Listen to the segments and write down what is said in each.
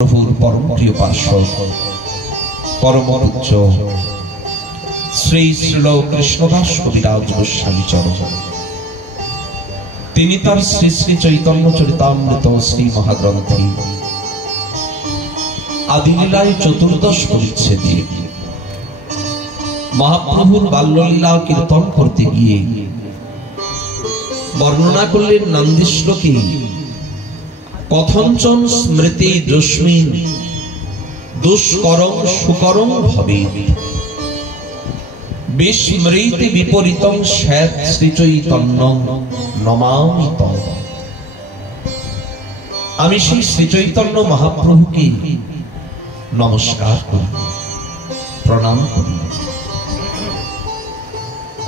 প্রভুর পরম প্রিয় পার্শ্বদ পরম পূজ্য শ্রী শ্রীল কৃষ্ণদাস কবিরাজ গোস্বামী চরণ তিনি তার শ্রী শ্রী চৈতন্য চরিতামৃত শ্রী মহাগ্রন্থে আদিলীলায় চতুর্দশ পরিচ্ছেদে মহাপ্রভুর বাল্যলীলা কীর্তন করতে গিয়ে বর্ণনা করলেন নন্দী শ্লোকে কথঞ্চন স্মৃতি যস্মিন দুষ্করং সুকরং ভবেৎ বিস্মৃতি বিপরীতং স্যাৎ শ্রীচৈতন্যং নমামি তং। আমি সেই শ্রীচৈতন্য মহাপ্রভুকে নমস্কার করি, প্রণাম করি।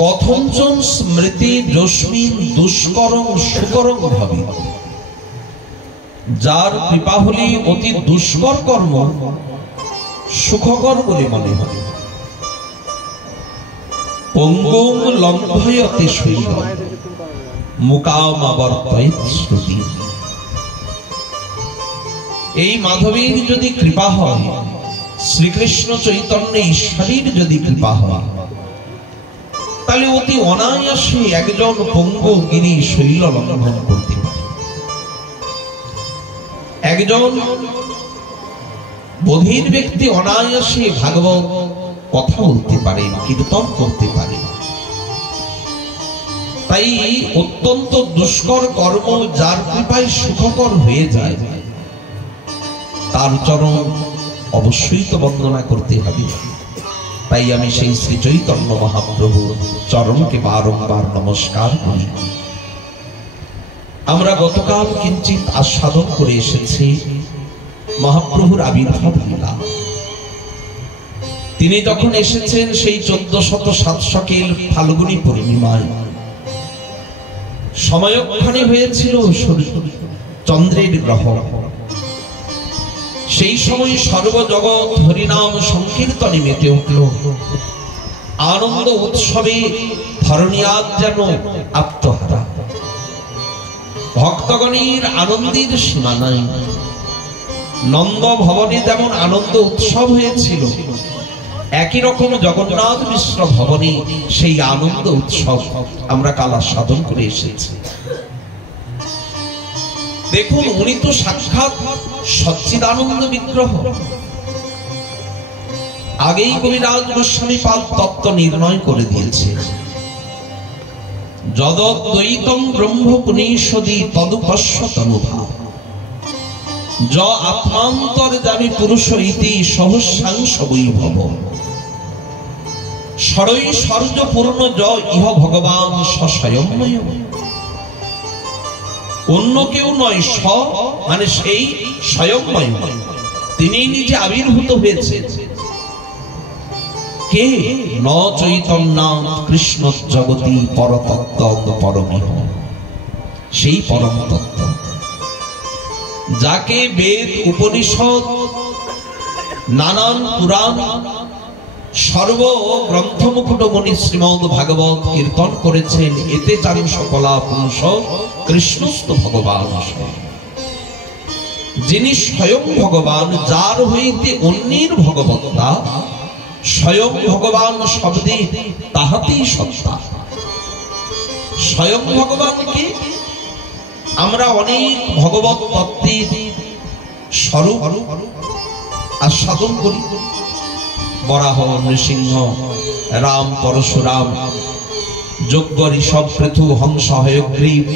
কথঞ্চন স্মৃতি যস্মিন দুষ্করং সুকরং ভবেৎ, যার কৃপা হলে অতি দুষ্কর কর্ম সুখকর বলে মনে হয়। পঙ্গুং লঙ্ঘয়তে শৈল মুকামাবর্তয়েৎ শ্রুতি। এই মাধবীর যদি কৃপা হয়, শ্রীকৃষ্ণ চৈতন্য ঈশ্বরের যদি কৃপা হয়, তাহলে অতি অনায়াসে একজন পঙ্গু গিরি শৈল লঙ্ঘন করতে পারে। একজন বধির ব্যক্তি অনায়াসে ভাগবত কথা বলতে পারে, কীর্তন করতে পারে। তাই অত্যন্ত দুষ্কর কর্ম যার কৃপায় সুখকর হয়ে যায়, তার চরণ অবশ্যই তো বন্দনা করতে হবে। তাই আমি সেই শ্রী চৈতন্য মহাপ্রভুর চরণকে বারংবার নমস্কার করি। আমরা গতকাল কিঞ্চিত আস্বাদন করে এসেছি মহাপ্রভুর আবির্ভাব লীলা। তিনি যখন এসেছেন সেই 1407 শকেল ফাল্গুনী পূর্ণিমায়, সময়ক্ষণে হয়েছিল চন্দ্রের গ্রহণ। সেই সময় সর্বজগৎ হরিনাম সংকীর্তনে মেতে উঠল। আনন্দ উৎসবে ধরণী আজ যেন আত্মহারা। ভক্তগণের আনন্দের সীমা নাই। নন্দ ভবনে যেমন আনন্দ উৎসব হয়েছিল, একই রকম জগন্নাথ মিশ্র ভবনে সেই আনন্দ উৎসব আমরা কাল আস্বাদন করে এসেছি। দেখুন, উনি তো সাক্ষাৎ সচ্চিদানন্দ বিগ্রহ। আগেই কবিরাজ গোস্বামী পাদ তত্ত্ব নির্ণয় করে দিয়েছে। যদ্বৈতং ব্রহ্ম পুনীষদি তদুপশ্যতনুভা য আত্মান্তর্যামী পুরুষ ইতি সহস্রাংশ বৈভব ষড়ৈশ্বর্য পূর্ণ য ইহ ভগবান স্বয়ম্ময়। অন্য কেউ নয়, স মানে সেই স্বয়ম্ময়, তিনি নিজে আবির্ভূত হয়েছে। কে? ন চৈতন্যাৎ কৃষ্ণ জগতি পরতত্ত্ব পরমিহ, সেই পরম তত্ত্ব যাকে বেদ উপনিষদ নানান পুরাণ সর্ব গ্রন্থ মুকুটমণি শ্রীমদ ভাগবত কীর্তন করেছেন। এতে চারু সকলা পুরুষ কৃষ্ণস্থ ভগবান, যিনি স্বয়ং ভগবান, যার হইতে অন্যের ভগবত্তা, স্বয়ং ভগবান শব্দে তাহাতেই সত্তা। স্বয়ং ভগবানকে আমরা অনেক ভগবত তত্ত্বের স্বরূপ আস্বাদন করি। বরাহ, নৃসিংহ, রাম, পরশুরাম, যজ্ঞ, ঋষভ, পৃথু, হংস, হয়গ্রীব,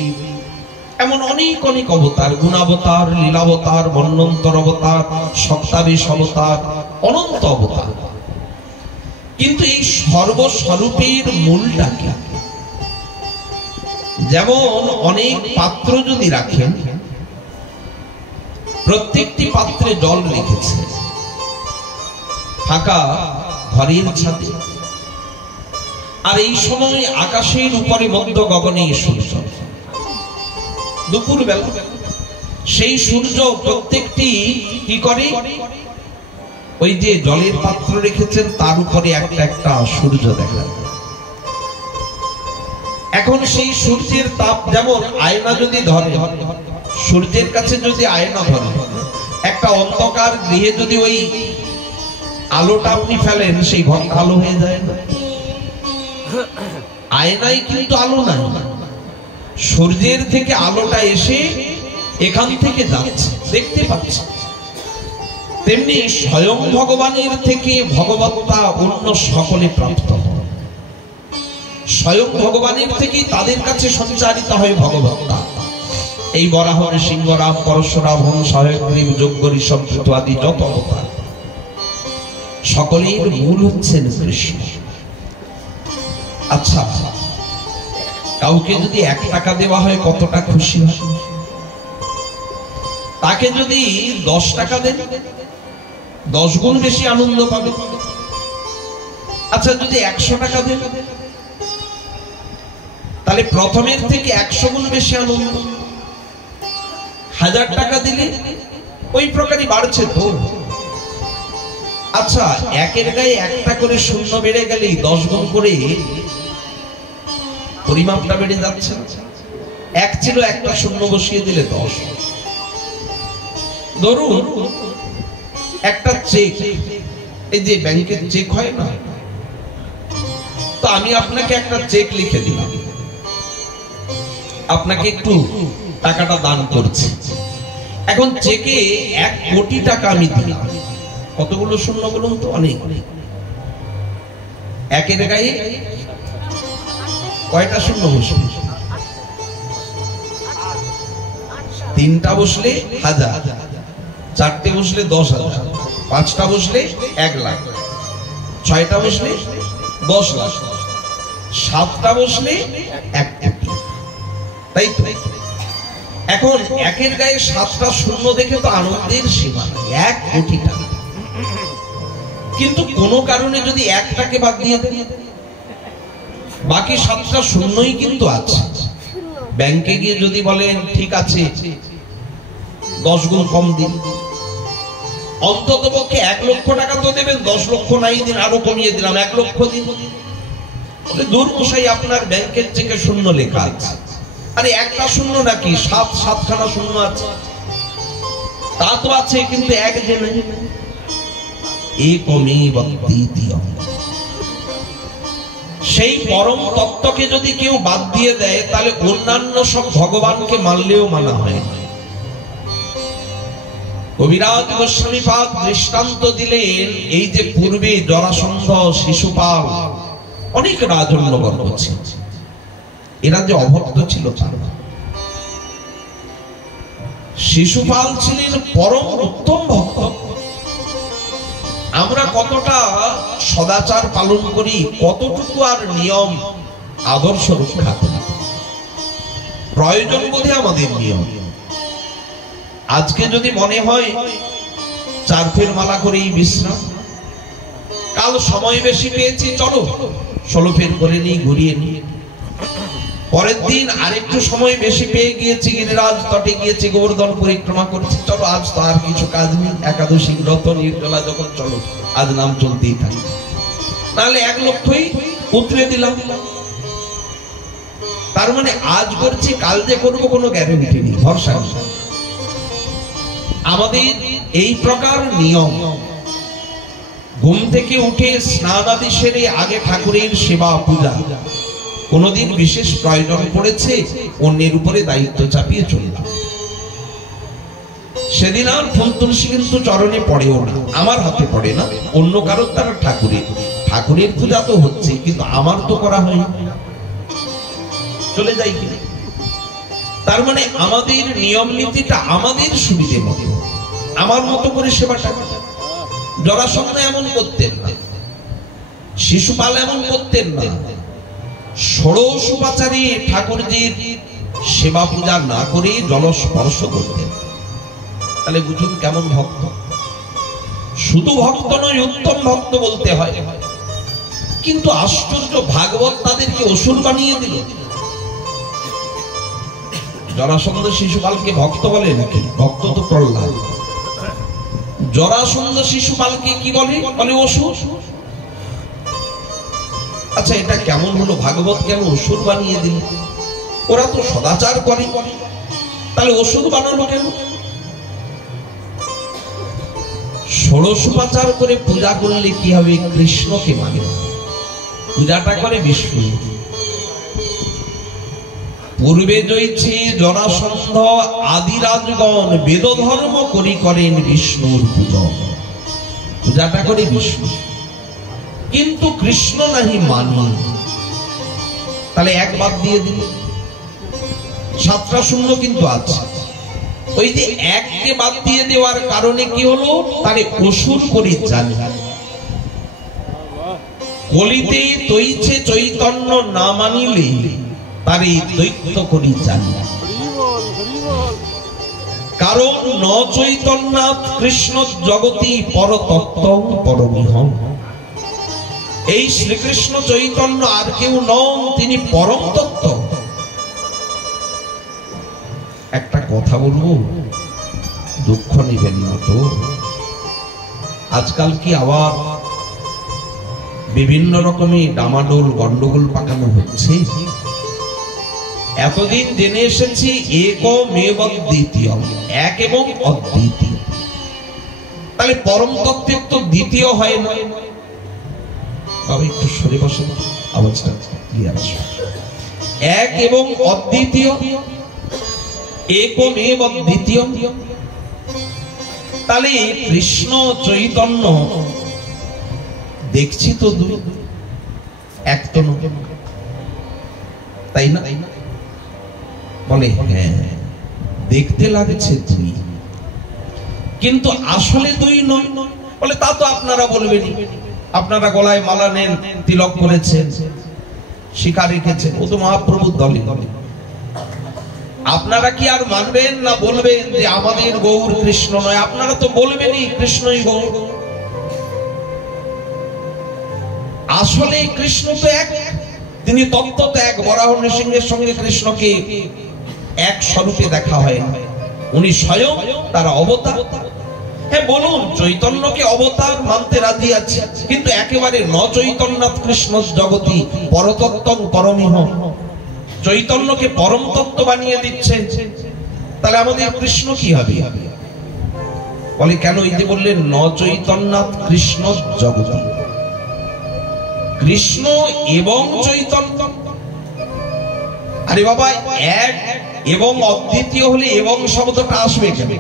এমন অনেক অনেক অবতার, গুণাবতার, লীলাবতার, মন্বন্তর অবতার, সপ্তাবিশ অবতার, অনন্ত অবতার। কিন্তু এই সর্বস্বরূপের মূলটা কি? যেমন অনেক পাত্র যদি রাখেন, প্রত্যেকটি পাত্রে জল রেখেছে, ফাঁকা ঘরের ছাদে। আর এই সময় আকাশের উপরে মধ্য গগনে সূর্য, দুপুর বেলা সেই সূর্য প্রত্যেকটি কি করে, ওই যে জলের পাত্র রেখেছেন তার উপরে একটা একটা সূর্য দেখা যায়। এখন সেই সূর্যের তাপ, যেমন আয়না যদি ধরে, সূর্যের কাছে যদি আয়না ধরে, একটা অন্ধকার গৃহে যদি ওই আলোটা আপনি ফেলেন, সেই ঘরটা আলো হয়ে যায় না? আয়নায় কিন্তু আলো নাই, সূর্যের থেকে আলোটা এসে এখান থেকে যাচ্ছে, দেখতে পাচ্ছে। তেমনি স্বয়ং ভগবানের থেকে ভগবত্তা অন্য সকলে প্রাপ্ত হয়। স্বয়ং ভগবানের থেকে তাদের কাছে সঞ্চারিত হয় ভগবত্তা। এই বরাহ, সিংহরাম, পরশুরাম, হংস, হয়গ্রীব, যজ্ঞ, ঋষভ, আদি যত অবতার সকলের মূল হচ্ছেন কৃষ্ণ। আচ্ছা, কাউকে যদি 1 টাকা দেওয়া হয় কতটা খুশি হয়? তাকে যদি 10 টাকা দেন 10 গুণ বেশি আনন্দ পাবে। আচ্ছা, যদি 100 টাকা দেন তাহলে প্রথমের থেকে 100 গুণ বেশি আনন্দ। 1000 টাকা দিলে ওই প্রকারই বাড়ছে তো। আচ্ছা, একের গায়ে একটা করে শূন্য বেড়ে গেলে 10 গুণ করে পরিমাপটা বেড়ে যাচ্ছে। 1 ছিল, একটা শূন্য বসিয়ে দিলে 10। ধরুন একটা চেক, এই যে ব্যাংকের চেক হয় না, তো আমি আপনাকে একটা চেক লিখে দিলাম, আপনাকে একটু টাকাটা দান করছি। এখন চেকে 1 কোটি টাকা আমি দিলাম। কতগুলো শূন্য বলুন তো? অনেক। একের গায়ে কয়টা শূন্য বসবে? 3টা বসলে 1000, 4টে বসলে 10,000, 5টা বসলে 1 লাখ, 6টা বসলে 10 লাখ, 7টা বসলে 1 কোটি, তাই তো? এখন একের গায়ে 7টা শূন্য দেখে তো আনন্দের সীমা নাই, 1 কোটি টাকা। কিন্তু কোন কারণে যদি 1টাকে বাদ দিয়ে দেন, বাকি 7টা শূন্যই কিন্তু আছে। ব্যাংকে গিয়ে যদি বলেন ঠিক আছে 10 গুণ কম দিন, অন্তত পক্ষে 1 লক্ষ টাকা তো দেবেন, 10 লক্ষ নাই দিন, আরো কমিয়ে দিলাম 1 লক্ষ দিন। দূর মশাই, আপনার ব্যাংকের চেকে শূন্য লেখা আছে। আরে একটা শূন্য নাকি, 7খানা শূন্য আছে। তা তো আছে, কিন্তু 1 যে নেই। একমেব দ্বিতীয়ম। সেই পরম তত্ত্বকে যদি কেউ বাদ দিয়ে দেয়, তাহলে অন্যান্য সব ভগবানকে মানলেও মানা হয় না। কবিরাজ গোস্বামীপাদ দৃষ্টান্ত দিলেন, এই যে পূর্বে জরাসন্ধ, শিশুপাল, অনেক রাজন্যবর্গ ছিল, এরা যে অভক্ত ছিল তা না। শিশুপাল ছিলেন পরম উত্তম ভক্ত। আমরা কতটা সদাচার পালন করি, কতটুকু আর নিয়ম আদর্শ রক্ষা করি, প্রয়োজন বোধে আমাদের নিয়ম। আজকে যদি মনে হয় 4 ফের মালা করেই বিশ্রাম, কাল সময় বেশি পেয়েছি, চলো 16 ফের করে নিই, ঘুরিয়ে নিই। পরের দিন আরেকটু সময় বেশি পেয়ে গিয়েছি, গিরিরাজ তটে গিয়েছি, গোবর্ধন পরিক্রমা করছি, চলো আজ তো আর কিছু কাজ নেই, একাদশী ব্রত নির্জলা যখন, চলো আজ নাম চলতেই থাকি। তাহলে 1 লক্ষই উতরে দিলাম। তার মানে আজ করছি, কাল যে করবো কোনো গ্যারান্টি নেই, ভরসা নেই। আমাদের এই প্রকার নিয়ম। ঘুম থেকে উঠে স্নান আদি সেরে আগে ঠাকুরের সেবা পূজা, কোনদিন বিশেষ প্রয়োজন পড়েছে অন্যের উপরে দায়িত্ব চাপিয়ে চললাম, সেদিন আর ফুল তুলসী কিন্তু চরণে পড়েও না, আমার হাতে পড়ে না, অন্য কারোর দ্বারা ঠাকুরের পূজা তো হচ্ছে, কিন্তু আমার তো করা হয়নি, চলে যাই কিনা। তার মানে আমাদের নিয়ম নীতিটা আমাদের সুবিধে মতো, আমার মতো করে সেবাটা। জরাসন্ধ এমন করতেন না, শিশুপাল এমন করতেন না, ষোড়শোপাচারী ঠাকুরজির সেবা পূজা না করে জলস্পর্শ করতেন। তাহলে বুঝুন কেমন ভক্ত। শুধু ভক্ত নয়, উত্তম ভক্ত বলতে হয়। কিন্তু আশ্চর্য, ভাগবত তাদেরকে অসুর বানিয়ে দিল। জরাসন্ধ শিশুপালকে ভক্ত বলে নাকি? ভক্ত তো প্রহ্লাদ। জরাসন্ধ শিশুপালকে কি বলে? বলে অসুর। আচ্ছা, এটা কেমন হলো? ভাগবত কেন অসুর বানিয়ে দিল? ওরা তো সদাচার করে, তাহলে অসুর বানালো কেন? ষোড়শোপচার করে পূজা করলে কি হবে? কৃষ্ণকে মানে পূজাটা করে বিষ্ণু। পূর্বে জয়ছে জরাসন্ধ আদিরাজগণ বেদ ধর্ম করি করেন বিষ্ণুর পূজন, পূজাটা করে বিষ্ণু। কিন্তু কৃষ্ণ নাহি মানি, তাহলে এক বাদ দিয়ে দিল, সাতটা শূন্য কিন্তু আছে। ওই যে এককে বাদ দিয়ে দেওয়ার কারণে কি হলো? তারে অসুর করে জানি। কলিতে তৈছে চৈতন্য না মানিলে তারে দৈত্য করি জানি। কারণ ন চৈতন্যাৎ কৃষ্ণ জগতি পরতত্ত্ব পরমিহং। এই শ্রীকৃষ্ণ চৈতন্য আর কেউ নন, তিনি পরম তত্ত্ব। একটা কথা বলবো, দুঃখ নিবেন না তো, আজকাল কি আবার বিভিন্ন রকমের ডামাডোল গন্ডগোল পাকানো হচ্ছে? এতদিন জেনে এসেছি একমেব দ্বিতীয়, এক এবং অদ্বিতীয়। তাহলে পরম তত্ত্বের তো দ্বিতীয় হয় না। বাবা একটু সরে বসেন, আওয়াজটা ক্লিয়ার আসবে। এক এবং অদ্বিতীয়, একমেব দ্বিতীয়। তাহলে কৃষ্ণ চৈতন্য দেখছি তো দুই, এক তো নয়, তাই না? বলে হ্যাঁ দেখতে লাগছে দুই, কিন্তু আসলে দুই নয়। বলে তা তো আপনারা বলবেনই, আপনারা গলায় মালা নেন, তিলক করেছেন, শিখা রেখেছেন, ও তো মহাপ্রভুর দলে। আপনারা কি আর মানবেন না বলবেন যে আমাদের গৌর কৃষ্ণ নয়? আপনারা তো বলবেনই কৃষ্ণই গৌর। আসলে কৃষ্ণ তো এক, তিনি তত্ত্ব তো এক। বরাহ নৃসিংহের সঙ্গে কৃষ্ণকে এক স্বরূপে দেখা হয় না, উনি স্বয়ং তার অবতার। হ্যাঁ বলুন, চৈতন্যকে অবতার মানতে রাজি আছে, কিন্তু একেবারে ন চৈতন্যাৎ কৃষ্ণ জগতি পরতত্ত্বং পরমিহ, চৈতন্যকে পরম তত্ত্ব বানিয়ে দিচ্ছেন। তাহলে আমাদের কৃষ্ণ কি হবে? বলে কেন? এই যে বললেন ন চৈতন্যাৎ কৃষ্ণ জগতি, কৃষ্ণ এবং চৈতন্য। আরে বাবা, এক এবং অদ্বিতীয় হলে এবং শব্দটা আসবে কেন?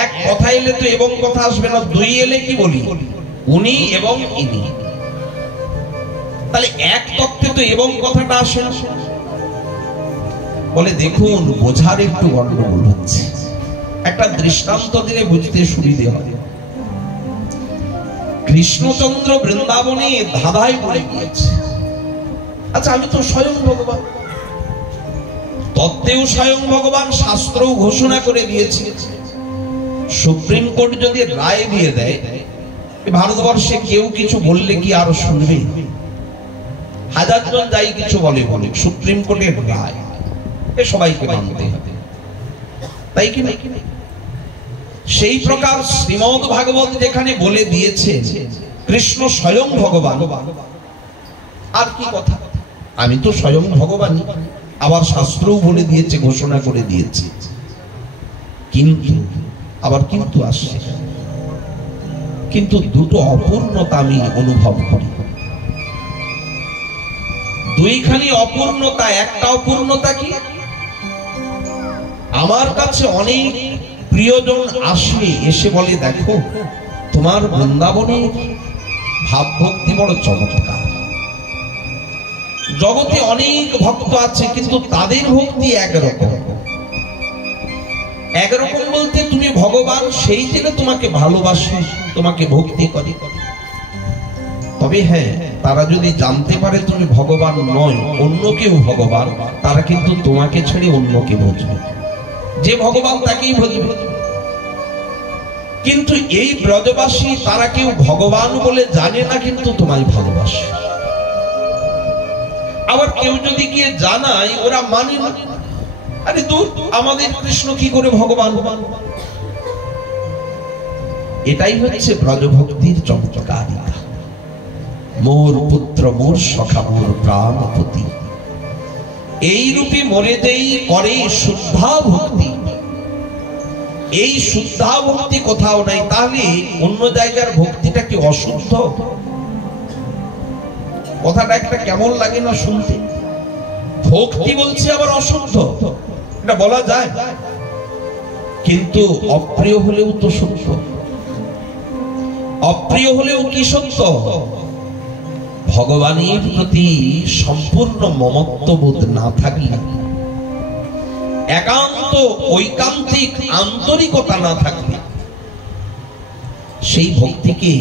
এক কথা এলে তো এবং কথা আসবে না। দুই এলে কি বলি? উনি এবং ইনি। তাহলে এক তত্ত্বে তো এবং কথাটা আসে না। বলে দেখুন, বোঝার একটু গন্ডগোল হচ্ছে, একটা দৃষ্টান্ত দিলে বুঝতে সুবিধে হয়। কৃষ্ণচন্দ্র বৃন্দাবনে ধাঁধায় পড়ে গিয়েছে। আচ্ছা, আমি তো স্বয়ং ভগবান, তত্ত্বেও স্বয়ং ভগবান, শাস্ত্রও ঘোষণা করে দিয়েছে। সুপ্রিম কোর্ট যদি রায় দিয়ে দেয়, ভারতবর্ষে কেউ কিছু বললে কি আরো শুনবে? হাজার জন যাই কিছু বলে বলে, সুপ্রিম কোর্টের রায় এ সবাইকে মানতে হবে, তাই কি না? সেই প্রকার শ্রীমদ ভাগবত যেখানে বলে দিয়েছে কৃষ্ণ স্বয়ং ভগবান, আর কি কথা? আমি তো স্বয়ং ভগবান, আবার শাস্ত্রও বলে দিয়েছে, ঘোষণা করে দিয়েছে। কিন্তু আবার কিন্তু আসছে, কিন্তু দুটো অপূর্ণতা আমি অনুভব করি। দুইখানি অপূর্ণতা। একটা অপূর্ণতা কি? আমার কাছে অনেক প্রিয়জন আসে, এসে বলে দেখো তোমার বৃন্দাবনে ভাব ভক্তি বড় চমৎকার। জগতে অনেক ভক্ত আছে, কিন্তু তাদের ভক্তি একরকম। একরকম বলতে তুমি ভগবান সেই জন্য তোমাকে ভালোবাসে, তোমাকে ভক্তি করে। তবে হ্যাঁ, তারা যদি জানতে পারে তুমি ভগবান নয়, অন্য কেউ ভগবান, তারা কিন্তু তোমাকে ছেড়ে অন্যকে বুঝবে। যে ভগবান তাকেই বুঝবে। কিন্তু এই ব্রজবাসী তারা কেউ ভগবান বলে জানে না, কিন্তু তোমায় ভালোবাসে। আবার কেউ যদি গিয়ে জানায়, ওরা মানে না। আরে দূর, আমাদের কৃষ্ণ কি করে ভগবান? এটাই হচ্ছে ব্রজভক্তির চমৎকারিতা। মোর পুত্র মোর সখা মোর প্রাণপতি, এই রূপে মরে দেই করে শুদ্ধা ভক্তি। এই শুদ্ধা ভক্তি কোথাও নাই, তাহলে অন্য জায়গার ভক্তিটা কি অশুদ্ধ? কথাটা একটা কেমন লাগে না শুনতে? ভক্তি বলছি আবার অশুদ্ধ, এটা বলা যায়? কিন্তু অপ্রিয় হলেও তো সত্য, অপ্রিয় হলেও কি সত্য? ভগবানের প্রতি সম্পূর্ণ মমত্ববোধ না থাকলে, একান্ত ঐকান্তিক আন্তরিকতা না থাকলে, সেই ভক্তিকে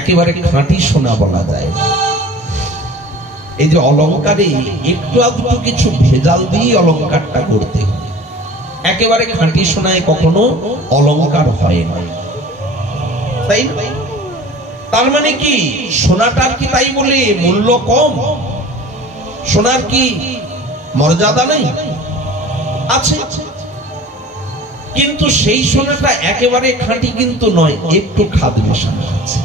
একেবারে খাঁটি সোনা বলা যায় না। এই যে অলংকারে একটু আধটু কিছু ভেজাল দিয়ে অলংকারটা করতে হয়, একেবারে খাঁটি সোনায় কখনো অলংকার হয় না, তাই না? তার মানে কি সোনাটার কি তাই বলে মূল্য কম? সোনার কি মর্যাদা নেই? আছে, কিন্তু সেই সোনাটা একেবারে খাঁটি কিন্তু নয়, একটু খাদ মেশানো আছে।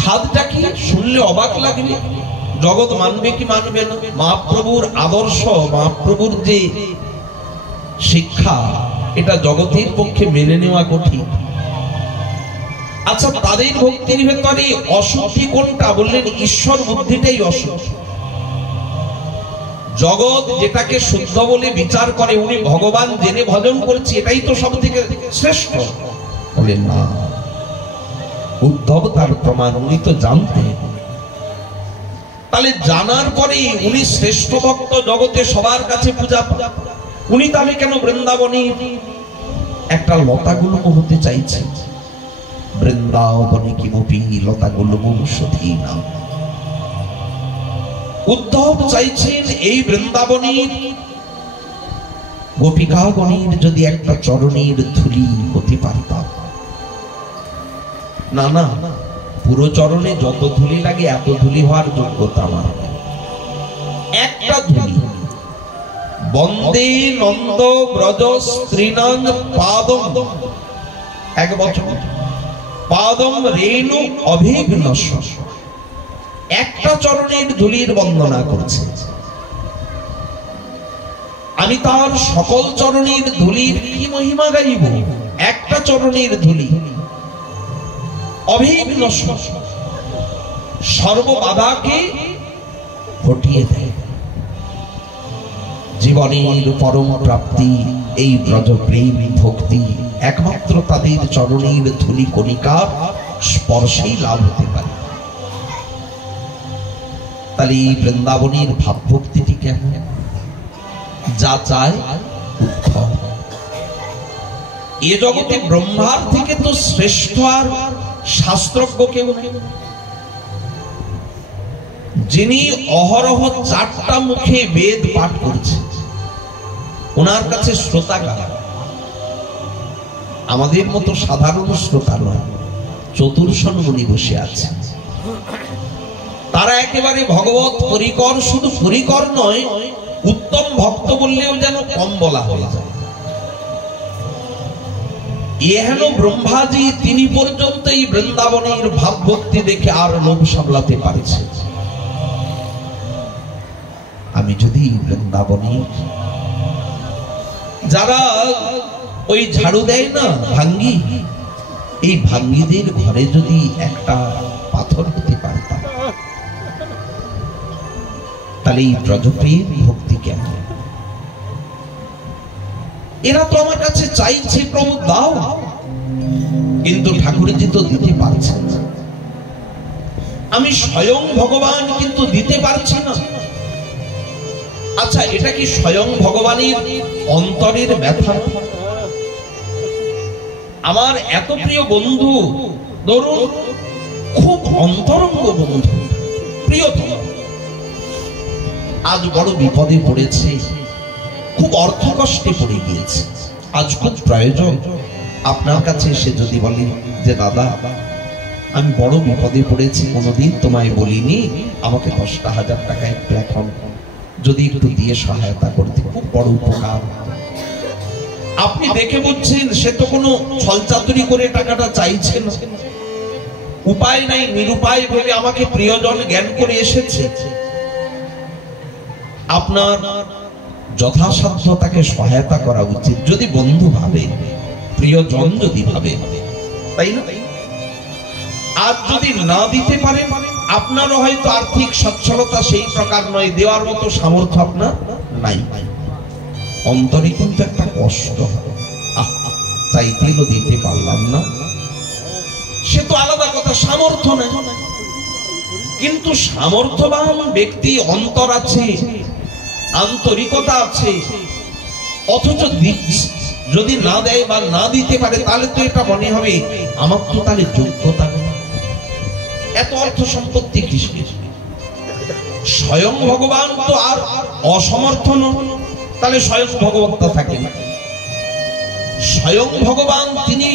খাদটা কি শুনলে অবাক লাগবে, জগৎ মানবে কি মানবে না? মহাপ্রভুর আদর্শ, মহাপ্রভুর যে শিক্ষা, এটা জগতের পক্ষে মেনে নেওয়া কঠিন। আচ্ছা, তাদের ভক্তির ভেতরে অশুদ্ধি কোনটা? বললেন ঈশ্বর বুদ্ধিটাই অশুদ্ধ। জগৎ যেটাকে শুদ্ধ বলে বিচার করে, উনি ভগবান জেনে ভজন করছে, এটাই তো সব থেকে শ্রেষ্ঠ। বলেন না, উদ্ধব তার প্রমাণ, উনি তো জানতেন। তাহলে জানার পরে উনি শ্রেষ্ঠ ভক্ত, জগতে সবার কাছে পূজা। উনি তাহলে কেন বৃন্দাবনে একটা লতাগুলো হতে চাইছেন? বৃন্দাবনে কিমপি লতাগুলো মনুষ্যধীনা। উদ্ধব চাইছেন এই বৃন্দাবনের গোপিকাগণের যদি একটা চরণের ধুলি হতে পারতাম। না না, পুরো চরণে যত ধুলি লাগে এত ধুলি হওয়ার যোগ্যতা আমার, একটা ধুলি। বন্দে নন্দ ব্রজ স্ত্রীনাং পাদম, এক বছর পাদম রেণু অভিঘ্ন, একটা চরণের ধুলির বন্দনা করছে। আমি তার সকল চরণের ধুলির কি মহিমা গাইব? একটা চরণের ধুলি অভিঘ্ন সর্ববাধাকে হটিয়ে দেয়। জীবনের পরম প্রাপ্তি এই ব্রজপ্রেম ভক্তি একমাত্র তাদের চরণের ধুলি কণিকার স্পর্শেই লাভ হতে পারে। তাহলে এই বৃন্দাবনের ভাব ভক্তিটি কেমন? যা চায় উদ্ধব। এ জগতে ব্রহ্মার থেকে তো শ্রেষ্ঠ আর শাস্ত্রজ্ঞ কেউ নেই, যিনি অহরহ 4টা মুখে বেদ পাঠ করছে। ওনার কাছে শ্রোতাগণ আমাদের মতো সাধারণ শ্রোতা নয়, চতুর্শন মুনি বসে আছে। তারা একেবারে ভগবত পরিকর, শুধু পরিকর নয়, উত্তম ভক্ত বললেও যেন কম বলা হয়ে যায়। এহেন ব্রহ্মাজি তিনি পর্যন্ত এই বৃন্দাবনের ভাব ভক্তি দেখে আর লোভ সামলাতে পারছে। আমি যদি বৃন্দাবনে যারা ওই ঝাড়ু দেয় না ভাঙ্গি, এই ভাঙ্গিদের ঘরে যদি একটা পাথর হতে পারতাম, তাহলে এই ব্রজপ্রেম ভক্তি কেমন? এরা তো আমার কাছে চাইছে প্রভু দাও, কিন্তু ঠাকুরজি তো দিতে পারছেন না। আমি স্বয়ং ভগবান, কিন্তু দিতে পারছি না। আচ্ছা, এটা কি স্বয়ং ভগবানের অন্তরের ব্যথা? আমার এত প্রিয় বন্ধু, ধরুন খুব অন্তরঙ্গ বন্ধু, প্রিয়তম, আজ বড় বিপদে পড়েছে, খুব অর্থ কষ্টে পড়ে গিয়েছে। আজ খুব প্রয়োজন আপনার কাছে এসে যদি বলেন যে দাদা আমি বড় বিপদে পড়েছি, কোনোদিন তোমায় বলিনি, আমাকে 10,000 টাকা একটু এখন যদি একটু দিয়ে সহায়তা করতে, খুব বড় উপকার। আপনি দেখে বুঝছেন সে তো কোনো ছলচাতুরি করে টাকাটা চাইছে না, উপায় নাই, নিরুপায় ভেবে আমাকে প্রিয়জন জ্ঞান করে এসেছে। আপনার যথাসাধ্য তাকে সহায়তা করা উচিত, যদি বন্ধু ভাবে, প্রিয়জন যদি ভাবে, তাই না? আর যদি না দিতে পারেন, আপনারও হয়তো আর্থিক সচ্ছলতা সেই প্রকার নয়, দেওয়ার মতো সামর্থ্য আপনার নাই, অন্তরে কিন্তু একটা কষ্ট হয়, চাইতেও দিতে পারলাম না, সে তো আলাদা কথা, সামর্থ্য নেই। কিন্তু সামর্থ্যবান ব্যক্তি অন্তর আছে, আন্তরিকতা আছে, অথচ যদি না দেয় বা না দিতে পারে, তাহলে তো এটা মনে হবে আমার তো তাহলে যোগ্যতা, এত অর্থ সম্পত্তি কিসের? স্বয়ং ভগবান তো আর অসমর্থ নন, তাহলে স্বয়ং ভগবত্তা থাকে না। স্বয়ং ভগবান তিনি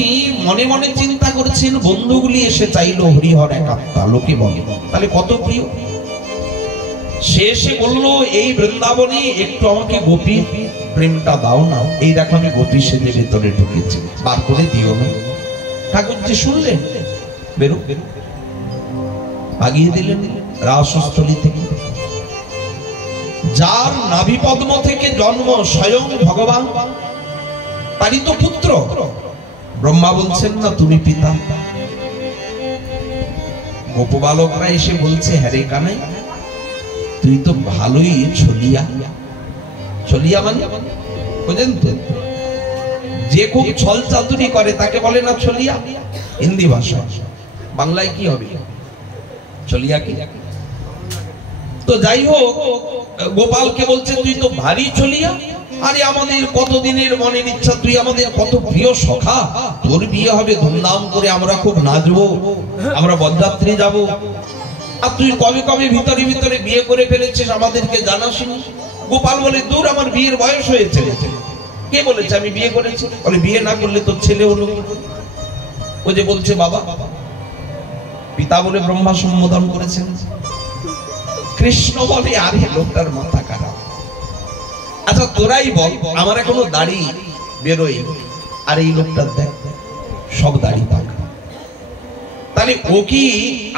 মনে মনে চিন্তা করছেন, বন্ধুগুলি এসে চাইলো হরিহর এক আত্মা, লোকে বলে, তাহলে কত প্রিয়। সে এসে বললো, এই বৃন্দাবনে একটু আমাকে গোপী প্রেমটা দাও না, এই দেখো আমি গোপী সেজে ভেতরে ঢুকেছি, বার করে দিও না। ঠাকুরজি শুনলেন, বেরো, আগিয়ে দিলেন রাসস্থলী থেকে। যার নাভি পদ্ম থেকে জন্ম স্বয়ং ভগবান, তারই তো পুত্র। ব্রহ্মা বলছেন না তুমি পিতা। গোপবালকরা এসে বলছে, হ্যাঁ রে কানাই, তুই তো ভালোই ছলিয়া। ছলিয়া মানে বুঝেন তো, যে খুব ছল চাতুরি করে তাকে বলে না ছলিয়া, হিন্দি ভাষা। বাংলায় কি হবে ছলিয়া কি? তো যাই হোক, গোপালকে বলছে তুই তো ভারী ছলিয়া, আরে আমাদের কতদিনের মনের ইচ্ছা, তুই আমাদের কত প্রিয় সখা, তোর বিয়ে হবে ধুমধাম করে, আমরা খুব নাচবো, আমরা বরযাত্রী যাব, আর তুই কবে কবে ভিতরে ভিতরে বিয়ে করে ফেলেছিস, আমাদেরকে জানাসনি। গোপাল বলে, দূর, আমার বিয়ের বয়স হয়েছে। কে বলেছে আমি বিয়ে করেছি? বলে, বিয়ে না করলে তোর ছেলে হলো। ও যে বলছে বাবা, পিতা বলে ব্রহ্মা সম্বোধন করেছেন। কৃষ্ণ বলে, আরে লোকটার মাথা খারাপ। আচ্ছা তোরাই বল, আমার এখনো দাড়ি বেরোয়, আর এই লোকটার দেখ সব দাড়ি পাকা, তাহলে ও কি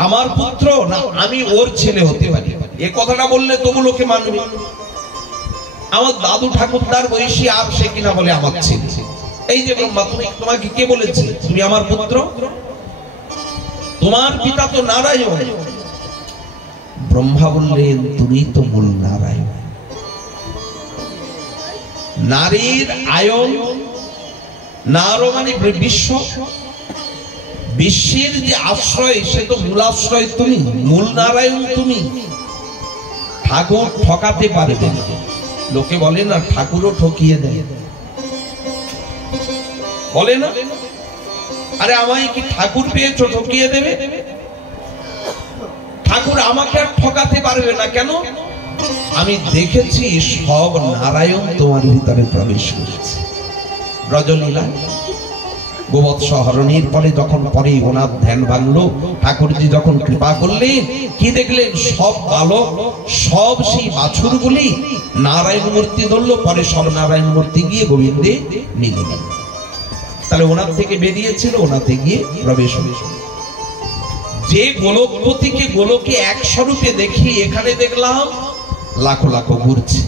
আমার পুত্র না আমি ওর ছেলে হতে পারি? এ কথাটা বললে তবু লোকে মানবে। আমার দাদু ঠাকুরদার বয়সী, আর সে কিনা বলে আমার ছেলে। এই যে ব্রহ্মা, তোমাকে কে বলেছে তুমি আমার পুত্র? তোমার পিতা তো নারায়ণ। ব্রহ্মা বললেন, তুমি তো মূল নারায়ণ। নারীর আয়ন, নারো মানে বিশ্ব, বিশ্বের যে আশ্রয়, সে তো মূলাশ্রয় তুমি, মূল নারায়ণ তুমি। ঠাকুর ঠকাতে পারবে না। লোকে বলে না ঠাকুরও ঠকিয়ে দেয়, বলে না, আরে আমায় কি ঠাকুর পেয়েছো ঠকিয়ে দেবে? ঠাকুর আমাকে আর ঠকাতে পারবে না। কেন? আমি দেখেছি সব নারায়ণ তোমার ভিতরে প্রবেশ করেছে। ব্রজলীলা গোবৎস হরণের পরে যখন পরে ওনার ধ্যান ভাঙলো, ঠাকুরজি যখন কৃপা করলেন, কি দেখলেন? সব বালক, সব সেই বাছুরগুলি নারায়ণ মূর্তি ধরলো, পরে সব নারায়ণ মূর্তি গিয়ে গোবিন্দে মিলে গেল। তাহলে ওনার থেকে বেরিয়েছিল, ওনাতে গিয়ে প্রবেশ হয়েছিল। যে গোলকপতিকে গোলকে এক স্বরূপে দেখি, এখানে দেখলাম লাখো লাখো ঘুরছে।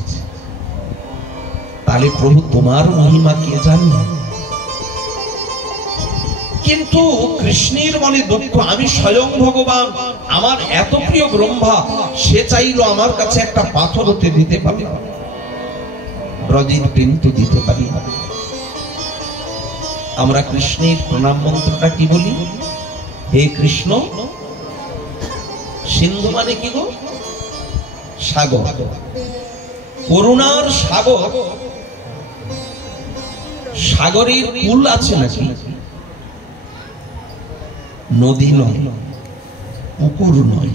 তাহলে প্রভু তোমার মহিমা কে জানে? কিন্তু কৃষ্ণের মনে দুঃখ, আমি স্বয়ং ভগবান, আমার এত প্রিয় ব্রহ্মা, সে চাইলো আমার কাছে একটা পাথর হতে দিতে পারে, ব্রজের কিন্তু দিতে পারি। আমরা কৃষ্ণের প্রণাম মন্ত্রটা কি বলি? হে কৃষ্ণ। সিন্ধু মানে কি গো? সাগর, করুণার সাগর। সাগরের কুল আছে নাকি? নদী নয়, পুকুর নয়,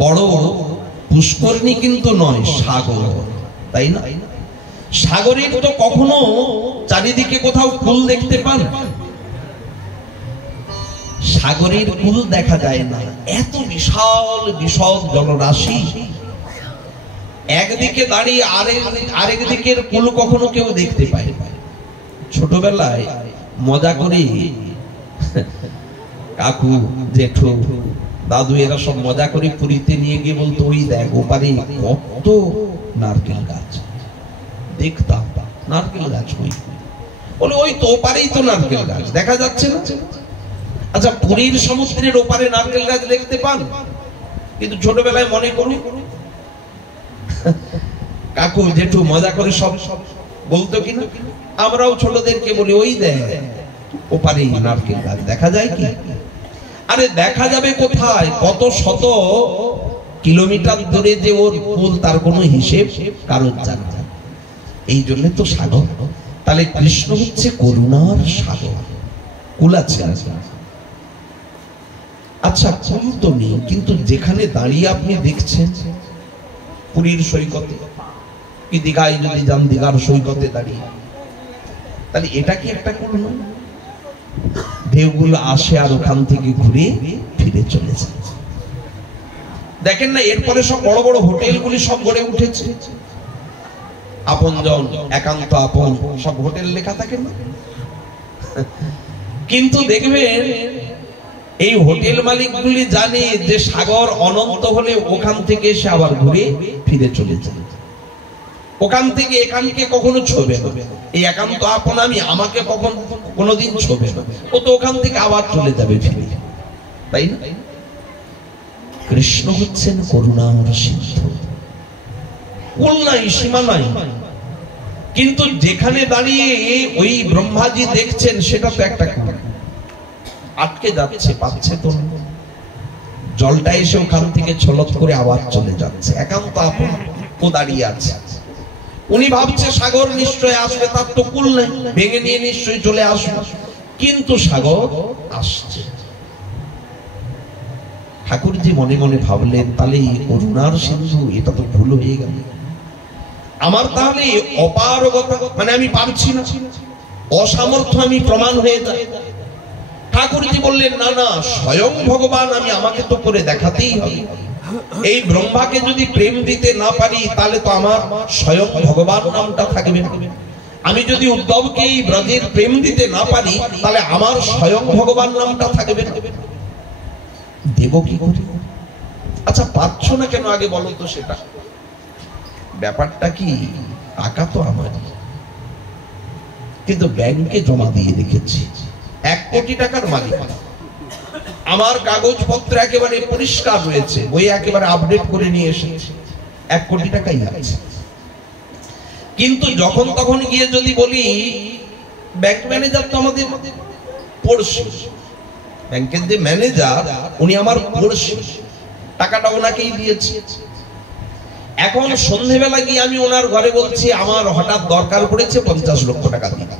বড় পুষ্করণী কিন্তু নয়, সাগর, তাই না? সাগরের তো কখনো চারিদিকে কোথাও কুল দেখতে পান? সাগরের কুল দেখা যায় না। এত বিশাল জলরাশি, একদিকে দাঁড়িয়ে আরেক দিকের কুল কখনো কেউ দেখতে পায় না। ছোটবেলায় মজা করে কাকু, জেঠু, দাদু এরা সব মজা করে পুরীতে নিয়ে গিয়ে বলতো, ওই দেখ ওপারে কত নারকেল গাছ, দেখতাম নারকেল গাছ, বলে ওই তো ওপারেই তো নারকেল গাছ দেখা যাচ্ছে না। আচ্ছা, পুরীর সমুদ্রের ওপারে নারকেল গাছ দেখতে পান? কিন্তু ছোটবেলায় মনে করুন কাকু জেঠু মজা করে সব বলতো কিনা, আমরাও ছোটদেরকে বলি ওই দেখ ওপারে নারকেল গাছ দেখা যায় কি? আরে দেখা যাবে কোথায়? কত শত কিলোমিটার দূরে যে ওর কুল, তার কোনো হিসেব কারোর জানা যায়। এই জন্য তো সাগর। তাহলে কৃষ্ণ হচ্ছে করুণার সাগর, কুল আছে। আচ্ছা, কুল তো নেই, কিন্তু যেখানে দাঁড়িয়ে আপনি দেখছেন পুরীর সৈকতে কি দীঘায় যদি যান, দীঘার সৈকতে দাঁড়িয়ে, তাহলে এটা কি একটা কুল নয়? ঢেউগুলো আসে আর ওখান থেকে ঘুরে ফিরে চলে যায়। দেখেন না, এরপরে সব বড় বড় হোটেলগুলি সব গড়ে উঠেছে, আপনজন, একান্ত আপন, সব হোটেল লেখা থাকে না? কিন্তু দেখবেন এই হোটেল মালিকগুলি জানে যে সাগর অনন্ত হলে ওখান থেকে এসে আবার ঘুরে ফিরে চলে যায়। ওখান থেকে এখানকে কখনো ছোবে না। এই একান্ত আপন আমি, আমাকে কখন কোনোদিন ছোবে না। ও তো ওখান থেকে আবার চলে যাবে ফিরে, তাই না? কৃষ্ণ হচ্ছেন করুণার সিন্ধু, কুল নাই, সীমা নাই। কিন্তু যেখানে দাঁড়িয়ে ওই ব্রহ্মাজি দেখছেন সেটা তো একটা কুল, আটকে যাচ্ছে, পাচ্ছে তো জলটা এসে ওখান থেকে ছলক করে আবার চলে যাচ্ছে। একান্ত আপন ও দাঁড়িয়ে আছে, উনি ভাবছে সাগর নিশ্চয় আসবে, তার তো কুল নেই, ভেঙে নিয়ে নিশ্চয়ই চলে আসবে, কিন্তু সাগর আসছে। ঠাকুরজি মনে মনে ভাবলেন, তাহলে এই করুণার সিন্ধু এটা তো ভুল হয়ে গেল আমার। তাহলে অপারগতা মানে আমি পারছি না, অসামর্থ্য আমি প্রমাণ হয়ে যায়। ঠাকুরজি বললেন, না না, স্বয়ং ভগবান আমি, আমাকে তো করে দেখাতেই হবে। এই ব্রহ্মাকে যদি প্রেম দিতে না পারি তাহলে তো আমার স্বয়ং ভগবান নামটা থাকবে না। আমি যদি উদ্ধবকে এই ব্রজের প্রেম দিতে না পারি তাহলে আমার স্বয়ং ভগবান নামটা থাকবে না। দেব কি করে? আচ্ছা, পাচ্ছ না কেন আগে বলো তো সেটা। ব্যাপারটা কি, টাকা তো আমারই, কিন্তু ব্যাংকে জমা দিয়ে রেখেছি, 1 কোটি টাকার মালিক। আমার কাগজপত্র একেবারে পরিষ্কার রয়েছে, বই একেবারে আপডেট করে নিয়ে এসেছি, 1 কোটি টাকাই আছে। কিন্তু যখন তখন গিয়ে যদি বলি, ব্যাংক ম্যানেজার তো আমাদের পড়শি, ব্যাংকের যে ম্যানেজার উনি আমার পড়শি, টাকাটা ওনাকেই দিয়েছি। এখন সন্ধ্যেবেলা গিয়ে আমি ওনার ঘরে বলছি আমার হঠাৎ দরকার পড়েছে 50 লক্ষ টাকা দিন।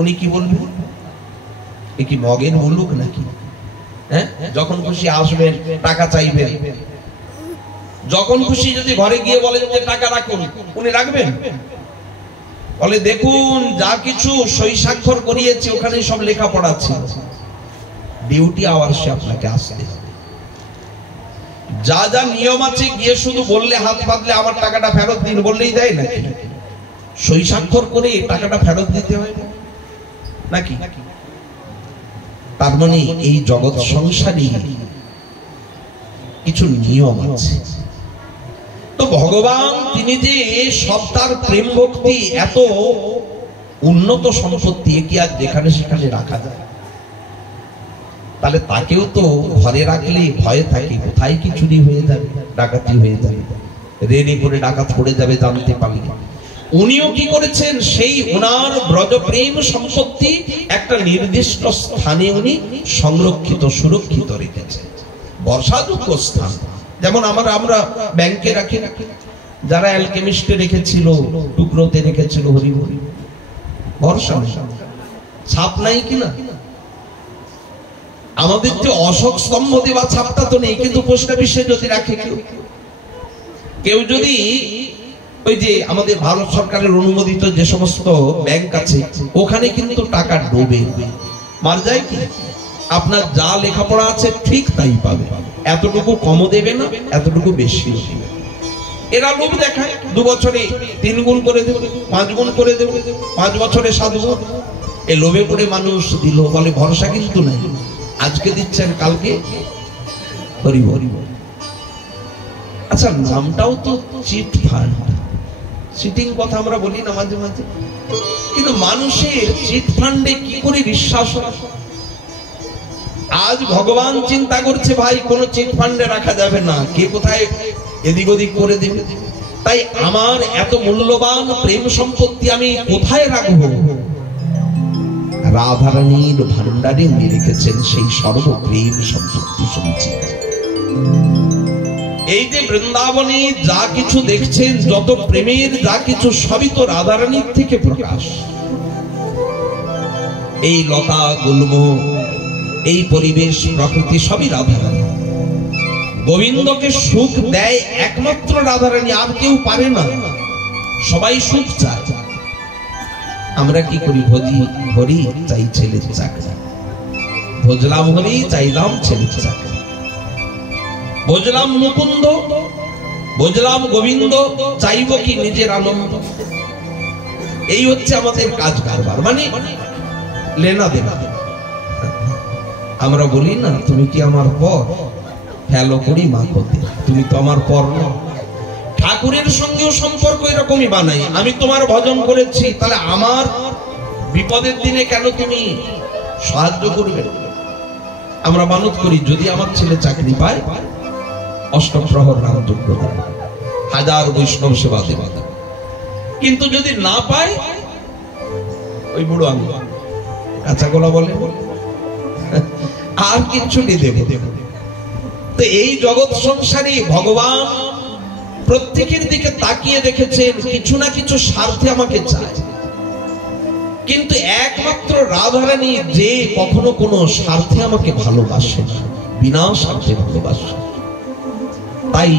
উনি কি বলবেন? এ কি মগের মুলুক নাকি? হ্যাঁ, যখন খুশি আসবেন, টাকা চাইবেন, যখন খুশি যদি ঘরে গিয়ে বলেন যে টাকা রাখুন, উনি রাখবেন? বলে দেখুন যা কিছু সই স্বাক্ষর করিয়েছি ওখানে সব লেখাপড়া ছিল, ডিউটি আওয়ার্সে আপনাকে আসতে হবে, যা যা নিয়ম আছে গিয়ে শুধু বললে, হাত পাতলে আমার টাকাটা ফেরত দিন বললেই দেয় নাকি? সই স্বাক্ষর করে টাকাটা ফেরত দিতে হয় নাকি? তার মানে এই জগৎ সংসারে কিছু নিয়ম আছে। তো ভগবান তিনি যে সব তার প্রেম ভক্তি এত উন্নত সম্পত্তি, কি আর যেখানে সেখানে রাখা যায়? তাহলে তাকেও তো ঘরে রাখলে ভয়ে থাকে, কোথায় কি চুরি হয়ে যাবে, ডাকাতি হয়ে যাবে, রেডি করে ডাকাত পড়ে যাবে জানতে পারলে। উনিও কি করেছেন, সেই ওনার ব্রজপ্রেম সম্পত্তি একটা নির্দিষ্ট স্থানে উনি সংরক্ষিত সুরক্ষিত রেখেছেন, বর্ষাযোগ্য স্থান। যেমন আমরা ব্যাংকে রাখি, যারা অ্যালকেমিস্টে রেখেছিল, টুকরোতে রেখেছিল, হরি হরি ভরসা ছাপ নাই কিনা? আমাদের যে অশোক স্তম্ভ দেওয়া ছাপটা তো নেই, কিন্তু পোস্ট অফিসে যদি রাখে কেউ যদি, ওই যে আমাদের ভারত সরকারের অনুমোদিত যে সমস্ত ব্যাংক আছে ওখানে কিন্তু টাকা ডোবে, মার যায় কি? আপনার যা লেখাপড়া আছে ঠিক তাই পাবে, এতটুকু কমও দেবে না, এতটুকু বেশি দেবে। এরা লোভ দেখায়, 2 বছরে 3 গুণ করে দেবে, 5 গুণ করে দেবে, 5 বছরে 7 গুণ। এই লোভে পড়ে মানুষ দিল, বলে ভরসা কিন্তু নাই, আজকে দিচ্ছেন কালকে হরি হরি। আচ্ছা, নামটাও তো চিট ফান্ড, সিটিং কথা আমরা বলি না মাঝে মাঝে, কিন্তু মানুষের চিট ফান্ডে কি করে বিশ্বাস হয়? আজ ভগবান চিন্তা করছে ভাই কোনো চিট ফান্ডে রাখা যাবে না, কে কোথায় এদিক ওদিক করে দেবে, তাই আমার এত মূল্যবান প্রেম সম্পত্তি আমি কোথায় রাখবো? রাধারানীর ভান্ডারে উনি রেখেছেন সেই সর্বপ্রেম সম্পত্তি সঞ্চিত। এই যে বৃন্দাবনে যা কিছু দেখছেন, যত প্রেমের যা কিছু, সবই তো রাধারানীর থেকে প্রকাশ। এই লতা গুল্ম, এই পরিবেশ, প্রকৃতি সবই রাধারানী। গোবিন্দকে সুখ দেয় একমাত্র রাধারানী, আর কেউ পারে না। সবাই সুখ চায়। আমরা কি করি? ভজি হরি চাই ছেলের চাকরি, ভজলাম হরি চাইলাম ছেলের চাকরি, ভজলাম মুকুন্দ, ভজলাম গোবিন্দ, চাইব কি নিজের আনন্দ। এই হচ্ছে আমাদের কাজ কারবার, মানে লেনা দেনা। আমরা বলি না, তুমি কি আমার পর? ফেলো করি মা কোতে, তুমি তো আমার পর না। ঠাকুরের সঙ্গেও সম্পর্ক এরকমই বানাই, আমি তোমার ভজন করেছি, তাহলে আমার বিপদের দিনে কেন তুমি সাহায্য করবে? আমরা মানত করি, যদি আমার ছেলে চাকরি পায়, অষ্টম প্রহর নাম যোগ্য দেব, 1000 বৈষ্ণব সেবা দেব। কিন্তু যদি না পায়, ওই বুড়ো আঙুল কাঁচা গোলা বলে আর কিছু নি দেব। তো এই জগৎ সংসারে ভগবান প্রত্যেকের দিকে তাকিয়ে দেখেছেন, কিছু না কিছু স্বার্থে আমাকে চায়, কিন্তু একমাত্র রাধারানী যে কখনো কোনো স্বার্থে আমাকে ভালোবাসে, বিনা স্বার্থে ভালোবাসে। তাই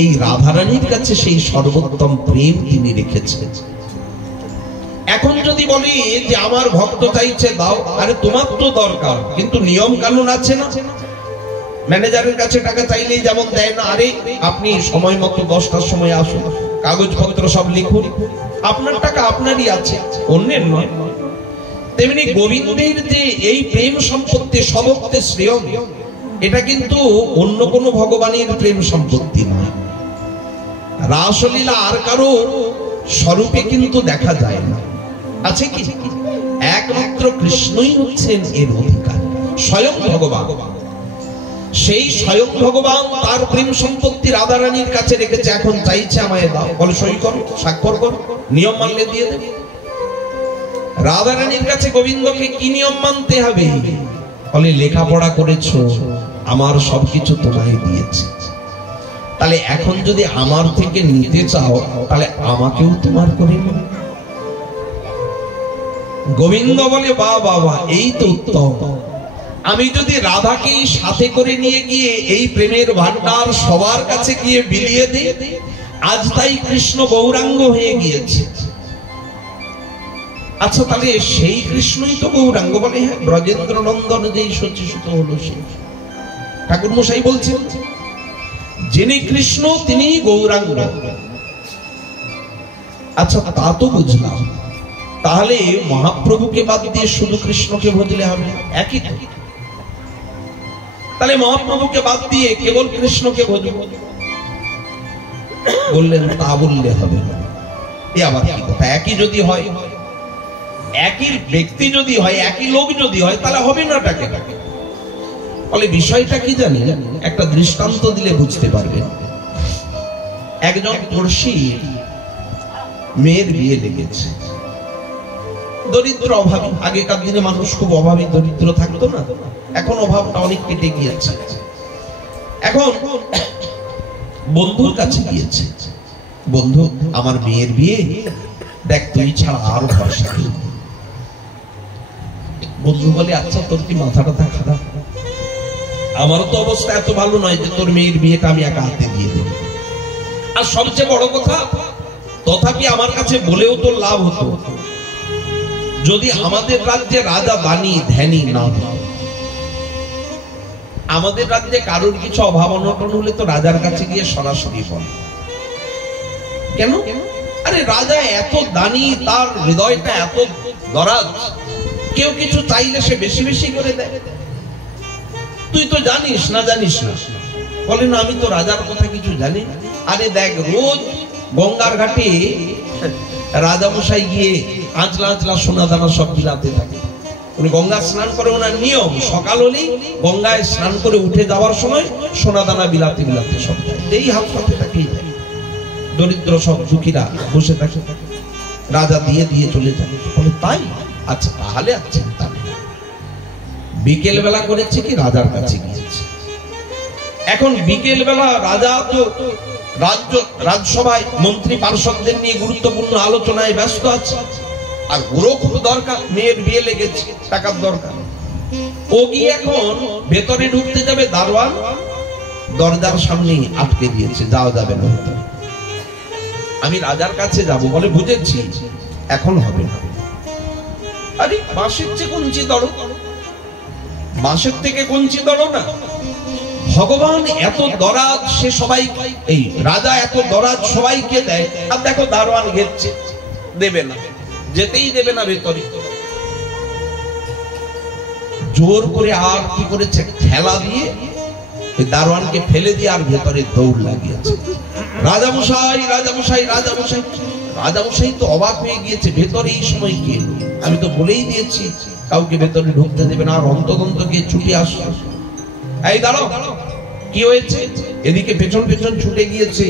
এই রাধারানীর কাছে সেই সর্বোত্তম প্রেম তিনি রেখেছেন। এখন যদি বলি যে আমার ভক্ত চাইছে দাও, আরে তোমার তো দরকার, কিন্তু নিয়ম কানুন আছে না। ম্যানেজারের কাছে টাকা চাইলেই যেমন দেয় না, আরে আপনি সময় মতো 10টার সময় আসুন, কাগজপত্র সব লিখুন, আপনার টাকা আপনারই আছে, অন্যের নয়। তেমনি গোবিন্দের যে এই প্রেম সম্পত্তি সবক্তে শ্রেয়, এটা কিন্তু অন্য কোনো ভগবানের প্রেম সম্পত্তি নয়। রাসলীলা আর কারো স্বরূপে কিন্তু দেখা যায় না, আছে কি? একমাত্র কৃষ্ণই হচ্ছেন এর অধিকার, স্বয়ং ভগবান। সেই স্বয়ং ভগবান তার প্রেম সম্পত্তি রাধারানীর কাছে রেখেছে। এখন চাইছে আমায় দাও, বলে সই করো, স্বাক্ষর করো, নিয়ম মানলে দিয়ে দেবে। রাধারানীর কাছে গোবিন্দকে কি নিয়ম মানতে হবে? বলে লেখাপড়া করেছো, আমার সবকিছু তোমায় দিয়েছি, তাহলে এখন যদি আমার থেকে নিতে চাও, তাহলে আমাকেও তোমার করে নাও। গোবিন্দ বলে বাহ বাহ বাহ, এই তো উত্তম। আমি যদি রাধাকে সাথে করে নিয়ে গিয়ে এই প্রেমের ভান্ডার সবার কাছে গিয়ে বিলিয়ে দিই, আজ তাই কৃষ্ণ গৌরাঙ্গ হয়ে গিয়েছে। আচ্ছা, তাহলে সেই কৃষ্ণই তো গৌরাঙ্গ? বলে হ্যাঁ, ব্রজেন্দ্র নন্দন যেই সচিসুত হলো সেই। ঠাকুর মশাই বলছেন, যিনি কৃষ্ণ তিনি গৌরাঙ্গ। আচ্ছা, তা তো বুঝলাম, তাহলে মহাপ্রভুকে বাদ দিয়ে শুধু কৃষ্ণকে ভজলে হবে? একই। তাহলে মহাপ্রভুকে বাদ দিয়ে কেবল কৃষ্ণকে ভজব? বললেন তা বললে হবে না। এ আবার কি কথা? একই যদি হয়, একই ব্যক্তি যদি হয়, একই লোক যদি হয়, তাহলে হবে না টাকে। বলে বিষয়টা কি জানেন? একটা দৃষ্টান্ত দিলে বুঝতে পারবেন। একজন পড়শি মেয়ের বিয়ে লেগেছে, দরিদ্র অভাবী। আগেকার দিনে মানুষ খুব অভাবী দরিদ্র থাকতো না, এখন অভাবটা অনেক কেটে গিয়েছে। এখন বন্ধুর কাছে গিয়েছে, বন্ধু আমার মেয়ের বিয়ে, দেখ তুই ছাড়া আর ভরসা নেই। বন্ধু বলে আচ্ছা তোর কি মাথাটা খারাপ? আমারও তো অবস্থা এত ভালো নয় যে তোর মেয়ের বিয়েটা আমি একা হাতে দিয়ে দেব। আর সবচেয়ে বড় কথা, তথাপি আমার কাছে বলেও তোর লাভ হতো যদি আমাদের রাজ্যে রাজা দানি ধ্যানী না হতো। আমাদের রাজ্যে কারোর কিছু অভাব অনটন হলে তো রাজার কাছে গিয়ে সরাসরি বলে। কেন? আরে রাজা এত দানি, তার হৃদয়টা এত দরাজ, কেউ কিছু চাইলে সে বেশি বেশি করে দেয়। তুই তো জানিস না, জানিস না? বলে না আমি তো রাজার কথা কিছু জানি। আরে দেখ, রোজ গঙ্গার ঘাটে রাজামশাই গিয়ে আঁচলা আঁচলা সোনা দানা সব বিলাতে থাকে। উনি গঙ্গা স্নান করে, ওনার নিয়ম সকাল হলেই গঙ্গায় স্নান করে উঠে যাওয়ার সময় সোনা দানা বিলাতে বিলাতে সব যেই হাত পাতে তাকেই দেয়। দরিদ্র সব দুঃখীরা বসে থাকে, রাজা দিয়ে দিয়ে চলে যায়। বলে তাই, আচ্ছা তাহলে আর চিন্তা নেই। বিকেল বেলা করেছে কি রাজার কাছে গিয়েছে। এখন বিকেল বেলা রাজা তো রাজসভায় মন্ত্রী পার্ষদদের নিয়ে গুরুত্বপূর্ণ আলোচনায় ব্যস্ত আছে, আর ওরও খুব দরকার, মেয়ের বিয়ে লেগেছে, টাকার দরকার। ও গিয়ে এখন ভেতরে ঢুকতে যাবে, দারোয়ান দরজার সামনে আটকে দিয়েছে, যাওয়া যাবে না ভেতরে। আমি রাজার কাছে যাব, বলে বুঝেছি এখন হবে না। আরে বাঁশের চেয়ে কঞ্চি ধরো, বাঁশের থেকে কঞ্চি ধরো না। ভগবান এত দরাজ, সে সবাই, এই রাজা এত দরাজ সবাইকে দেয়, আর দেখো দারোয়ান ঘেরছে, দেবে না, যেতেই দেবে না ভেতরে। জোর করে আর কি করেছে, ঠেলা দিয়ে দারোয়ানকে ফেলে দিয়ে আর ভেতরে দৌড় লাগিয়েছে। রাজামশাই রাজামশাই রাজামশাই। রাজামশাই তো অবাক হয়ে গিয়েছে, ভেতরে এই সময় কি? আমি তো বলেই দিয়েছি কাউকে ভেতরে ঢুকতে দেবে না। আর অন্তদন্ত গিয়ে ছুটে আসে, এই দাঁড়াও, কি হয়েছে? এদিকে পেছন পেছন ছুটে গিয়েছে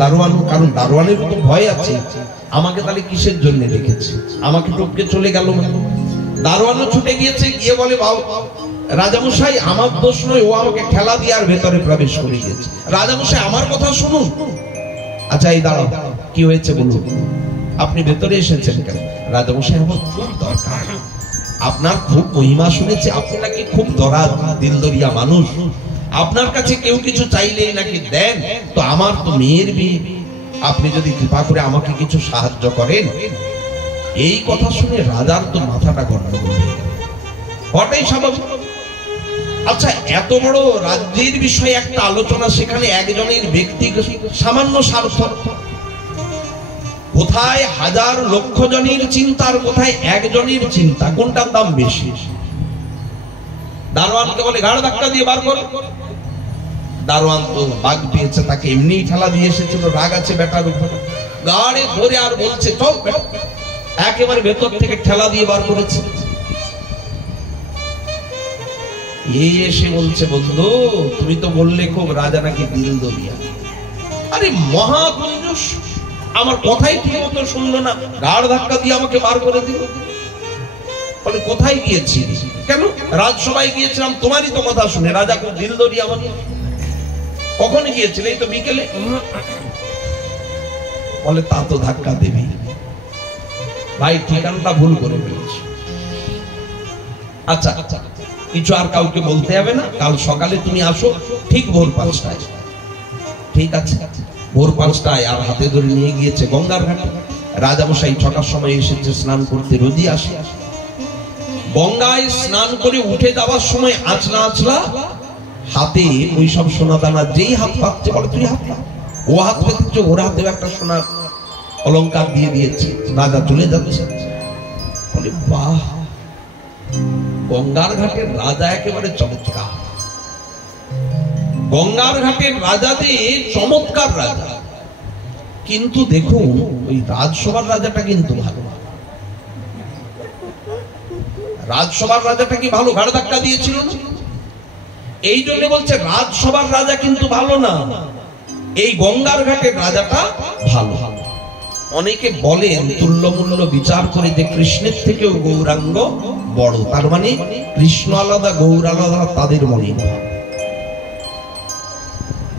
দারোয়ান, কারণ দারোয়ানের তো ভয় আছে, আমাকে তাহলে কিসের জন্য রেখেছে, আমাকে টপকে চলে গেল। দারোয়ানও ছুটে গিয়েছে, গিয়ে বলে রাজামশাই আমার দোষ নয়, ও আমাকে ঠেলা দিয়ে আর ভেতরে প্রবেশ করে গিয়েছে। রাজামশাই আমার কথা শুনুন। আচ্ছা এই দাঁড়াও, কি হয়েছে বলুন, আপনি ভেতরে এসেছেন কেন? রাজামশাই আমার খুব দরকার, আপনার খুব মহিমা শুনেছি, আপনি নাকি খুব দরাজ দিলদরিয়া মানুষ, আপনার কাছে কেউ কিছু চাইলেই নাকি দেন। তো আমার তো মেয়ের বিয়ে, আপনি যদি কৃপা করে আমাকে কিছু সাহায্য করেন। এই কথা শুনে রাজার তো মাথাটা গন্ডগোল হয়ে গেল, হঠাৎই স্বাভাবিক। আচ্ছা এত বড় রাজ্যের বিষয়ে একটা আলোচনা, সেখানে একজনের ব্যক্তিগত সামান্য স্বার্থ, কোথায় হাজার লক্ষ জনের চিন্তা আর কোথায় একজনের চিন্তা, কোনটার দাম বেশি? দারোয়ানকে বলে ঘাড় ধাক্কা দিয়ে বার কর। দারোয়ান তো বাঘ পেয়েছে, তাকে এমনি ঠেলা দিয়ে এসেছিল, রাগ আছে বেটার উপরে, গাড়ে ধরে আর বলছে চল, একেবারে ভেতর থেকে ঠেলা দিয়ে বার করেছে। এই এসে বলছে, বন্ধু তুমি তো বললে খুব রাজা নাকি দিলদরিয়া। আরে মহাকঞ্জুস, আমার কথাই ঠিক মতো শুনলো না, ঘাড় ধাক্কা দিয়ে আমাকে বার করে দিল। বলে কোথায় গিয়েছি? কেন? রাজসভায় গিয়েছিলাম, তোমারই তো কথা শুনে। রাজা খুব দিলদরিয়া আমার। কখন গিয়েছিলে? এই তো বিকেলে। বলে তা তো ধাক্কা দেবি ভাই, ঠিকানাটা ভুল করে ফেলেছি। আচ্ছা কিছু আর কাউকে বলতে হবে না, কাল সকালে তুমি আসো ঠিক ভোর 5টায়। ঠিক আছে, ভোর 5টায়। আর হাতে ধরে নিয়ে গিয়েছে গঙ্গার ঘাটে। রাজামশাই 6টার সময় এসেছে স্নান করতে, রোজই আসে। গঙ্গায় স্নান করে উঠে যাওয়ার সময় আঁচলা আঁচলা হাতে ওই সব সোনা দানা, যেই হাত পাচ্ছে বলে তুই হাত পা, ও হাত পেতেছে, ওর হাতেও একটা সোনার অলংকার দিয়ে দিয়েছে। রাজা চলে যাচ্ছে, বলে বাহ, গঙ্গার ঘাটের রাজা একেবারে চমৎকার। গঙ্গার ঘাটের রাজাদের চমৎকার রাজা। কিন্তু দেখুন ওই রাজসভার রাজাটা কিন্তু ভালো। রাজসভার রাজাটা কি ভালো? ঘাড় ধাক্কা দিয়েছিল না? এই জন্য বলছে রাজসভার রাজা কিন্তু ভালো না, এই গঙ্গার ঘাটের রাজাটা ভালো। অনেকে বলেন তুল্যমূল্য বিচার করে যে কৃষ্ণের থেকেও গৌরাঙ্গ বড়, তার মানে কৃষ্ণ আলাদা গৌর আলাদা, তাদের মনে।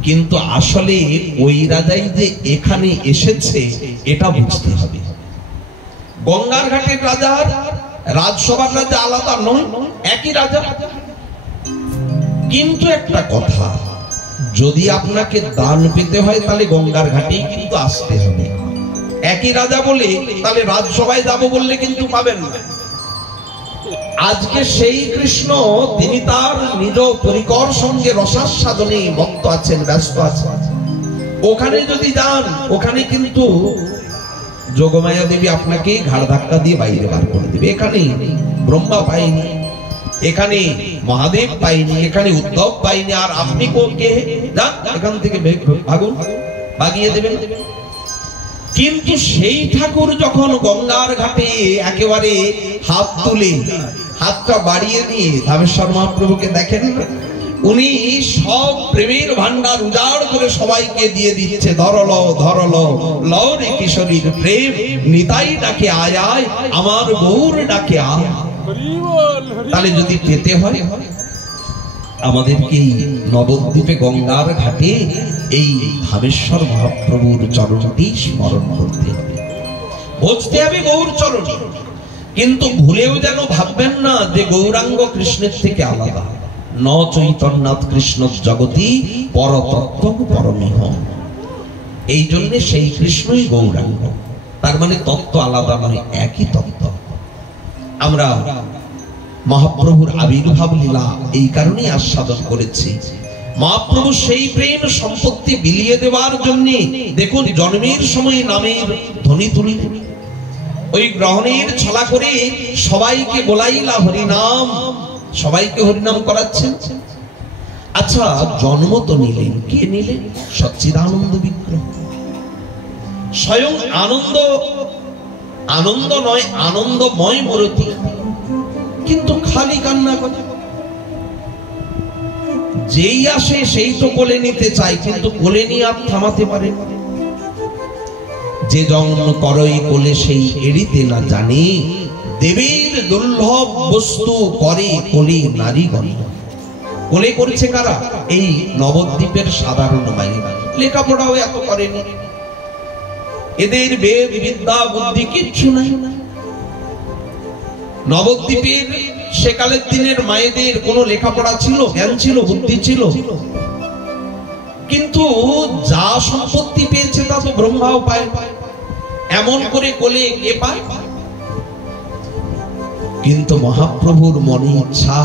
কিন্তু আসলে ওই রাজাই যে এখানে এসেছে এটা বুঝতে হবে। গঙ্গার ঘাটের রাজা আর রাজসভার রাজা আলাদা নয়, একই রাজা। কিন্তু একটা কথা, যদি আপনাকে দান পেতে হয় তাহলে গঙ্গার ঘাটেই কিন্তু আসতে হবে। একই রাজা বলে তাহলে রাজসভায় যাব বললে কিন্তু পাবেন না। আজকে সেই কৃষ্ণ তিনি তার নিজ পরিকর সঙ্গে রসাস্বাদনে মত্ত আছেন, ব্যস্ত আছেন। ওখানে যদি যান, ওখানে কিন্তু যোগমায়া দেবী আপনাকে ঘাড় ধাক্কা দিয়ে বাইরে বার করে দেবে। এখানে ব্রহ্মা পাইনি, এখানে মহাদেব পাইনি, এখানে উদ্ধব পাইনি, আর আপনি কে? যান এখান থেকে ভাগুন, ভাগিয়ে দেবেন। কিন্তু সেই ঠাকুর যখন গঙ্গার ঘাটে একেবারে হাত তুলে, হাতটা বাড়িয়ে দিয়ে ধামেশ্বর মহাপ্রভুকে দেখেন, উনি সব প্রেমের ভান্ডার উজাড় করে সবাইকে দিয়ে দিচ্ছে। ধরল ধরল লও রে কিশোরীর প্রেম, নিতাই ডাকে আয় আয়, আমার গৌর ডাকে আয়। তাহলে যদি পেতে হয় আমাদেরকে নবদ্বীপে গঙ্গার ঘাটে এই ধামেশ্বর মহাপ্রভুর চরণটি স্মরণ করতে হবে, বুঝতে হবে গৌর চরণ। কিন্তু ভুলেও যেন ভাববেন না যে গৌরাঙ্গ কৃষ্ণের থেকে আলাদা। ন চৈতন্যাৎ কৃষ্ণ জগতি পরতত্ত্ব পরমিহ। এই জন্য সেই কৃষ্ণই গৌরাঙ্গ, তার মানে তত্ত্ব আলাদা নয়, একই তত্ত্ব। আমরা মহাপ্রভুর আবির্ভাব লীলা এই কারণেই আস্বাদন করেছি। মহাপ্রভু সেই প্রেম সম্পত্তি বিলিয়ে দেওয়ার জন্য দেখুন জন্মের সময় নামের ধ্বনি তুলিলেন, ওই গ্রহণের ছলা করে সবাইকে বলাইলা হরিনাম, সবাইকে হরিনাম করাচ্ছেন। আচ্ছা, জন্ম তো নিলেন, কে নিলেন? সচ্চিদানন্দ বিগ্রহ, স্বয়ং আনন্দ, আনন্দ নয় আনন্দময় মূর্তি, কিন্তু খালি কান্না করে। যেই আসে সেই তো কোলে নিতে চায়, কিন্তু কোলে নিয়ে আর থামাতে পারে না। যে জন্ম করই কোলে সেই এড়িতে না জানে, দেবীর দুর্লভ বস্তু করে কোলে নারীগণ। কোলে করেছে কারা? এই নবদ্বীপের সাধারণ মায়েরা, লেখাপড়াও এত করেনি, এদের বেদ বিদ্যা বুদ্ধি কিচ্ছু নাই। নবদ্বীপের সেকালের দিনের মায়েদের কোনো লেখাপড়া ছিল, জ্ঞান ছিল, বুদ্ধি ছিল, কিন্তু যা সম্পত্তি পেয়েছে তা তো ব্রহ্মাও পায়। এমন করে কোলে কে পায়? কিন্তু মহাপ্রভুর মনে ইচ্ছা,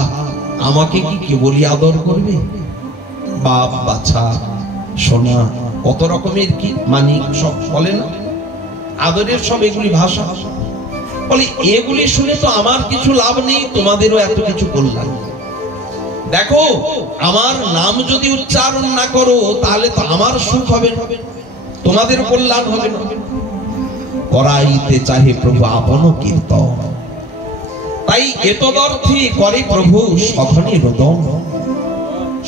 আমাকে কি কেবলই আদর করবে? বাপ, বাছা, সোনা, কত রকমের কি মানিক সব বলে না, আদরের সব এগুলি ভাষা। বলে এগুলি শুনে তো আমার কিছু লাভ নেই, তোমাদেরও এত কিছু কল্যাণ। দেখো, আমার নাম যদি উচ্চারণ না করো তাহলে তো আমার সুখ হবে না, তোমাদের কল্যাণ হবে না। করাইতে চাহে প্রভু আপন কীর্তন, তাই এতদর্থে করে প্রভু সঘনে রোদন।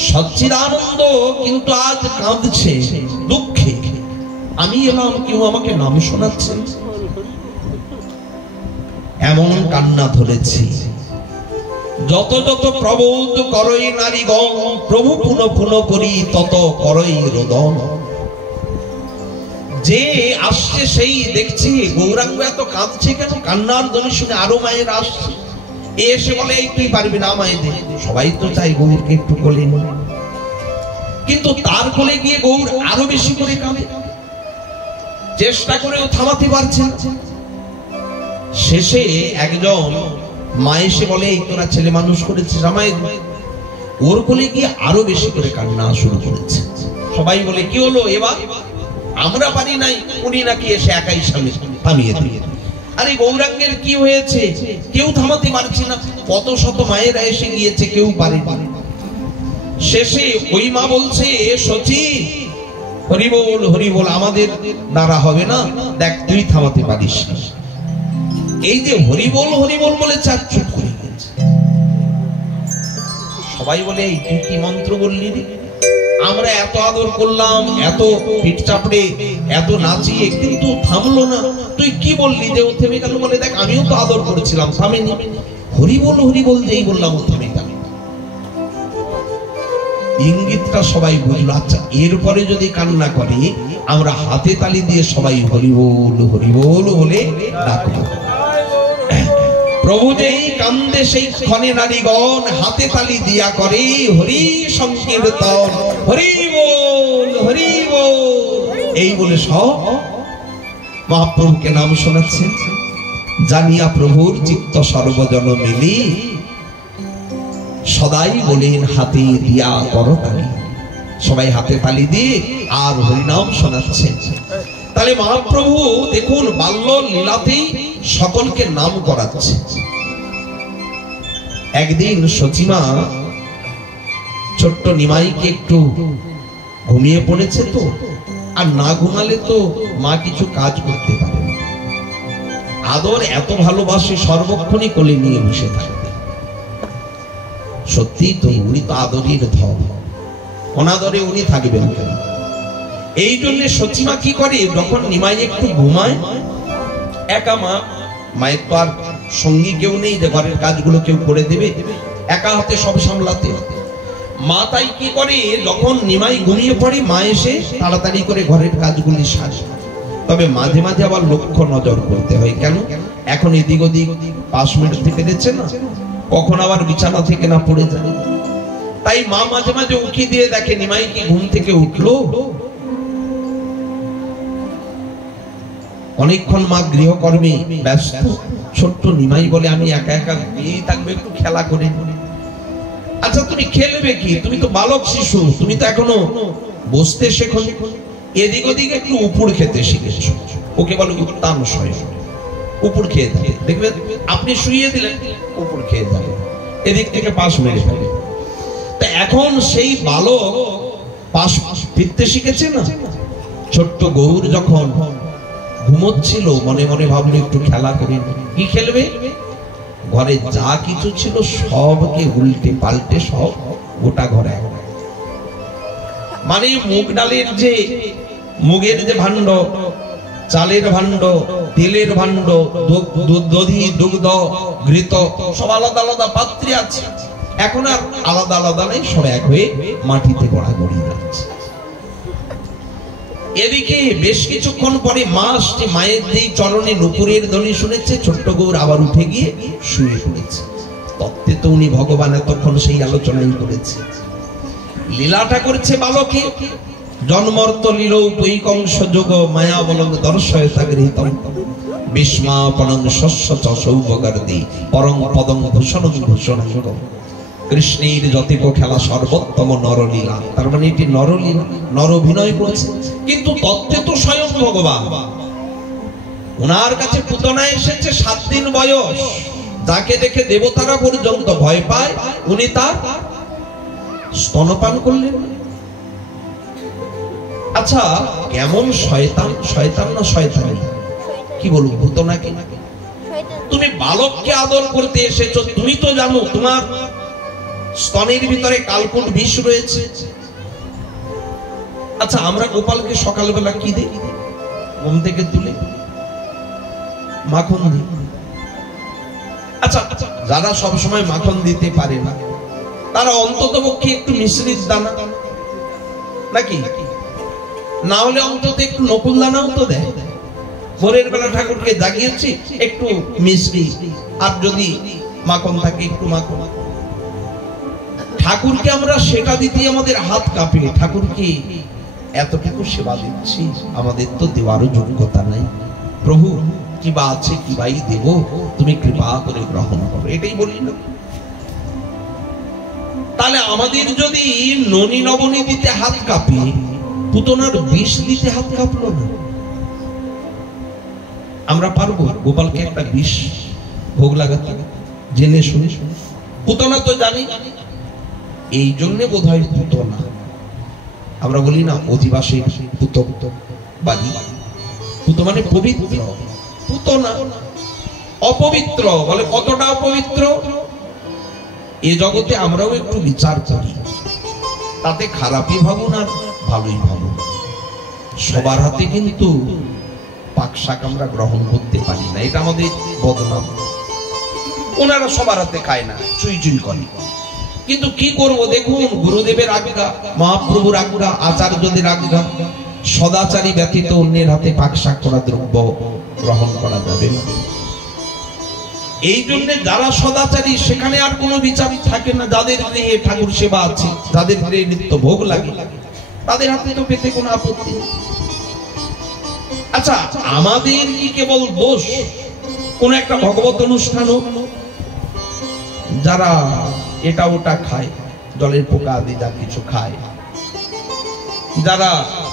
সচ্চিদানন্দ কিন্তু আজ কাঁদছে দুঃখে, আমি এলাম, কেউ আমাকে নাম শোনাচ্ছে, এমন কান্না ধরেছি। যত যত প্রবোধ করই নারীগণ, প্রভু পুন পুন করি তত করই রোদন। যে আসছে সেই দেখছি গৌরাঙ্গ এত কাঁদছে কেন, কান্নার ধ্বনি শুনে আরো মায়ের আসছে, এসে বলে এই তুই পারবি না মায়েদের। সবাই তো চাই গৌরকে একটু কোলে নিয়ে, কিন্তু তার কোলে গিয়ে গৌর আরো বেশি করে কাঁদে, চেষ্টা করেও থামাতে পারছে। শেষে একজন মা এসে বলে এই তোরা ছেলে মানুষ করেছিস আমায়, ওর কোলে গিয়ে আরো বেশি করে কান্না শুরু করেছে। সবাই বলে কি হলো এবার? আমরা পারি নাই, উনি নাকি এসে একাই স্বামী থামিয়ে দিয়ে। আরে গৌরাঙ্গের কি হয়েছে? কেউ থামাতে পারছে না, কত শত মায়েরা এসে গিয়েছে, কেউ পারে। শেষে ওই মা বলছে, সচি হরিবোল হরিবোল, আমাদের দ্বারা হবে না, দেখ তুই থামাতে পারিস না। এই যে হরিবোল হরিবোল বলে চার চুপ করে গেছে। সবাই বলে এই তুই কি মন্ত্র বললি রে? আমরা এত আদর করলাম, এত পিঠ চাপড়ে, এত নাচিয়ে, কিন্তু থামলো না, তুই কি বললি যে ও থেমে গেল? বলে দেখ আমিও তো আদর করেছিলাম, থামেনি। হরিবোল হরিবোল যেই বললাম ও থেমে গেল। ইঙ্গিতটা সবাই বুঝলো। আচ্ছা, এরপরে যদি কান্না করে আমরা হাতে তালি দিয়ে সবাই হরিবোল হরিবোল বলে ডাকবো। প্রভু যেই কান্দে সেই ক্ষণে নারীগণ হাতে তালি দিয়া করে হরি সংকীর্তন, হরি বল হরি বল, এই বলে সব মহাপ্রভুকে নাম শোনাচ্ছেন। জানিয়া প্রভুর চিত্ত সর্বজন মিলি, সদাই বলেন হাতে দিয়া করো তালি। সবাই হাতে তালি দিয়ে আর হরিনাম শোনাচ্ছেন। তাহলে মহাপ্রভু দেখুন বাল্য লীলাতেই সকলকে নাম করাচ্ছে। একদিন সচিমা ছোট্ট নিমাইকে একটু ঘুমিয়ে পড়েছে তো, আর না ঘুমালে তো মা কিছু কাজ করতে পারে না। আদর এত ভালোবাসে, সর্বক্ষণই কোলে নিয়ে বসে থাকবে। সত্যি তো উনি তো আদরের ধন, অনাদরে উনি থাকবেন কেন? এই জন্য সচিমা কি করে, যখন নিমাই একটু ঘুমায়, একা মা, মায়ের তো আর সঙ্গী কেউ নেই যে ঘরের কাজগুলো কেউ করে দেবে, একা হাতে সব সামলাতে। মা তাই কি করে, যখন নিমাই ঘুমিয়ে পড়ে মা এসে তাড়াতাড়ি করে ঘরের কাজগুলি সারে। তবে মাঝে মাঝে আবার লক্ষ্য নজর করতে হয়, কেন এখন এদিক ওদিক পাশ মেটাতে পেরেছে না, কখন আবার বিছানা থেকে না পড়ে যায়। তাই মা মাঝে মাঝে উকি দিয়ে দেখে নিমাই কি ঘুম থেকে উঠলো। অনেকক্ষণ মা গৃহকর্মে ব্যস্ত, ছোট্ট নিমাই বলে আমি একা একা ঘুমিয়েই থাকবে, একটু খেলা করে। আচ্ছা তুমি খেলবে কি, তুমি তো বালক শিশু, তুমি তো এখনো বসতে শেখো, এদিক ওদিক একটু উপুড় খেতে শিখেছো। ওকে বলো উত্তান শয়, উপুড় খেয়ে থাকে, দেখবেন আপনি শুইয়ে দিলেন উপুড় খেয়ে যাবে, এদিক থেকে পাশ মেরে ফেলে। তা এখন সেই বালক পাশ ফিরতে শিখেছে না। ছোট্ট গৌর যখন ঘুমোচ্ছিল মনে মনে ভাবলো একটু খেলা করে। কি খেলবে? ঘরে যা কিছু ছিল সবকে উল্টে পাল্টে সব গোটা ঘরে, মানে মুগ ডালের যে মুগের যে ভাণ্ড, চালের ভাণ্ড, তেলের ভাণ্ড, দধি, দুগ্ধ, ঘৃত সব আলাদা আলাদা পাত্রে আছে। এখন আর আলাদা আলাদা নেই, সব এক হয়ে মাটিতে গড়াগড়ি যাচ্ছে। এদিকে বেশ কিছুক্ষণ পরে মা আসছে, মায়ের যেই চরণে নুপুরের ধ্বনি শুনেছে, ছোট্ট গৌর আবার উঠে গিয়ে শুয়ে পড়েছে। তত্ত্বে তো উনি ভগবান এতক্ষণ সেই আলোচনাই করেছে। লীলাটা করছে বালকে, জন্মর্ত লীল পৈকংশ যোগ মায়া বলং দর্শয় সাগৃহীতম বিস্মাপনং শস্য চ সৌভগার্দি পরং পদং ভূষণং ভূষণাঙ্গ। কৃষ্ণের যতিক খেলা সর্বোত্তম নরলীলা, তার মানে এটি নরলীলা, নর অভিনয় করছে, কিন্তু তত্ত্বে তো স্বয়ং ভগবান। ওনার কাছে পুতনা এসেছে 7 দিন বয়স, যাকে দেখে দেবতারা পর্যন্ত ভয় পায়, উনি তার স্তনপান করলেন। আচ্ছা কেমন শয়তান, শয়তান না শয়তানি, কি বলবো, পুতনা কি? তুমি বালককে আদর করতে এসেছো, তুমি তো জানো তোমার স্তনের ভিতরে কালকুট বিষ রয়েছে। আচ্ছা আমরা গোপালকে সকালবেলা কি দিই? ঘুম থেকে তুলে মাখন দিই। আচ্ছা যারা সব সময় মাখন দিতে পারে না, তারা অন্তত পক্ষে একটু মিশ্রিত দানা, নাকি না হলে অন্তত একটু নকুল দানাও তো দেয়। ভোরের বেলা ঠাকুরকে জাগিয়েছি, একটু মিশ্রি, আর যদি মাখন থাকে একটু মাখন। ঠাকুরকে আমরা সেটা দিতে আমাদের হাত কাঁপে, ঠাকুরকে এতটুকু সেবা দিচ্ছি, আমাদের তো দেওয়ারও যোগ্যতা নাই। প্রভু কি বা আছে, কি বাই দেব, তুমি কৃপা করে গ্রহণ করো, এটাই বলি না। তাহলে আমাদের যদি ননি নবনী দিতে হাত কাঁপে, পুতনার বিষ দিতে হাত কাঁপলো না, আমরা পারবো গোপালকে একটা বিষ ভোগ লাগাতে জেনে শুনে? পুতনা তো জানি, এই জন্য বোধ হয় পুতনা। আমরা বলি না অধিবাসী পুত বাড়ি, পুত মানে পবিত্র, পুতনা অপবিত্র। বলে কতটা অপবিত্র? এ জগতে আমরাও একটু বিচার করি, তাতে খারাপই ভাবুন আর ভালোই ভাবুন। সবার হাতে কিন্তু পাক শাক আমরা গ্রহণ করতে পারি না, এটা আমাদের বদনাম। ওনারা সবার হাতে খায় না, চুই চুই করে। কিন্তু কি করব, দেখুন গুরুদেবের আজ্ঞা, মহাপ্রভুর আজ্ঞা, আচার্যদের আজ্ঞা, সদাচারী ব্যতীত অন্যের হাতে পাক শাক করা দ্রব্য গ্রহণ করা যাবে না। এই জন্য যারা সদাচারী সেখানে আর কোনো বিচার থাকে না। যাদের গৃহে ঠাকুর সেবা আছে, যাদের গৃহে নিত্য ভোগ লাগে, তাদের হাতে তো পেতে কোনো আপত্তি নেই। আচ্ছা আমাদের কি কেবল দোষ কোন একটা ভগবত অনুষ্ঠান, যারা এটা ওটা খায়, জলের পোকা আদি যা কিছু খায়, যারা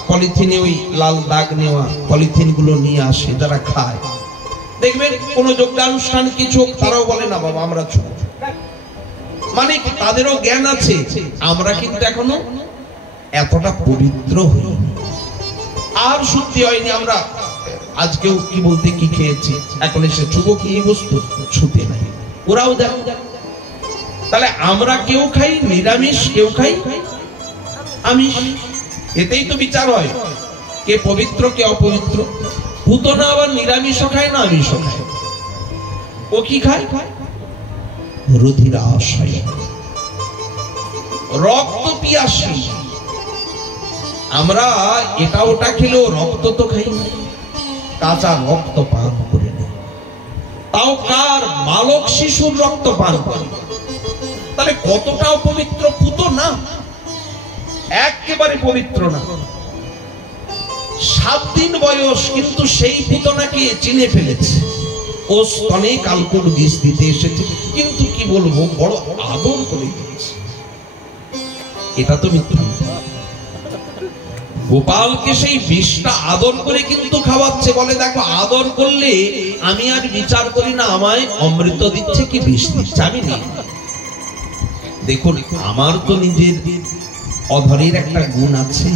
পলিথিনে ওই লাল দাগ নেওয়া পলিথিন গুলো নিয়ে আসে, যারা খায়, দেখবেন কোন যজ্ঞানুষ্ঠান কিছু, তারাও বলে না বাবা আমরা ছোট, মানে তাদেরও জ্ঞান আছে। আমরা কিন্তু এখনো এতটা পবিত্র হইনি। আর শুদ্ধি হয়নি, আমরা আজকেও কি বলতে কি খেয়েছি, এখন এসে ছুবো কি এই বস্তু, ছুতে নাই। ওরাও দেখো, তাহলে আমরা কেউ খাই নিরামিষ, কেউ খাই আমিষ। এতেই তো বিচার হয় কে পবিত্র কে অপবিত্র। পুতনা আবার নিরামিষও খায় না আমিষও খায়। ও কি খায়? রুধিরাশয়, রক্ত পিয়াসী। আমরা এটা ওটা খেলেও রক্ত তো খাই না, কাঁচা রক্ত পান করে নেই। তাও কার? বালক শিশুর রক্ত পান করে। তাহলে কতটা অপবিত্র পুতনা, একেবারে পবিত্র না। 7 দিন বয়স, কিন্তু সেই পুতনাকে চিনে ফেলেছে। ও স্তনে কালকুল বিষ দিতে এসেছে, কিন্তু কি বলবো, বড় আদর করে দিয়েছে। এটা তো মিথ্যা। গোপালকে সেই বিষটা আদর করে কিন্তু খাওয়াচ্ছে, বলে দেখো আদর করলে আমি আর বিচার করি না আমায় অমৃত দিচ্ছে কি বিষ দিচ্ছে, আমি নেই। দেখুন, আমার তো নিজের অধরের একটা গুণ আছে,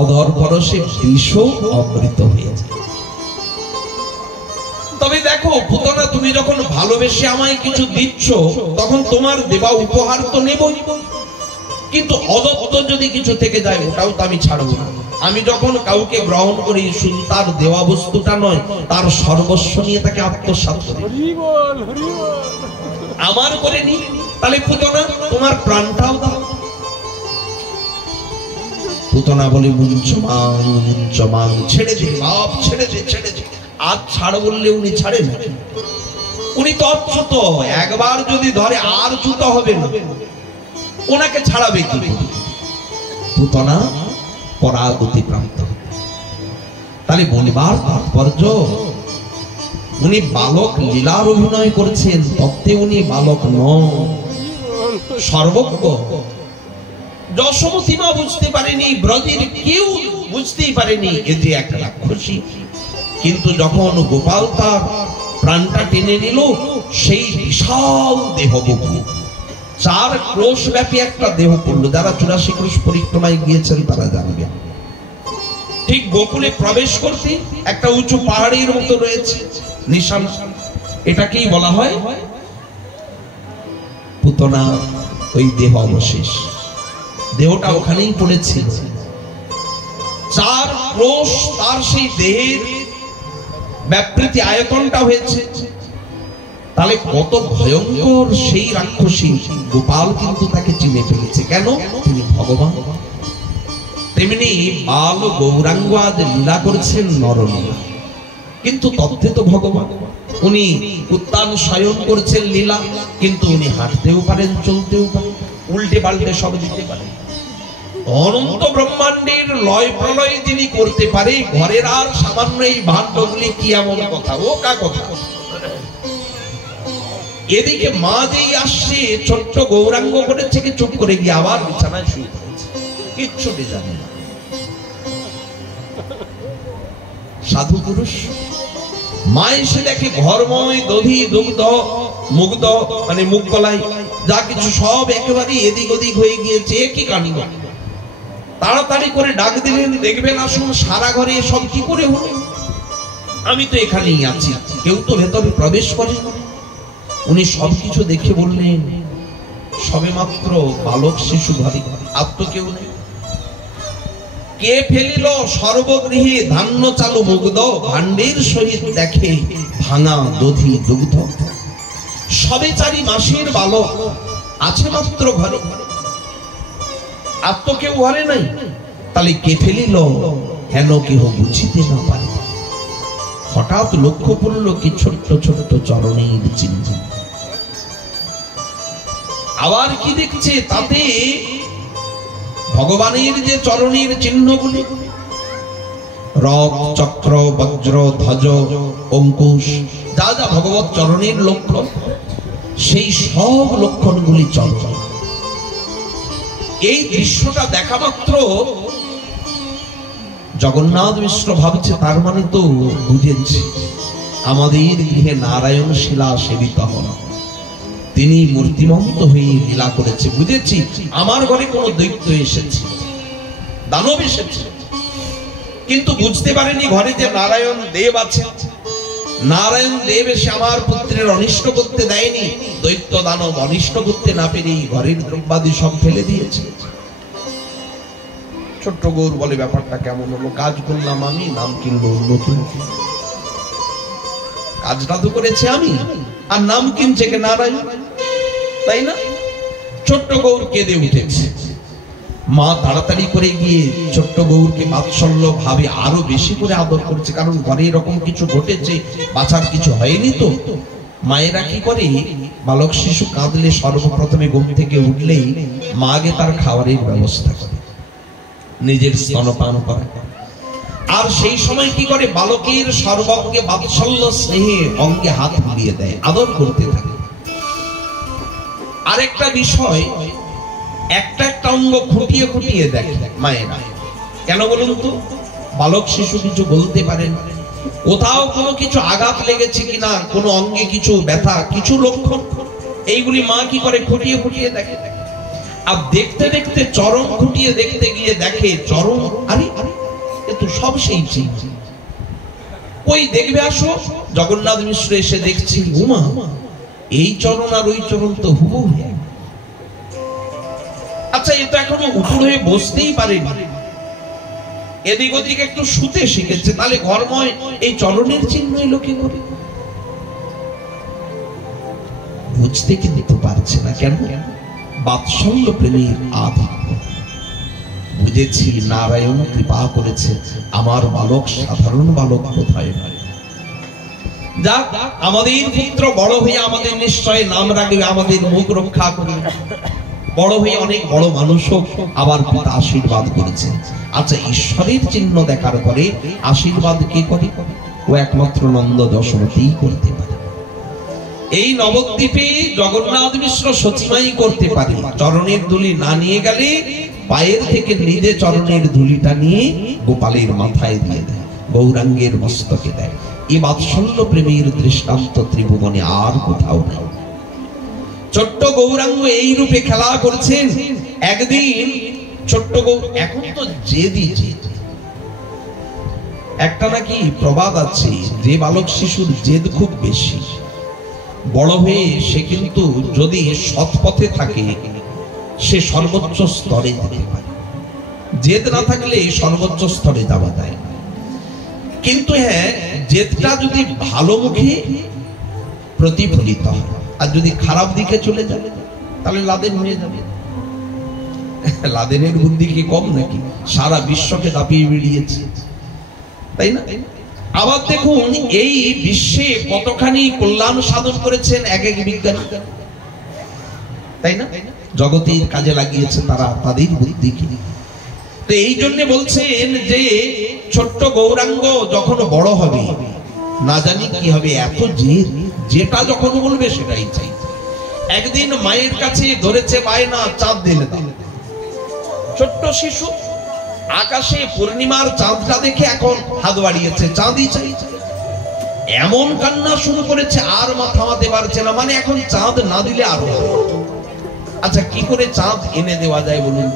অধর পরশে বিষও অমৃত হয়ে যায়। তবে দেখো পুতনা, তুমি যখন ভালোবেসে আমায় কিছু দিচ্ছ, তখন তোমার দেওয়া উপহার তো নেবই, কিন্তু অদত্ত যদি কিছু থেকে যায় ওটাও তো আমি ছাড়বো না। আমি যখন কাউকে গ্রহণ করি, শুধু তার দেওয়া বস্তুটা নয়, তার সর্বস্ব নিয়ে তাকে আত্মসাৎ করি, আমার করে নি। তাহলে পুতনা, তোমার প্রাণটাও দাও। পুতনা বলে মুঞ্চমান, ছেড়ে দে বাপ, ছেড়ে দে, ছেড়ে দে। আজ ছাড় বললে উনি ছাড়েন? উনি তো অচ্যুত, একবার যদি ধরে আর চ্যুত হবে না, ওনাকে ছাড়াবে কি? পুতনা পরাগতি প্রাপ্ত। তাহলে বলিবার তাৎপর্য, উনি বালক লীলার অভিনয় করেছেন, তত্ত্বে উনি বালক নন, সর্বজ্ঞ। যশোমতী মা বুঝতে পারেনি, ব্রজের কেউ বুঝতেই পারেনি এ যে এক রাক্ষসী। কিন্তু যখন গোপাল তার প্রাণটা টেনে নিল, সেই বিশাল দেহবহু 4 ক্রোশ ব্যাপী একটা দেহ পড়লো। যারা 84 ক্রোশ পরিক্রমায় গিয়েছেন তারা জানবে। ঠিক গোকুলে প্রবেশ করতে একটা উঁচু পাহাড়ের মতো রয়েছে নিশান, এটাকেই বলা হয় পুতনা ওই দেহ অবশেষ। দেহটা ওখানেই পড়েছিল। 4 ক্রোশ তার সেই দেহের ব্যাপৃতি আয়তনটা হয়েছে। তাহলে কত ভয়ঙ্কর সেই রাক্ষসী। গোপাল কিন্তু তাকে চিনে ফেলেছে। কেন? তিনি ভগবান। তেমনি বাল গৌরাঙ্গ আজ লীলা করছেন নরলীলা, কিন্তু তত্ত্বে তো ভগবান। উনি উত্তান শয়ন করছেন লীলা, কিন্তু উনি হাঁটতেও পারেন, চলতেও পারেন, উল্টে পাল্টে সব দিতে পারেন। অনন্ত ব্রহ্মাণ্ডের লয় প্রলয় যিনি করতে পারে, ঘরের আর সামান্য এই ভাণ্ডগুলি কি এমন কথা? ও কা কথা। এদিকে মা যেই আসছে, ছোট্ট গৌরাঙ্গ করেছে কি চুপ করে গিয়ে আবার বিছানায় শুয়ে পড়েছে, কিচ্ছু জানে না। সাধু পুরুষ মা এসে দেখে ঘরময় দধি দুগ্ধ মুগ্ধ, মানে মুখ গলাই যা কিছু সব একেবারে এদিক ওদিক হয়ে গিয়েছে। কি কাণ্ড! তাড়াতাড়ি করে ডাক দিলেন, দেখবেন আসুন, সারা ঘরে সব কি করে হলো? আমি তো এখানেই আছি, কেউ তো ভেতরে প্রবেশ করে। উনি সবকিছু দেখে বললেন, সবে মাত্র বালক শিশু ঘরে, আর তো কেউ নেই। কে ফেলিল সর্বগৃহে ধান্য চালু মুগ্ধ, ভাণ্ডের সহিত দেখে ভাঙা দধি দুগ্ধ। সবে 4 মাসের বালক আছে মাত্র ঘরে, আর তো কেউ ঘরে নাই। তাহলে কে ফেলিল হেন কেহ বুঝিতে না পারে। হঠাৎ লক্ষ্য করল কি ছোট্ট ছোট্ট চরণের চিহ্ন। আবার কি দেখছে? তাতে ভগবানের যে চরণের চিহ্নগুলি, রথ চক্র বজ্র ধ্বজ অঙ্কুশ, যা যা ভগবত চরণের লক্ষণ, সেই সব লক্ষণগুলি চঞ্চল। এই দৃশ্যটা দেখা মাত্র জগন্নাথ মিশ্র ভাবছে, তার মানে তো বুঝেছি আমাদের গৃহে নারায়ণ শিলা সেবিত হন, তিনি মূর্তিমন্ত হয়ে লীলা করেছে। বুঝেছি আমার ঘরে কোনো দৈত্য এসেছে, দানব এসেছে। কিন্তু বুঝতে পারেনি ঘরে যে নারায়ণ দেব আছে। নারায়ণ দেব এসে আমার পুত্রের অনিষ্ট করতে দেয়নি, দৈত্য দানব অনিষ্ট করতে না পেরেই ঘরের দ্রব্যাদি সব ফেলে দিয়েছে। ছোট্ট গৌর বলে, ব্যাপারটা কেমন হলো? কাজ করলাম আমি, নাম কিনলো নতুন। কাজটা তো করেছে আমি, আর নাম কিনছে কে? নারায়ণ, তাই না? ছোট্ট গৌর কেঁদে উঠেছে। মা তাড়াতাড়ি করে গিয়ে ছোট্ট গৌরকে বাৎসল্য ভাবে আরো বেশি করে আদর করছে, কারণ ঘরে এরকম কিছু ঘটেছে, বাঁচার কিছু হয়নি তো। মায়েরা কি করে, বালক শিশু কাঁদলে সর্বপ্রথমে ঘুম থেকে উঠলেই মা আগে তার খাবারের ব্যবস্থা করে, নিজের স্তনপান করে। আর সেই সময় কি করে, বালকের সর্বাঙ্গে বাৎসল্য স্নেহে অঙ্গে হাত বুলিয়ে দেয়, আদর করতে থাকে। আরেকটা বিষয়, একটা একটা অঙ্গ খুঁটিয়ে খুঁটিয়ে দেখে মায়েরা। কেন বলুন তো? বালক শিশু কিছু বলতে পারেন, কোথাও কোনো কিছু আঘাত লেগেছে কিনা, কোনো অঙ্গে কিছু ব্যথা, কিছু লক্ষণ, এইগুলি মা কি করে খুঁটিয়ে খুঁটিয়ে দেখে। আর দেখতে দেখতে চরম খুঁটিয়ে দেখতে গিয়ে দেখে চরম, আরে এ তো সব সেই ঠিক। ওই দেখবে আসো, জগন্নাথ মিশ্র এসে দেখছি, উমা এই চরণ আর ওই চরণ তো হুবহু। আচ্ছা, এ তো এখনো উপুড় হয়ে বসতেই পারেনি, এদিক ওদিক একটু শুতে শিখেছে, তাহলে ঘরময় এই চরণের চিহ্ন এলো কি করে? বুঝতে কিন্তু পারছে না। কেন? বাৎসল্য প্রেমের আধিক্য। বুঝেছি নারায়ণ কৃপা করেছে, আমার বালক সাধারণ বালক কোথায় নয়। যাক, আমাদের পুত্র বড় হয়ে আমাদের নিশ্চয় নাম রাখবে, আমাদের মুখ রক্ষা করবে, বড় হয়ে অনেক বড় মানুষ হোক। আবার পিতা আশীর্বাদ করেছে। আচ্ছা, ঈশ্বরের চিহ্ন দেখার পরে আশীর্বাদ কে করে? ও একমাত্র নন্দ যশোমতীই করতে পারে। এই নবদ্বীপে জগন্নাথ মিশ্র সচিমাই করতে পারে। চরণের ধুলি না নিয়ে গেলে পায়ের থেকে নিজে চরণের ধুলিটা নিয়ে গোপালের মাথায় দিয়ে দেয়, গৌরাঙ্গের মস্তকে দেয়। এই বাৎসল্য প্রেমের দৃষ্টান্ত ত্রিভুবনে আর কোথাও নেই। ছোট্ট গৌরাঙ্গ এই রূপে খেলা করছেন। একদিন ছোট্ট গৌর, এখন তো জেদি, একটা নাকি প্রবাদ আছে, যে বালক শিশুর জেদ খুব বেশি, বড় হয়ে সে কিন্তু যদি সৎ পথে থাকে সে সর্বোচ্চ স্তরে যেতে পারে। জেদ না থাকলে সর্বোচ্চ স্তরে যাওয়া যায় না। কিন্তু হ্যাঁ, জেদটা যদি ভালো মুখে প্রতিফলিত হয়, আর যদি খারাপ দিকে চলে যাবে তাহলে লাদেন হয়ে যাবে। লাদেনের বুদ্ধি কি কম নাকি? সারা বিশ্বকে দাপিয়ে বেরিয়েছে, তাই না? আবার দেখুন, এই বিশ্বে কতখানি কল্যাণ সাধন করেছেন এক এক বিজ্ঞানী, তাই না? জগতের কাজে লাগিয়েছে তারা তাদের বুদ্ধিকে। তো এই জন্য বলছেন যে ছোট্ট গৌরাঙ্গ যখন বড় হবে না জানি কি হবে, এত জেদ, যেটা যখন বলবে সেটাই চাই। একদিন মায়ের কাছে ধরেছে বায়না, চাঁদ দিলে দাও। ছোট্ট শিশু আকাশে পূর্ণিমার চাঁদটা দেখে এখন হাত বাড়িয়েছে, চাঁদই চাই। এমন কান্না শুরু করেছে, আর থামাতে পারছে না, মানে এখন চাঁদ না দিলে আরো। আচ্ছা, কি করে চাঁদ এনে দেওয়া যায় বলুন?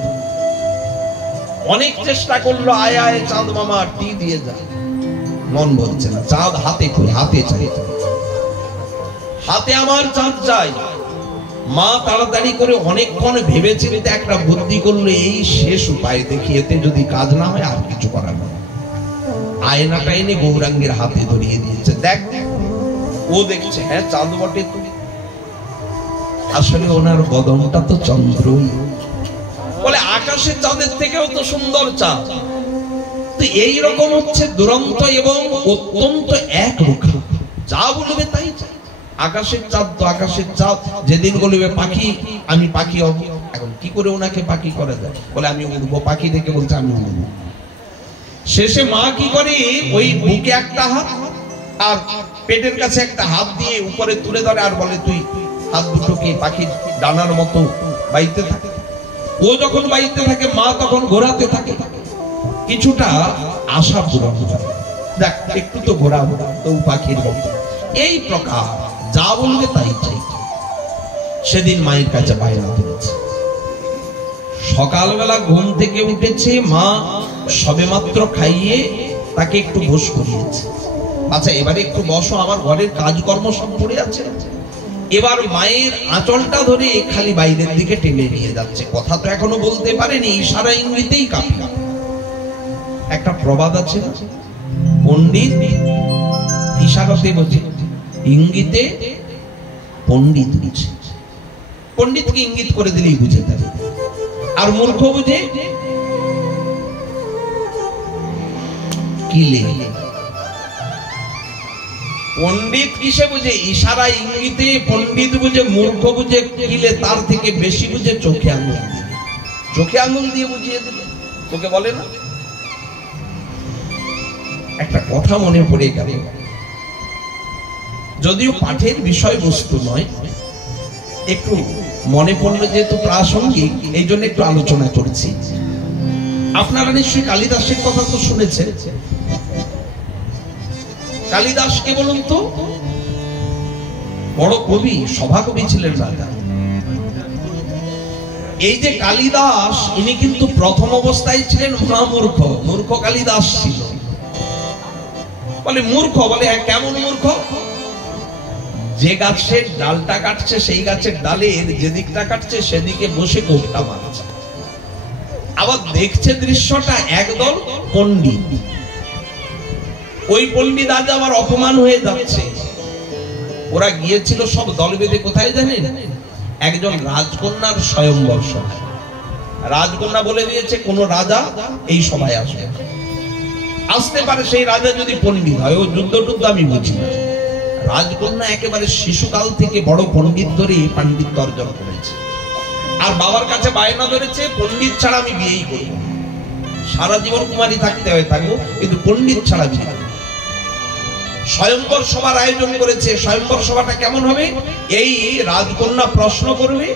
অনেক চেষ্টা করলো, আয় আয় চাঁদ মামা টি দিয়ে যায়, মন বলছে না। চাঁদ হাতে করে, হাতে চাই, হাতে আমার চাঁদ চাই। মা তাড়াতাড়ি করে অনেকক্ষণ ভেবেচিন্তে একটা বুদ্ধি করলো, এই শেষ উপায় দেখি, এতে যদি কাজ না হয় আর কিছু করার নেই। আয়নাটা এনে গৌরাঙ্গের হাতে ধরিয়ে দিয়েছে, দেখ। ও দেখছে, হ্যাঁ চাঁদ বটে। আসলে ওনার বদনটা তো চন্দ্রই, বলে আকাশের চাঁদের থেকেও তো সুন্দর চাঁদ। তো এইরকম হচ্ছে দুরন্ত এবং অত্যন্ত একরূখা, যা বলবে তাই চাই। আকাশের চাঁদ তো আকাশের চাঁদ, যেদিন বলবে পাখি, আমি পাখি হব। এখন কি করে ওনাকে পাখি করে দেয়? বলে আমি উড়বো, পাখি দেখে বলছে আমি উড়বো। শেষে মা কি করে, ওই বুকে একটা হাত আর পেটের কাছে একটা হাত দিয়ে উপরে তুলে ধরে, আর বলে তুই হাত দুটোকে পাখির ডানার মতো বাইতে থাকে। ও যখন বাইতে থাকে, মা তখন ঘোরাতে থাকে, কিছুটা আশা পূরণ হয়, দেখ একটু তো ঘোরাবো তো পাখির মতো। এই প্রকার যা বলবে তাই চাই। সেদিন মায়ের কাছে বায়না করেছে। সকালবেলা ঘুম থেকে উঠেছে মা, সবেমাত্র খাইয়ে তাকে একটু বস করিয়েছে। আচ্ছা এবারে একটু বসো, আমার ঘরের কাজকর্ম সব পড়ে আছে। এবার মায়ের আঁচলটা ধরে খালি বাইরের দিকে টেনে নিয়ে যাচ্ছে। কথা তো এখনো বলতে পারেনি, ইশারা ইঙ্গিতেই কাঁপি। একটা প্রবাদ আছে, পণ্ডিত ইশারাতে বোঝে, ইঙ্গিতে পণ্ডিত বুঝে। পণ্ডিতকে ইঙ্গিত করে দিলেই বুঝে যাবে, আর মূর্খ বুঝে কিলে। পণ্ডিত কিসে বুঝে? ইশারা ইঙ্গিতে পণ্ডিত বুঝে, মূর্খ বুঝে কিলে। তার থেকে বেশি বুঝে চোখে আঙুল দিয়ে। চোখে আঙুল দিয়ে বুঝিয়ে দিল, তোকে বলে না। একটা কথা মনে পড়ে গেল, যদিও পাঠের বিষয়বস্তু নয়, একটু মনে পড়লো যেহেতু প্রাসঙ্গিক, এই জন্য একটু আলোচনা করছি। আপনারা নিশ্চয়ই কালিদাসের কথা তো শুনেছেন। কালিদাস কে বলুন তো? বড় কবি, সভাকবি ছিলেন রাজা। এই যে কালিদাস, ইনি কিন্তু প্রথম অবস্থায় ছিলেন মহামূর্খ। মূর্খ কালিদাস ছিল। বলে মূর্খ, বলে কেমন মূর্খ? যে গাছের ডালটা কাটছে সেই গাছের ডালের যেদিকটা কাটছে সেদিকে বসে কোপটা মারছে। আবার দেখছে দৃশ্যটা একদল পণ্ডিত। ওই পণ্ডিত আজ আবার অপমান হয়ে যাচ্ছে। ওরা গিয়েছিল সব দল বেঁধে কোথায় জানেন? একজন রাজকন্যার স্বয়ংবর সভায়। রাজকন্যা বলে দিয়েছে কোন রাজা এই সভায় আসবে, আসতে পারে সেই রাজা যদি পণ্ডিত হয়। ও যুদ্ধ টুদ্ধ আমি বুঝি না। রাজকন্যা একেবারে শিশুকাল থেকে বড় পণ্ডিত ধরে পাণ্ডিত্য অর্জন করেছে, আর বাবার কাছে বায়না ধরেছে পণ্ডিত ছাড়া আমি বিয়েই করব। সারা জীবন কুমারী থাকতে হয় থাকবো, কিন্তু পণ্ডিত ছাড়া বিয়ে। স্বয়ংবর সভার আয়োজন করেছে। স্বয়ংবর সভাটা কেমন হবে? এই রাজকন্যা প্রশ্ন করবে,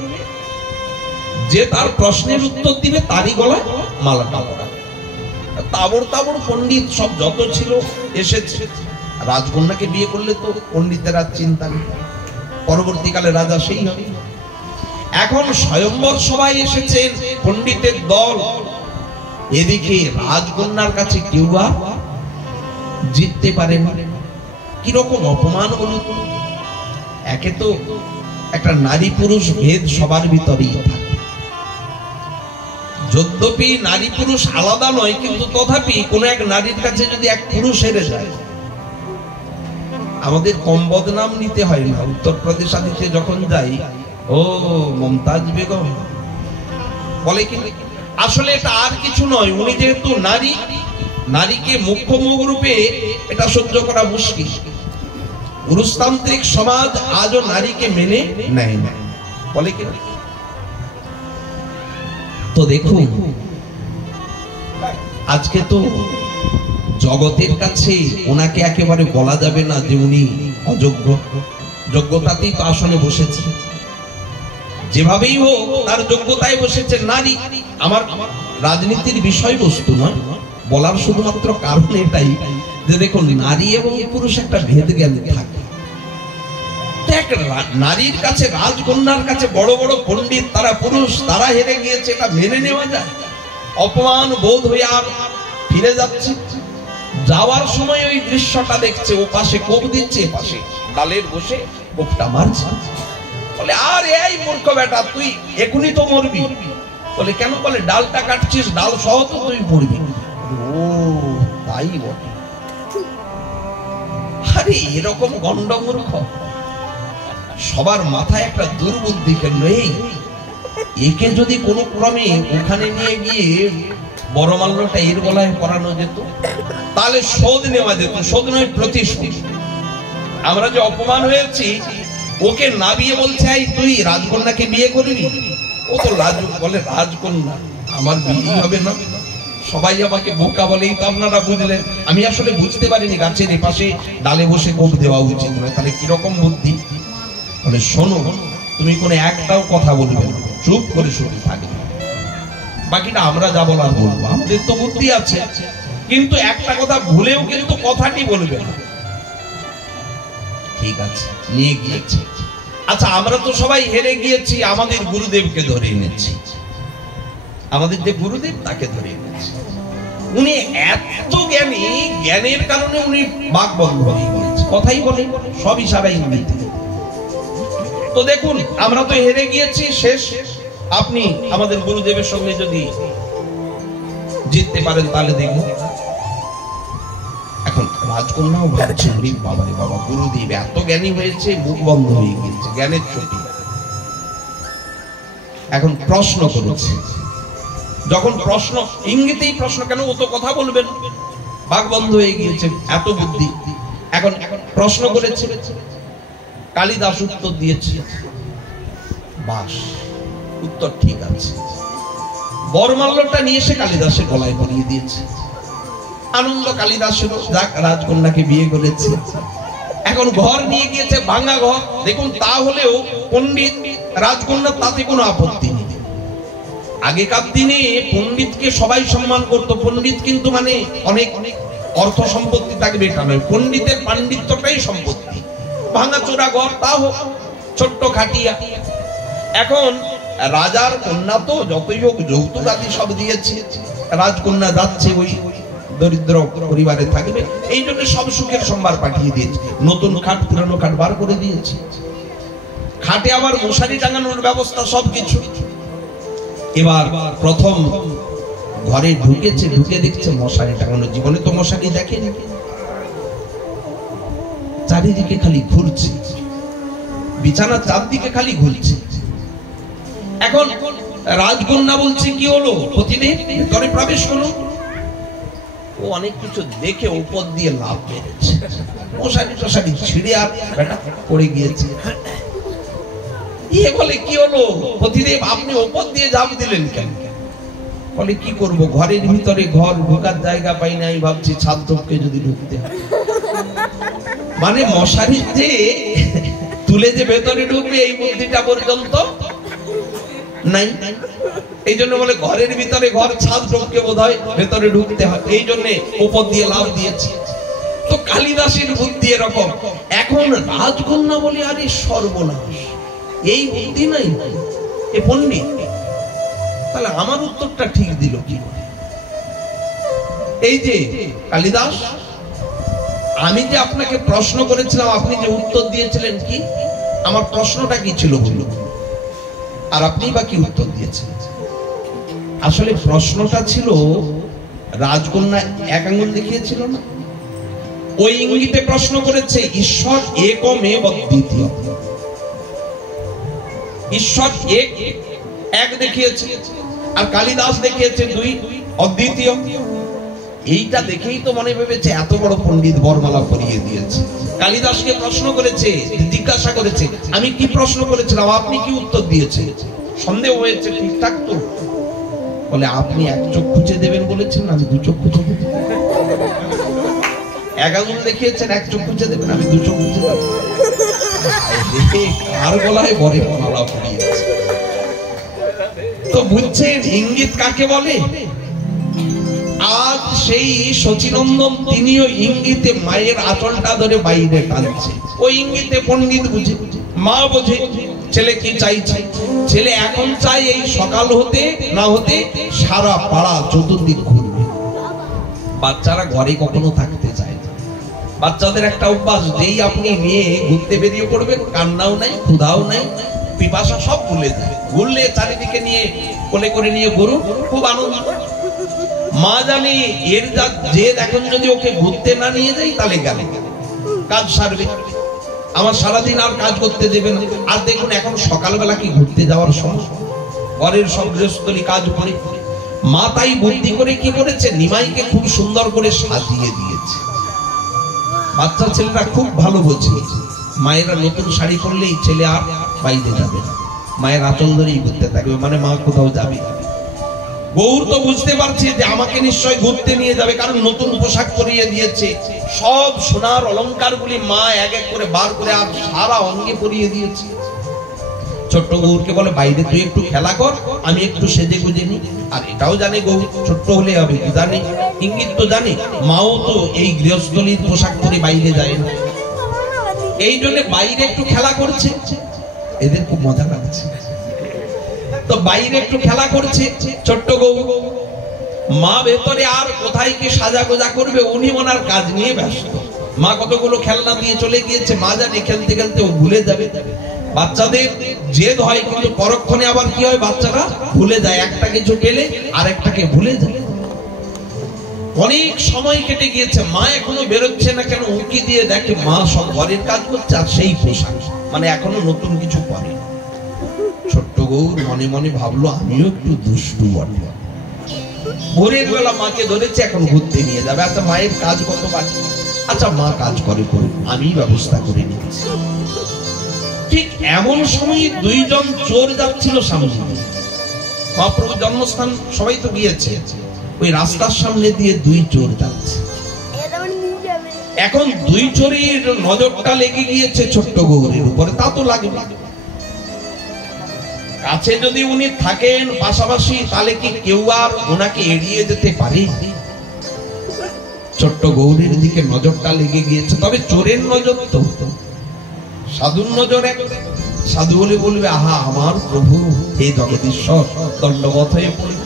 যে তার প্রশ্নের উত্তর দিবে তারই গলায় মালাটা পরাবে। তাবড় তাবড় পণ্ডিত সব যত ছিল এসেছে। রাজকন্যাকে বিয়ে করলে তো পণ্ডিতের আর চিন্তা নেই, পরবর্তীকালে রাজা সেই হবে। এখন স্বয়ংবর সভায় এসেছেন পণ্ডিতের দল, এদিকে রাজকন্যার কাছে কেউ আর জিততে পারে না। কিরকম অপমান হলো! একে তো একটা নারী পুরুষ ভেদ সবার ভিতরেই থাকে, যদ্যপি নারী পুরুষ আলাদা নয়, কিন্তু তথাপি কোন এক নারীর কাছে যদি এক পুরুষ হেরে যায়, আমাদের কম বদনাম নিতে হয় না। উত্তরপ্রদেশ আদিতে যখন যাই, ও মমতাজ বেগম বলে, কিন্তু আসলে এটা আর কিছু নয়। উনি যেহেতু নারী, নারীকে মুখ্য মুখ রূপে এটা সহ্য করা মুশকিল। পুরুষতান্ত্রিক সমাজ আজও নারীকে মেনে নেয় না, বলে কি? তো দেখুন, আজকে তো জগতের কাছে ওনাকে একেবারে বলা যাবে না যে উনি অযোগ্য। যোগ্যতাতেই তো আসনে বসেছে, যেভাবেই হোক তার যোগ্যতায় বসেছে। নারী আমার রাজনীতির বিষয়বস্তু নয়, বলার শুধুমাত্র কারণ এটাই যে দেখুন, নারী এবং পুরুষ একটা ভেদ জ্ঞান থাকে। নারীর কাছে, রাজকন্যার কাছে বড় বড় পণ্ডিত, তারা পুরুষ, তারা হেরে গিয়েছে, এটা মেনে নেওয়া যায়? অপমান বোধ হয়ে আর ফিরে যাচ্ছে। যাওয়ার সময় ওই দৃশ্যটা দেখছে, ও পাশে কোপ দিচ্ছে, পাশে ডালের বসে কোপটা মারছে। বলে, আর এই মূর্খ বেটা, তুই এখনই তো মরবি। বলে, কেন? বলে, ডালটা কাটছিস, ডাল সহ তো তুই পড়বি। ও তাই বটে। আরে এরকম গন্ড মূর্খ সবার মাথায় একটা দুর্বুদ্ধি কেন? একে যদি কোনো ক্রমে ওখানে নিয়ে গিয়ে বড় মাল্যটা এর গলায় পরানো যেত, তাহলে শোধ নেওয়া যেত। শোধ নয়, প্রতিশোধ। আমরা যে অপমান হয়েছি, ওকে না বিয়ে বলছে এই তুই রাজকন্যাকে বিয়ে করবি। ও তো বলে, রাজকন্যা আমার বিয়ে হবে না। সবাই আমাকে বোকা বলেই তো আপনারা বুঝলেন। আমি আসলে বুঝতে পারিনি গাছের এপাশে ডালে বসে কোপ দেওয়া উচিত নয়। তাহলে কিরকম বুদ্ধি? বলে, শোনো, তুমি কোনো একটাও কথা বলবে না, চুপ করে শুনে থাকবে, বাকিটা আমরা যা বলার বলবো। আমাদের তো বুদ্ধি আছে, কিন্তু একটা কথা ভুলেও কিন্তু কথাটি বলবে না। ঠিক আছে, নিয়ে গিয়েছে। আচ্ছা, আমরা তো সবাই হেরে গিয়েছি, আমাদের গুরুদেবকে ধরে এনেছি। আমাদের যে গুরুদেব, তাকে ধরে এনেছি। উনি এত জ্ঞানী, জ্ঞানের কারণে উনি বাক বন্ধ হয়ে গিয়েছে, কথাই বলে সব হিসাবে ইঙ্গিতে। তো দেখুন আমরা তো হেরে গিয়েছি, শেষ। আপনি আমাদের গুরুদেবের সঙ্গে যদি জিততে পারেন তাহলে দেখব। এখন রাজকন্যাও ভাবছে, বাবারে বাবা, গুরুদেব এত জ্ঞানী হয়েছে, মুখ বন্ধ হয়ে গিয়েছে, জ্ঞানের চোটে। এখন প্রশ্ন করেছে, যখন প্রশ্ন ইঙ্গিতেই প্রশ্ন, কেন ও তো কথা বলবেন, বাক বন্ধ হয়ে গিয়েছে, এত বুদ্ধি। এখন প্রশ্ন করেছে, কালিদাস উত্তর দিয়েছে, বাস উত্তর ঠিক আছে। বরমাল্যটা নিয়ে এসে কালিদাসের গলায় পরিয়ে দিয়েছে। আনন্দ কালিদাসের, যাক রাজকন্যাকে বিয়ে করেছে। এখন ঘর নিয়ে গিয়েছে, ভাঙা ঘর। দেখুন তাহলেও পণ্ডিত রাজকন্যা, তাতে কোনো আপত্তি নেই। আগেকার দিনে পণ্ডিতকে সবাই সম্মান করত। পণ্ডিত কিন্তু মানে অনেক অর্থ সম্পত্তি থাকবে এটা নয়, পণ্ডিতের পাণ্ডিত্যটাই সম্পত্তি। ভাঙা চোরা ঘর, তাও ছোট্ট খাটিয়া। এখন রাজার কন্যা তো যতই হোক যৌতুক আদি সব দিয়েছে, রাজকন্যা যাচ্ছে ওই দরিদ্র পরিবারে থাকবে, এই জন্য সব সুখের সম্ভার পাঠিয়ে দিয়েছে। নতুন খাট পুরানো খাট বার করে দিয়েছে, খাটে আবার মশারি টাঙানোর ব্যবস্থা, সবকিছু। এবার প্রথম ঘরে ঢুকেছে, ঢুকে দেখছে মশারি টাঙানো। জীবনে তো মশারি দেখেনি, চারিদিকে খালি ঘুরছে, বিছানা চারদিকে খালি ঘুরছে। এখন রাজকন্যা বলছে, কি হলো প্রতিদিন ঘরে প্রবেশ করো। ও অনেক কিছু দেখে উপর দিয়ে লাভ মেরেছে, মশারি টশারি ছিঁড়ে আর পড়ে গিয়েছে। ইয়ে বলে, কি হলো প্রতিদেব, আপনি উপর দিয়ে জাপ দিলেন কেন? বলে, কি করব, ঘরের ভিতরে ঘর ঢোকার জায়গা পাই নাই, ভাবছি ছাদ টপকে যদি ঢুকতে হয়। মানে মশারি যে তুলে যে ভেতরে ঢুকবে, এই বুদ্ধিটা পর্যন্ত নাই। এই জন্য বলে ঘরের ভিতরে ঘর, ছাদ টপকে বোধ হয় ভেতরে ঢুকতে হয়, এই জন্য উপর দিয়ে লাভ দিয়েছে। তো কালিদাসের বুদ্ধি এরকম। এখন রাজকন্যা বলে, আরে সর্বনাশ, এই বুদ্ধি নাই এ পণ্ডিত, তাহলে আমার উত্তরটা ঠিক দিল কি করে? এই যে কালিদাস, আমি যে আপনাকে প্রশ্ন করেছিলাম, আপনি যে উত্তর দিয়েছিলেন, কি আমার প্রশ্নটা কি ছিল বলুন, আর আপনি বা কি উত্তর দিয়েছেন? আসলে প্রশ্নটা ছিল, রাজকন্যা এক আঙ্গুল দেখিয়েছিল না, ওই ইঙ্গিতে প্রশ্ন করেছে, ঈশ্বর একমেব অদ্বিতীয়। ঈশ্বর এক দেখিয়েছে, আর কালিদাস দেখিয়েছে দুই, অদ্বিতীয়। এইটা দেখেই তো মনে ভেবেছে এত বড় পণ্ডিত, বরমালা পরিয়ে দিয়েছে। কালিদাসকে প্রশ্ন করেছে, জিজ্ঞাসা করেছে, আমি কি প্রশ্ন করেছিলাম, আপনি কি উত্তর দিয়েছে? সন্দেহ হয়েছে, ঠিকঠাক তো? বলে, আপনি এক চোখ খুঁজে দেবেন বলেছেন, আমি দু চোখ খুঁজে দেব। এক আঙুল দেখিয়েছেন, এক চোখ খুঁজে দেবেন, আমি দু চোখ খুঁজে দেব। কার গলায় বরে মালা পরিয়েছে? তো বুঝছেন ইঙ্গিত কাকে বলে? আজ সেই শচীনন্দন, তিনিও ইঙ্গিতে মায়ের আঁচলটা ধরে বাইরে টানছে। ওই ইঙ্গিতে পণ্ডিত বুঝে, মা বোঝে ছেলে কি চাইছে। ছেলে এখন চাই এই সকাল হতে না হতে সারা পাড়া চতুর্দিক ঘুরবে। বাচ্চারা ঘরে কখনো থাকতে চায় না। বাচ্চাদের একটা অভ্যাস, যেই আপনি নিয়ে ঘুরতে বেরিয়ে পড়বেন, কান্নাও নাই, ক্ষুধাও নাই, পিপাসা সব ভুলে যায়। ঘুরলে চারিদিকে নিয়ে কোলে করে নিয়ে ঘুরুন, খুব আনন্দ। মা জানে এর যে এখন যদি ওকে ঘুরতে না নিয়ে যাই তাহলে গেল কাজ সারবে, আমার সারাদিন আর কাজ করতে দেবে না। আর দেখুন এখন সকালবেলা কি ঘুরতে যাওয়ার সময়, ঘরের সব গৃহস্থলী কাজ করে। মা তাই বুদ্ধি করে কি করেছে, নিমাইকে খুব সুন্দর করে সাজিয়ে দিয়েছে। বাচ্চা ছেলেরা খুব ভালো বোঝে, মায়েরা নতুন শাড়ি পরলেই ছেলে আর বাইরে যাবে না, মায়ের আঁচল ধরেই ঘুরতে থাকবে, মানে মা কোথাও যাবে। গৌর তো বুঝতে পারছে যে আমাকে নিশ্চয় ঘুরতে নিয়ে যাবে, কারণ নতুন পোশাক পরিয়ে দিয়েছে, সব সোনার অলংকার গুলি মা এক এক করে বার করে আর সারা অঙ্গে পরিয়ে দিয়েছে। ছোট্ট গৌরকে বলে, বাইরে তুই একটু খেলা কর, আমি একটু সেজে গুজে নি। আর এটাও জানে গৌর ছোট্ট হলে হবে, কি জানে, ইঙ্গিত তো জানে, মাও তো এই গৃহস্থলীর পোশাক পরে বাইরে যায় না, এই জন্য বাইরে একটু খেলা করছে। এদের খুব মজা লাগছে, তো বাইরে একটু খেলা করছে ছোট্ট গৌর। মা ভেতরে আর কোথায় কি সাজা গোজা করবে, উনি ওনার কাজ নিয়ে ব্যস্ত। মা কতগুলো খেলনা দিয়ে চলে গিয়েছে, মা জানে খেলতে খেলতে ও ভুলে যাবে। বাচ্চাদের জেদ হয়, কিন্তু পরক্ষণে আবার কি হয়, বাচ্চারা ভুলে যায়। একটা কিছু পেলে আরেকটাকে ভুলে যায়। অনেক সময় কেটে গিয়েছে, মা এখনো বেরোচ্ছে না কেন, উঁকি দিয়ে দেখে মা সব ঘরের কাজ করছে আর সেই পোশাক, মানে এখনো নতুন কিছু করে। ছোট্ট গৌর মনে মনে ভাবলো, আমিও একটু দুষ্টু বটে। ভোরের বেলা মাকে ধরেছে, এখন ঘুরতে নিয়ে যাবে। আচ্ছা মায়ের কাজ কত বাকি, আচ্ছা মা কাজ করে করুন, আমি ব্যবস্থা করে নিচ্ছি। ঠিক এমন সময় দুইজন চোর যাচ্ছিল সামনে। মহাপ্রভুর জন্মস্থান সবাই তো গিয়েছে, ওই রাস্তার সামনে দিয়ে দুই চোর যাচ্ছে। এখন দুই চোরের নজরটা লেগে গিয়েছে ছোট্ট গৌরের উপরে। তা তো লাগবে, কাছে যদি উনি থাকেন পাশাপাশি, তাহলে কি কেউ আর ওনাকে এড়িয়ে যেতে পারে? ছোট্ট গৌরের দিকে নজরটা লেগে গিয়েছে। তবে চোরের নজর তো সাধুর নজর এক। সাধু বলে বলবে, আহা আমার প্রভু হে জগদীশ্বর, দণ্ডবত হয়ে পড়ে।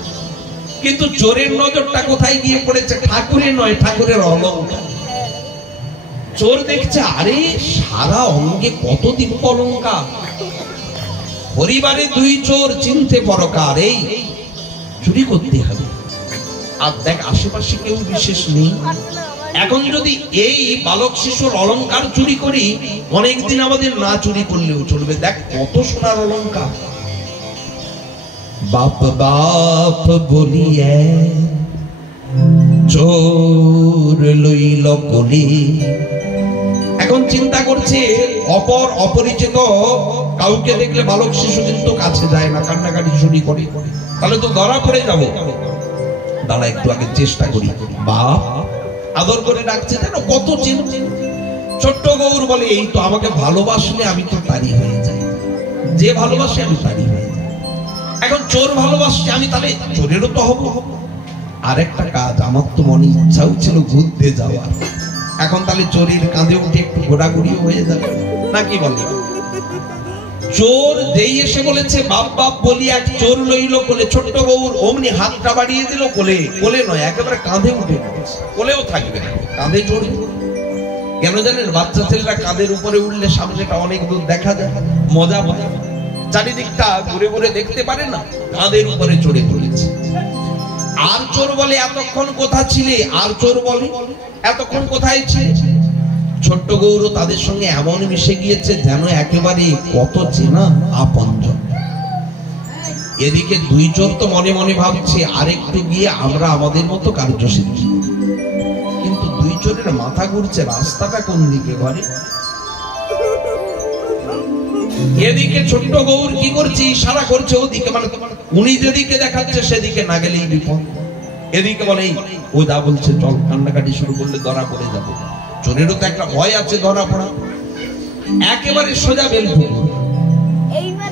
কিন্তু চোরের নজরটা কোথায় গিয়ে পড়েছে? ঠাকুরে নয়, ঠাকুরের অলঙ্কার। চোর দেখছে, আরে সারা অঙ্গে কত দিব্য অলঙ্কার, পরিবারে দুই চোর চিনতে পরকার, এই চুরি করতে হবে। আর দেখ আশেপাশে কেউ বিশেষ নেই। এখন যদি এই বালক শিশুর অলংকার চুরি করি, অনেকদিন আমাদের না চুরি করলেও চলবে। দেখ কত সোনার অলংকার। বাপ বাপ বলিয়ে চোর লইল কলি। এখন চিন্তা করছে, অপরিচিত কাউকে দেখলে বালক শিশু কিন্তু কাছে যায় না, কান্নাকাটি চুরি করে, তাহলে তো ধরা পড়ে যাবো। দাঁড়া একটু আগে চেষ্টা করি। বাপ আদর করে ডাকছে, যেন কত চিন্তা। ছোট্ট গৌর বলে, এই তো আমাকে ভালোবাসলে আমি তো তারি হয়ে যাই, যে ভালোবাসে আমি তারি হয়ে যাই। এখন চোর ভালোবাসছে, আমি তাহলে চোরেরও তো হবো। আরেকটা কাজ, আমার তো মনে ইচ্ছাও ছিল ঘুরতে যাওয়ার। এখন তাহলে চোরের কাঁধে উঠে একটু ঘোরাঘুরিও হয়ে যাবে, নাকি বলে? চোর যেই এসে বলেছে বাপ বাপ বলি, এক চোর লইল কোলে। ছোট্ট গৌর অমনি হাতটা বাড়িয়ে দিল, কোলে। কোলে নয়, একেবারে কাঁধে উঠে, কোলেও থাকবে না, কাঁধে চড়বে। কেন জানেন? বাচ্চা ছেলেরা কাঁধের উপরে উঠলে সামনেটা অনেক দূর দেখা যায়, মজা মজা, চারিদিকটা ঘুরে ঘুরে দেখতে পারে না, কাঁধের উপরে চড়ে পড়েছে। আর চোর বলে, এতক্ষণ কোথা ছিলে? আর চোর বলে, এতক্ষণ কোথায় ছিলে? ছোট্ট গৌর তাদের সঙ্গে এমন মিশে গিয়েছে, যেন একেবারে কত চেনা আপনজন। এদিকে দুই চোর তো মনে মনে ভাবছে, আরেকটু গিয়ে আমরা আমাদের মতো কার্যসিদ্ধি। কিন্তু দুই চোরের মাথা ঘুরছে, রাস্তাটা কোন দিকে ঘরে। এদিকে ছোট্ট গৌর কি করছে, ইশারা করছে ওদিকে, মানে উনি যেদিকে দেখাচ্ছে সেদিকে না গেলেই বিপদ। এদিকে বলে, ও যা বলছে চল, কান্নাকাটি শুরু করলে ধরা পড়ে যাবে। চোরেরও তো একটা ভয় আছে ধরা পড়া। একেবারে সোজা বেলপুকুর,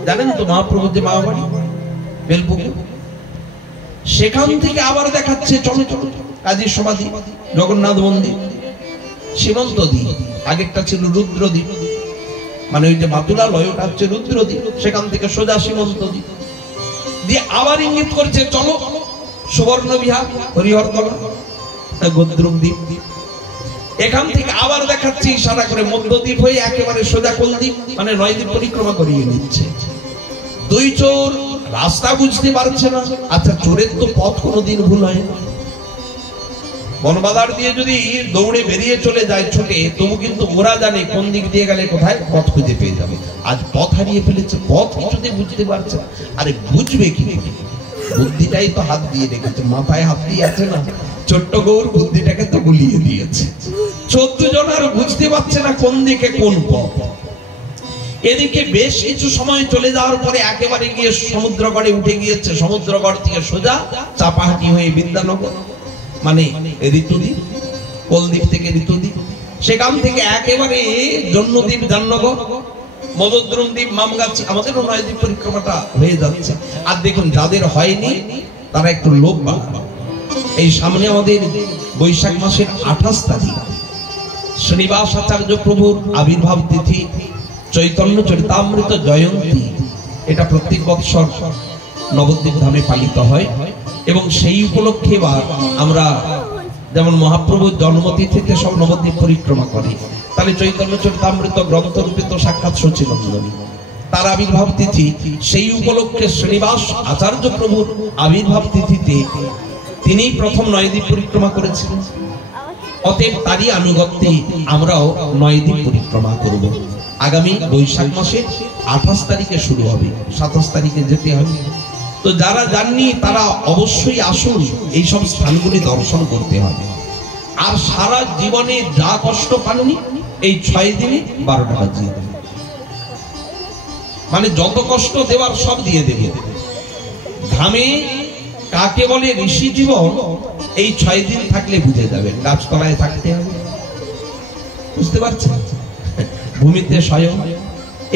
জানেন তো মহাপ্রভুর যে মামা বাড়ি বেলপুকুর, সেখান থেকে আবার দেখাচ্ছে চলো চলো কাজীর সমাধি, জগন্নাথ মন্দির, সীমন্ত দ্বীপ। আগেরটা ছিল রুদ্রদ্বীপ, মানে ওই যে মাতুলা লয়টা হচ্ছে রুদ্রদ্বীপ, সেখান থেকে সোজা সীমন্ত দ্বীপ দিয়ে আবার ইঙ্গিত করছে চলো সুবর্ণ বিহার, হরিহরতলা, গোদ্রুম দ্বীপ। এখান থেকে আবার দেখাচ্ছি ইশারা করে মধ্যদ্বীপ হয়ে একেবারে সোজা কোলদ্বীপ, মানে নয় দ্বীপ পরিক্রমা করিয়ে নিচ্ছে। দুই চোর রাস্তা বুঝতে পারছে না। আচ্ছা চোরের তো পথ কোনোদিন ভুল হয় না। বনবাজার দিয়ে যদি দৌড়ে বেরিয়ে চলে যায় ছোটে, তবু কিন্তু ওরা জানে কোন দিক দিয়ে গেলে কোথায় পথ খুঁজে পেয়ে যাবে। আজ পথ হারিয়ে ফেলেছে, পথ কিছুতে বুঝতে পারছে। আরে বুঝবে কি? বুদ্ধিটাই তো হাত দিয়ে রেখেছে, মাথায় হাত দিয়ে আছে না। ছোট্ট গৌর বুদ্ধিটাকে তো গুলিয়ে দিয়েছে। 14 জন আর বুঝতে পারছে না কোন দিকে কোন পথ। এদিকে বেশ কিছু সময় চলে যাওয়ার পরে একেবারে গিয়ে সমুদ্রগড়ে উঠে গিয়েছে। সমুদ্রগড় থেকে সোজা চাপাহাটি হয়ে বিদ্যানগর, মানে ঋতুদ্বীপ, কোলদ্বীপ থেকে ঋতুদ্বীপ, সেখান থেকে একেবারে জন্মদ্বীপ, জামনগর, মদদ্রুম দ্বীপ, মামগাছি, আমাদেরও 9 দ্বীপ পরিক্রমাটা হয়ে যাচ্ছে। আর দেখুন যাদের হয়নি তারা একটু লোভ বাড়াবে। এই সামনে আমাদের বৈশাখ মাসের 28 তারিখ শ্রীনিবাস আচার্য প্রভুর আবির্ভাব তিথি, চৈতন্য চরিতামৃত জয়ন্তী। এটা প্রত্যেক বৎসর নবদ্বীপ ধামে পালিত হয় এবং সেই উপলক্ষে আমরা যেমন মহাপ্রভুর জন্মতিথিতে সব নবদ্বীপ পরিক্রমা করে, তাহলে চৈতন্য চরিতামৃত গ্রন্থ রূপে তো সাক্ষাৎ সচিনন্দনী তার আবির্ভাব তিথি, সেই উপলক্ষে শ্রীনিবাস আচার্য প্রভুর আবির্ভাব তিথিতে তিনি প্রথম নয়দ্বীপ পরিক্রমা করেছিলেন। অতএব তারই আনুগত্যে আমরাও নয়দ্বীপ পরিক্রমা করব। আগামী বৈশাখ মাসের 28 তারিখে শুরু হবে, 27 তারিখে যেতে হবে। তো যারা যাননি তারা অবশ্যই আসুন, এইসব স্থানগুলি দর্শন করতে হবে। আর সারা জীবনে যা কষ্ট পাননি এই 6 দিনে 12টা বাজিয়ে দেবে, মানে যত কষ্ট দেওয়ার সব দিয়ে দেবে। ধামে কাকে বলে ঋষি জীবন, এই 6 দিন থাকলে বুঝে যাবেন। গাছতলায় থাকতে হবে, বুঝতে পারছেন, ভূমিতে স্বয়ং,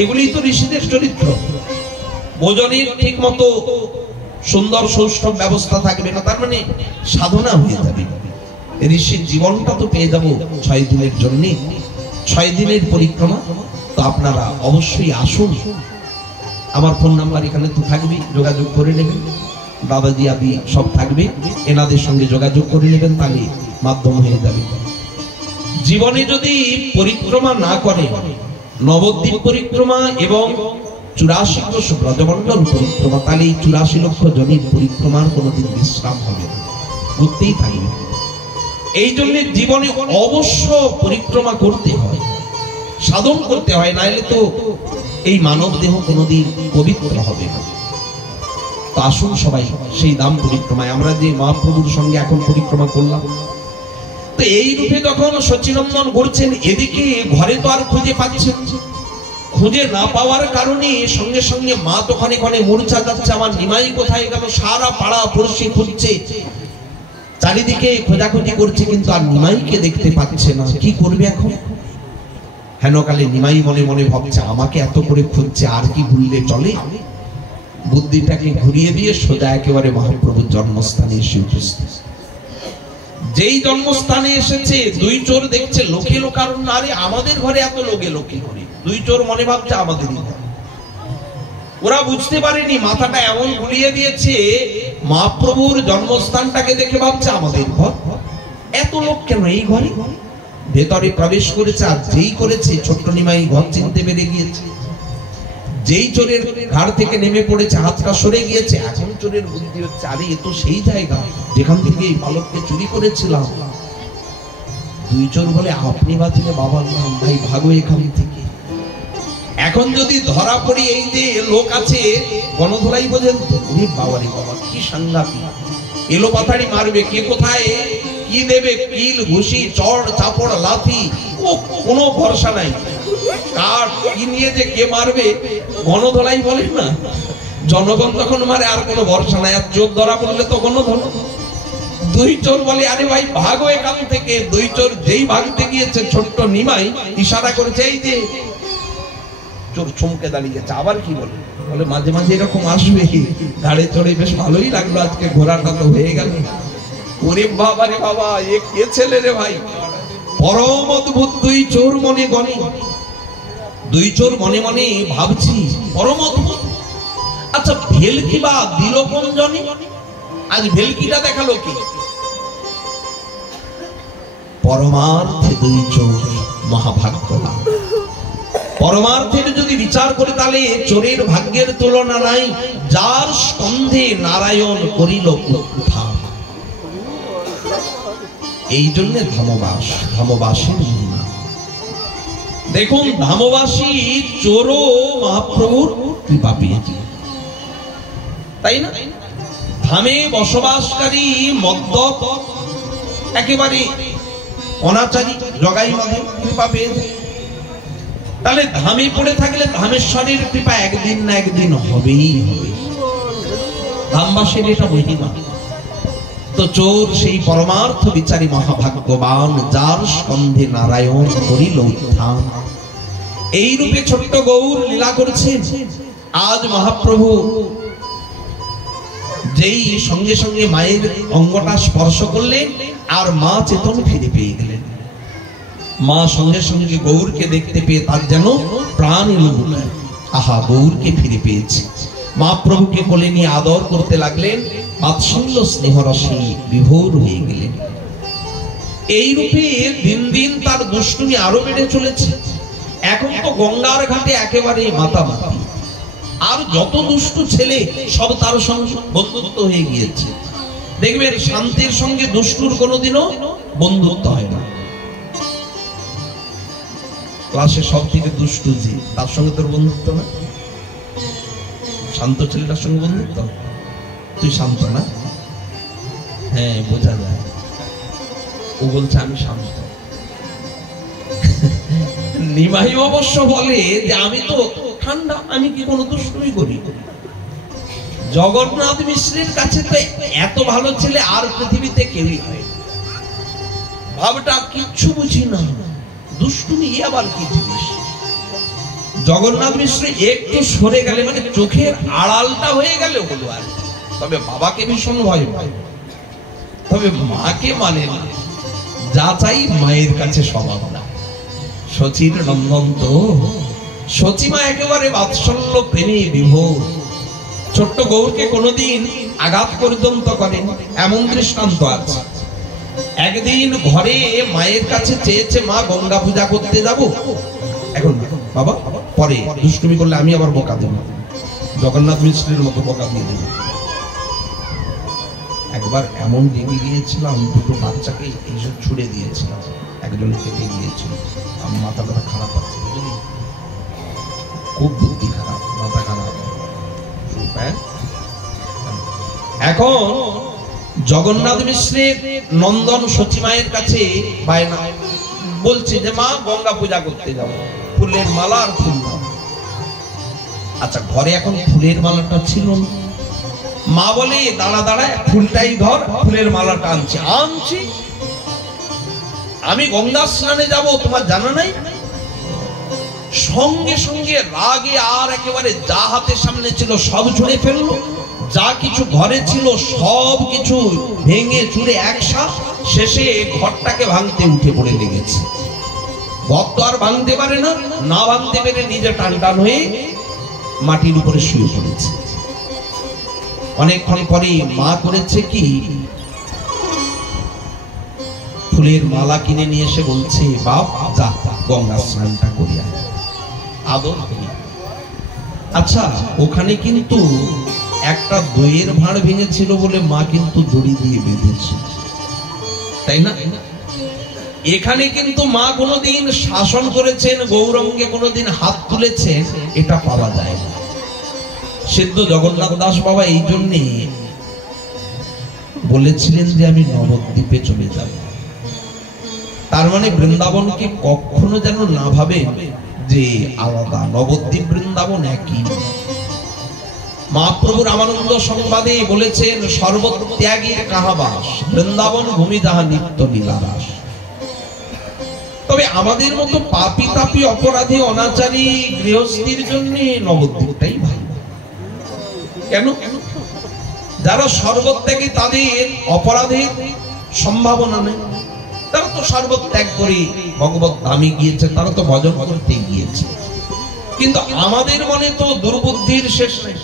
এগুলি তো ঋষিদের চরিত্র। ভোজনের ঠিক মতো সুন্দর সৌষ্ঠব ব্যবস্থা থাকবে না, তার মানে সাধনা হয়ে যাবে। ঋষির জীবনটা তো পেয়ে যাবো 6 দিনের জন্য, 6 দিনের পরিক্রমা। তো আপনারা অবশ্যই আসুন। আমার ফোন নাম্বার এখানে তো থাকবে, যোগাযোগ করে নেবেন। দাদাজি আদি সব থাকবে, এনাদের সঙ্গে যোগাযোগ করে নেবেন, তাহলে মাধ্যম হয়ে যাবে। জীবনে যদি পরিক্রমা না করে, নবদ্বীপ পরিক্রমা এবং 84 কোষ ব্রজমণ্ডল পরিক্রমা, তাহলে এই 84 লক্ষ জনের পরিক্রমার কোনোদিন বিশ্রাম হবে না, করতেই থাকবে। এই জন্য জীবনে অবশ্য পরিক্রমা করতে হয়, সাধন করতে হয়, নাইলে তো এই মানব দেহ কোনোদিন পবিত্র হবে না। তো আসুন সবাই সেই ধাম পরিক্রমায়। আমরা যে মহাপ্রভুর সঙ্গে এখন পরিক্রমা করলাম, তো এই রূপে যখন সচিনন্দন ঘুরছেন, এদিকে ঘরে তো আর খুঁজে পাচ্ছেন, খুঁজে না পাওয়ার কারণে সঙ্গে সঙ্গে মা তো ক্ষণে ক্ষণে মূর্ছা যাচ্ছে, আমার নিমাই কোথায় গেল। সারা পাড়া পড়শি খুঁজছে, চারিদিকে খোঁজাখুঁজি করছে, কিন্তু আর নিমাইকে দেখতে পাচ্ছে না। কি করবে এখন? হেনকালে নিমাই মনে মনে ভাবছে, আমাকে এত করে খুঁজছে, আর কি ভুললে চলে। বুদ্ধিটাকে ঘুরিয়ে দিয়ে সোজা একেবারে মহাপ্রভুর জন্মস্থানে এসে উপস্থিত। যেই জন্মস্থানে এসেছে, 2 চোর দেখছে লোকে লোকারণ্য, আরে আমাদের ঘরে এত লোকে লোকে করে। 2 চোর মনে ভাবছে আমাদেরই ঘর। ওরা বুঝতে পারেনি, মাথাটা এমন ঘুরিয়ে দিয়েছে, মহাপ্রভুর জন্মস্থানটাকে দেখে ভাবছে আমাদের ঘর, এত লোক কেন এই ঘরে। ভেতরে প্রবেশ করেছে, আর যেই করেছে ছোট্ট নিমাই ঘর চিনতে পেরে গিয়েছে। যেই চোরের ঘাড় থেকে নেমে পড়েছে, হাতটা সরে গিয়েছে, এখন চোরের বুদ্ধি হচ্ছে, আরে এ তো সেই জায়গা যেখান থেকে এই বালককে চুরি করেছিলাম। 2 চোর বলে, আপনি বাঁচলে বাবার নাম, ভাই ভাগো এখান থেকে। এখন যদি ধরা পড়ি, এই যে লোক আছে গণধোলাই বোঝেন তো, বাবারে বাবা কি সাংঘাতিক, এলো পাথাড়ি মারবে, কে কোথায় কি দেবে, কিল ঘুষি চড় চাপড় লাথি, ও কোনো ভরসা নাই। কার কি নিয়ে যে কে মারবে, গণধোলাই বলেন না, জনগণ যখন মারে আর কোনো ভরসা নাই। আর চোর ধরা পড়লে তো গণধন। 2 চোর বলে, আরে ভাই ভাগো এখান থেকে। 2 চোর যেই ভাগতে গিয়েছে, ছোট্ট নিমাই ইশারা করেছে, এই যে। চোর চমকে দাঁড়িয়েছে, আবার কি বলে, মাঝে মাঝে এরকম আসবে, গাড়ি চড়ে বেশ ভালোই লাগলো, আজকে ঘোরাটা তো হয়ে গেল। ওরে বাবা রে বাবা, এ কে ছেলে রে ভাই, পরম অদ্ভুত। 2 চোর মনে গনে, 2 চোর মনে মনে ভাবছি পরম অদ্ভুত। আচ্ছা, ভেলকি বা দিল কোন জনে? আজ ভেলকিটা দেখালো কি? পরমার্থে 2 চোর মহাভাগ্যবান। পরমার্থের যদি বিচার করি, তাহলে চোরের ভাগ্যের তুলনা নাই, যার স্কন্ধে নারায়ণ করিল উত্থান। এই জন্য ধামবাস, ধামবাসের মহিমা দেখুন। ধামবাসী চোরও মহাপ্রভুর কৃপা পেয়েছে, তাই না? ধামে বসবাসকারী মদ্যপ একেবারে অনাচারী জগাই মাঝে কৃপা পেয়েছে। তাহলে ধামে পড়ে থাকলে ধামেশ্বরের কৃপা একদিন না একদিন হবেই হবে। ধামবাসীর এটা মহিমা। তো চোর সেই পরমার্থ বিচারী মহাভাগ্যবান, যার স্কন্ধে নারায়ণ করিল উত্থান। এই রূপে ছোট্ট গৌর লীলা করছেন। আজ মহাপ্রভু যেই সঙ্গে সঙ্গে মায়ের অঙ্গটা স্পর্শ করলেন, আর মা চেতন ফিরে পেয়ে গেলেন। মা সঙ্গে সঙ্গে গৌরকে দেখতে পেয়ে তার যেন প্রাণ এলো। আহা, গৌরকে ফিরে পেয়েছে। মহাপ্রভুকে কোলে নিয়ে আদর করতে লাগলেন। বাৎসল্য স্নেহরসে বিভোর হয়ে গেলেন। এই রূপে দিন দিন তার দুষ্টুমি আরো বেড়ে চলেছে। এখন তো গঙ্গার ঘাটে একেবারে মাতামাতি, আর যত দুষ্টু ছেলে সব তার সঙ্গে বন্ধুত্ব হয়ে গিয়েছে। দেখবেন শান্তির সঙ্গে দুষ্টুর কোনোদিনও বন্ধুত্ব হয় না। ক্লাসে সব থেকে দুষ্টু যে, তার সঙ্গে তোর বন্ধুত্ব না? শান্ত ছেলেটার সঙ্গে বন্ধুত্ব? তুই শান্ত না? হ্যাঁ, বোঝা যায়। ও বলছে আমি শান্ত। নিমাই অবশ্য বলে যে আমি তো ঠান্ডা, আমি কি কোনো দুষ্টুমি করি? জগন্নাথ মিশ্রের কাছে তো এত ভালো ছেলে আর পৃথিবীতে কেউই হয়। ভাবটা কিচ্ছু বুঝি না, দুষ্টুমি আবার কি জিনিস। জগন্নাথ মিশ্র একটু সরে গেলে, মানে চোখের আড়ালটা হয়ে গেলে হলো আর। তবে বাবাকে ভীষণ ভয় পায়, তবে মাকে মানে না। যা চাই মায়ের কাছে স্বভাব না। শচীর নন্দন তো শচীমা একেবারে বাৎসল্য প্রেমে বিভোর। ছোট্ট গৌরকে কোনোদিন আঘাত পর্যন্ত করেন এমন দৃষ্টান্ত আছে। একদিন ঘরে মায়ের কাছে চেয়েছে, মা গঙ্গা পূজা করতে যাব। এখন বাবা পরে দুষ্টুমি করলে আমি আবার বকা দেব, জগন্নাথ মিশ্রের মতো বকা দিয়ে দেব। একবার এমন রেগে গিয়েছিলাম, দুটো বাচ্চাকে এইসব ছুড়ে দিয়েছিলাম, একজন কেটে গিয়েছিল। আমার মাথাটা খারাপ আছে, বুঝলি, খুব বুদ্ধি খারাপ, মাথা খারাপ। এখন জগন্নাথ মিশ্রের নন্দন সচিমায়ের কাছে বায়না বলছে যে মা গঙ্গা পূজা করতে যাব, ফুলের মালা আর ফুল দাও। আচ্ছা, ঘরে এখন ফুলের মালাটা ছিল না। মা বলে দাঁড়া দাঁড়া, ফুলটাই ধর, ফুলের মালাটা আনছি। আনছি আমি গঙ্গা স্নানে যাব, তোমার জানা নাই? সঙ্গে সঙ্গে রাগে আর একেবারে যা হাতের সামনে ছিল সব ছুঁড়ে ফেললো। যা কিছু ঘরে ছিল সব কিছু ভেঙে চুরে একসাথ, শেষে ঘরটাকে ভাঙতে উঠে পড়ে লেগেছে। ঘর তো আর ভাঙতে পারে না, না ভাঙতে পেরে নিজে টান টান হয়ে মাটির উপরে শুয়ে পড়েছে। অনেকক্ষণ পরে মা করেছে কি, ফুলের মালা কিনে নিয়ে এসে বলছে, বাপ যা গঙ্গা স্নানটা করি আদর করি। আচ্ছা, ওখানে কিন্তু একটা দইয়ের ভাঁড় ভেঙেছিল বলে মা কিন্তু দড়ি দিয়ে বেঁধেছে, তাই না? এখানে কিন্তু মা কোনোদিন শাসন করেছেন, গৌরঙ্গে কোনোদিন হাত তুলেছেন, এটা পাওয়া যায় না। সিদ্ধ জগন্নাথ দাস বাবা এই জন্যে বলেছিলেন যে আমি নবদ্বীপে চলে যাব। তার মানে বৃন্দাবনকে কখনো যেন না ভাবে যে আলাদা, নবদ্বীপ বৃন্দাবন একই। মহাপ্রভু রামানন্দ সংবাদে বলেছেন, সর্বত্যাগীর কাহাবাস, বৃন্দাবন ভূমি যাহা নিত্য লীলারাস। তবে আমাদের মতো পাপী তাপী অপরাধী অনাচারী গৃহস্থীর জন্য নবদ্বীপটাই ভালো। কেন? যারা সর্বত্যাগী, তাদের অপরাধের সম্ভাবনা নেই। তারা তো সর্বত্যাগ করে ভগবত ধামে গিয়েছে, তারা তো ভজন করতে গিয়েছে। কিন্তু আমাদের মনে তো দুর্বুদ্ধির শেষ নেই।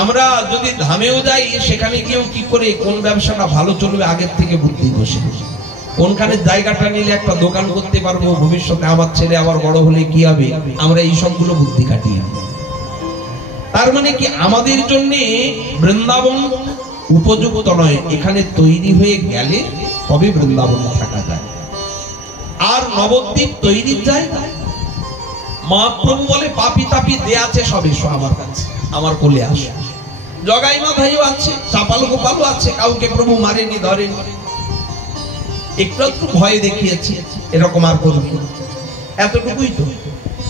আমরা যদি ধামেও যাই, সেখানে গিয়েও কি করে কোন ব্যবসাটা ভালো চলবে আগের থেকে বুদ্ধি বসে, কোনখানে জায়গাটা নিলে একটা দোকান করতে পারবো, ভবিষ্যতে আমার ছেলে আবার বড় হলে কি হবে, আমরা এই সবগুলো বুদ্ধি কাটিয়ে। তার মানে কি আমাদের জন্য বৃন্দাবন উপযুক্ত নয়, এখানে তৈরি হয়ে গেলে তবে বৃন্দাবনে থাকা যায়। আর নবদ্বীপ তৈরির জায়গা। মহাপ্রভু বলে, পাপী তাপী দে আছে সব, এসো আমার কাছে, আমার কোলে আসো। জগাই মাথাইও আছে, চাপাল গোপালও আছে, কাউকে প্রভু মারেনি, ধরেনি, একটু একটু ভয় দেখিয়েছে, এরকম আর করবি না, এতটুকুই তো।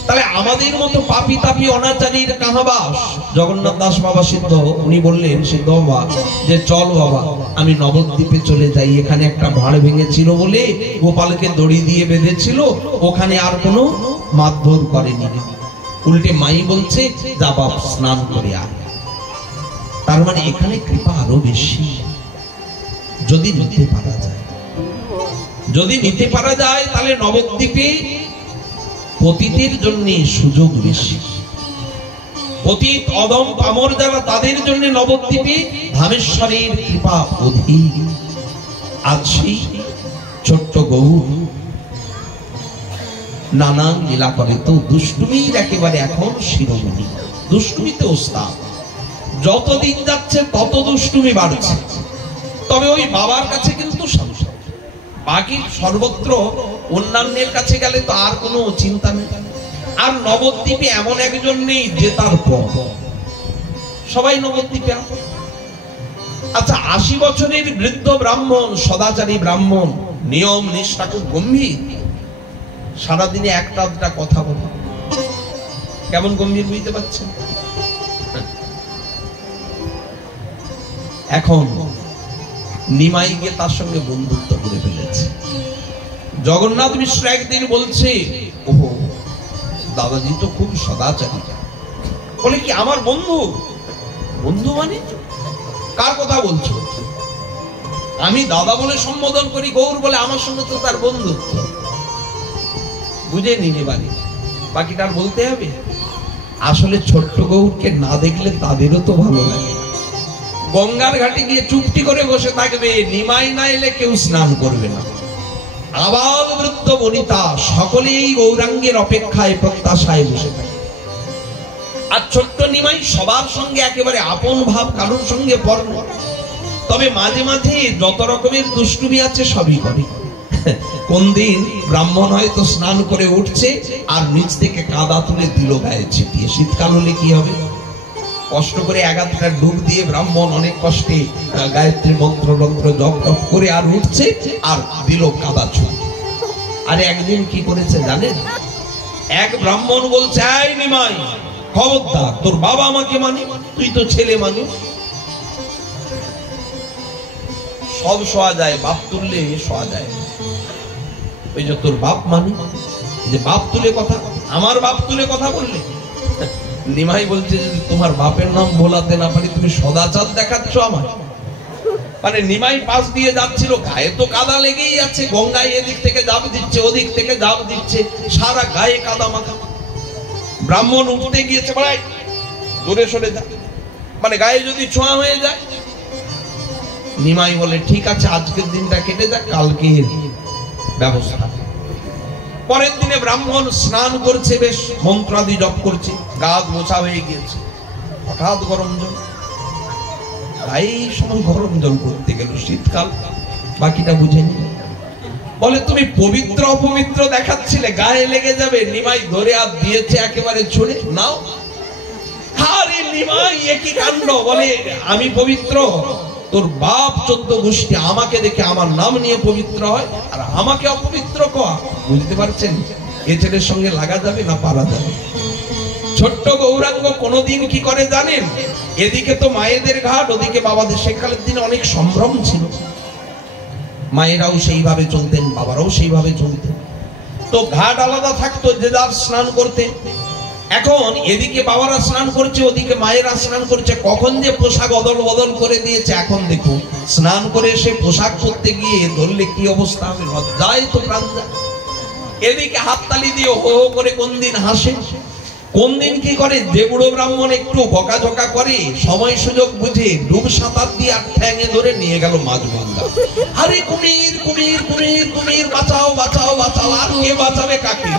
তাহলে আমাদের মতো পাপী তাপী অনাচারীর কাহাবাস। জগন্নাথ দাস বাবা সিদ্ধ, উনি বললেন, সিদ্ধ বাবা যে চল বাবা আমি নবদ্বীপে চলে যাই, এখানে একটা ভাঁড় ভেঙেছিল বলে গোপালকে দড়ি দিয়ে বেঁধেছিল, ওখানে আর কোনো মারধর করেনি, উল্টে মাই বলছে যা বাপ স্নান করে আয়। তার মানে এখানে কৃপা আরো বেশি, যদি নিতে পারা যায়। যদি নিতে পারা যায় তাহলে নবদ্বীপে পতিতের জন্য সুযোগ বেশি। পতিত অদম পামর যারা, তাদের জন্য নবদ্বীপে ধামেশ্বরের কৃপা অধিক। আজ সেই ছোট্ট গৌর নানান লীলা করে। তো দুষ্টুমির একেবারে এখন শিরোমণি, দুষ্টুমিতে ওস্তাদ। যতদিন যাচ্ছে তত দুষ্টুমি বাড়ছে। তবে ওই বাবার কাছে কিন্তু সংসার, বাকি সর্বত্র অন্যান্যের কাছে গেলে তো আর কোনো চিন্তা নেই। আর নবদ্বীপে এমন একজন নেই যে তার পর, সবাই নবদ্বীপে। আচ্ছা, 80 বছরের বৃদ্ধ ব্রাহ্মণ, সদাচারী ব্রাহ্মণ, নিয়ম নিষ্ঠা খুব গম্ভীর, সারাদিনে একটা আধটা কথা বলে। কেমন গম্ভীর বুঝতে পারছেন? এখন নিমাই গিয়ে তার সঙ্গে বন্ধুত্ব করে ফেলেছে। জগন্নাথ মিশ্র একদিন বলছে, ওহো দাদাজি তো খুব সদাচারী। বলে কি আমার বন্ধু? বন্ধু মানে কার কথা বলছো? আমি দাদা বলে সম্বোধন করি, গৌর বলে আমার সঙ্গে তো তার বন্ধুত্ব। বুঝে নিনি বাড়ি, বাকিটা আর বলতে হবে? আসলে ছোট্ট গৌরকে না দেখলে তাদেরও তো ভালো লাগে। গঙ্গার ঘাটে গিয়ে চুপটি করে বসে থাকবে, নিমাই না এলে কেউ স্নান করবে না। আবাল বৃদ্ধ বনিতা সকলেই গৌরাঙ্গের অপেক্ষায় প্রত্যাশায় বসে থাকে। আর ছোট্ট নিমাই সবার সঙ্গে একেবারে আপন ভাব, কারোর সঙ্গে পর নয়। তবে মাঝে মাঝে যত রকমের দুষ্টুমি আছে সবই করে। কোন দিন ব্রাহ্মণ হয়তো স্নান করে উঠছে আর নিচ থেকে কাদা তুলে দিল গায়ে ছিটিয়ে। শীতকাল হলে কি হবে? কষ্ট করে এগারোটা ডুব দিয়ে ব্রাহ্মণ অনেক কষ্টে গায়ত্রী মন্ত্র মন্ত্র জপ টপ করে আর উঠছে, আর দিল কাদা ছুঁয়ে। আরে একদিন কি করেছে জানেন? এক ব্রাহ্মণ বলছে, এই নিমাই খবরদার, তোর বাবা আমাকে মানে, তুই তো ছেলে মানুষ। সব শোয়া যায়, বাপ তুললে শোয়া যায়। ওই যে তোর বাপ মানে, যে বাপ তুলে কথা, আমার বাপ তুলে কথা বললে। নিমাই বলছে, যদি তোমার বাপের নাম বলাতে না পারি, তুমি সদাচার দেখাচ্ছ আমার। মানে নিমাই পাশ দিয়ে যাচ্ছিল, গায়ে তো কাদা লেগেই আছে, গঙ্গায় এদিক থেকে জাপ দিচ্ছে, ওদিক থেকে জাপ দিচ্ছে, সারা গায়ে কাদা মাখা। ব্রাহ্মণ উঠতে গিয়েছে, বলে দূরে সরে যা, মানে গায়ে যদি ছোঁয়া হয়ে যায়। নিমাই বলে, ঠিক আছে, আজকের দিনটা কেটে যাক, কালকে ব্যবস্থা। পরের দিনে ব্রাহ্মণ স্নান করছে, বেশ মন্ত্রাদি জপ করছে, গা মোছা হয়ে গিয়েছে। হঠাৎ গরম জল, এই সময় গরম জল করতে গেল, শীতকাল, বাকিটা বুঝেনি। বলে, তুমি পবিত্র অপবিত্র দেখাচ্ছিলে, গায়ে লেগে যাবে। নিমাই ধরে আর দিয়েছে একেবারে ছুঁড়ে, নাও। আরে নিমাই, একই কাণ্ড। বলে, আমি পবিত্র? তোর বাপ 14 গোষ্ঠী আমাকে দেখে আমার নাম নিয়ে পবিত্র হয়, আর আমাকে অপবিত্র কয়া। বুঝতে পারছেন এ ছেলের সঙ্গে লাগা যাবে না পারা যাবে? ছোট্ট গৌরাঙ্গ কোনদিন কি করে জানেন? এদিকে তো মায়েদের ঘাট, ওদিকে বাবাদের। সেকালের দিনে অনেক সম্ভ্রম ছিল, মায়েরাও সেইভাবে চলতেন, বাবারাও সেইভাবে চলতেন। তো ঘাট আলাদা থাকতো, যে যার স্নান করতে। এখন এদিকে বাবারা স্নান করছে, ওদিকে মায়েরা স্নান করছে। কখন যে পোশাক অদল বদল করে দিয়েছে। এখন দেখুন, স্নান করে এসে পোশাক পরতে গিয়ে ধরলে কি অবস্থা হবে, লজ্জায় তো প্রাণ যায়। এদিকে হাততালি দিয়ে হো হো করে কোন দিন হাসে, কোন দিন কি করে, দেবুড়ো ব্রাহ্মণ একটু বকাঝকা করে, সময় সুযোগ বুঝে ডুব সাঁতার দিয়ে আর ঠ্যাঙে ধরে নিয়ে গেল মাঝগঙ্গা। আরে কুমির কুমির কুমির কুমির, বাঁচাও বাঁচাও বাঁচাও। আর কে বাঁচাবে কাকে?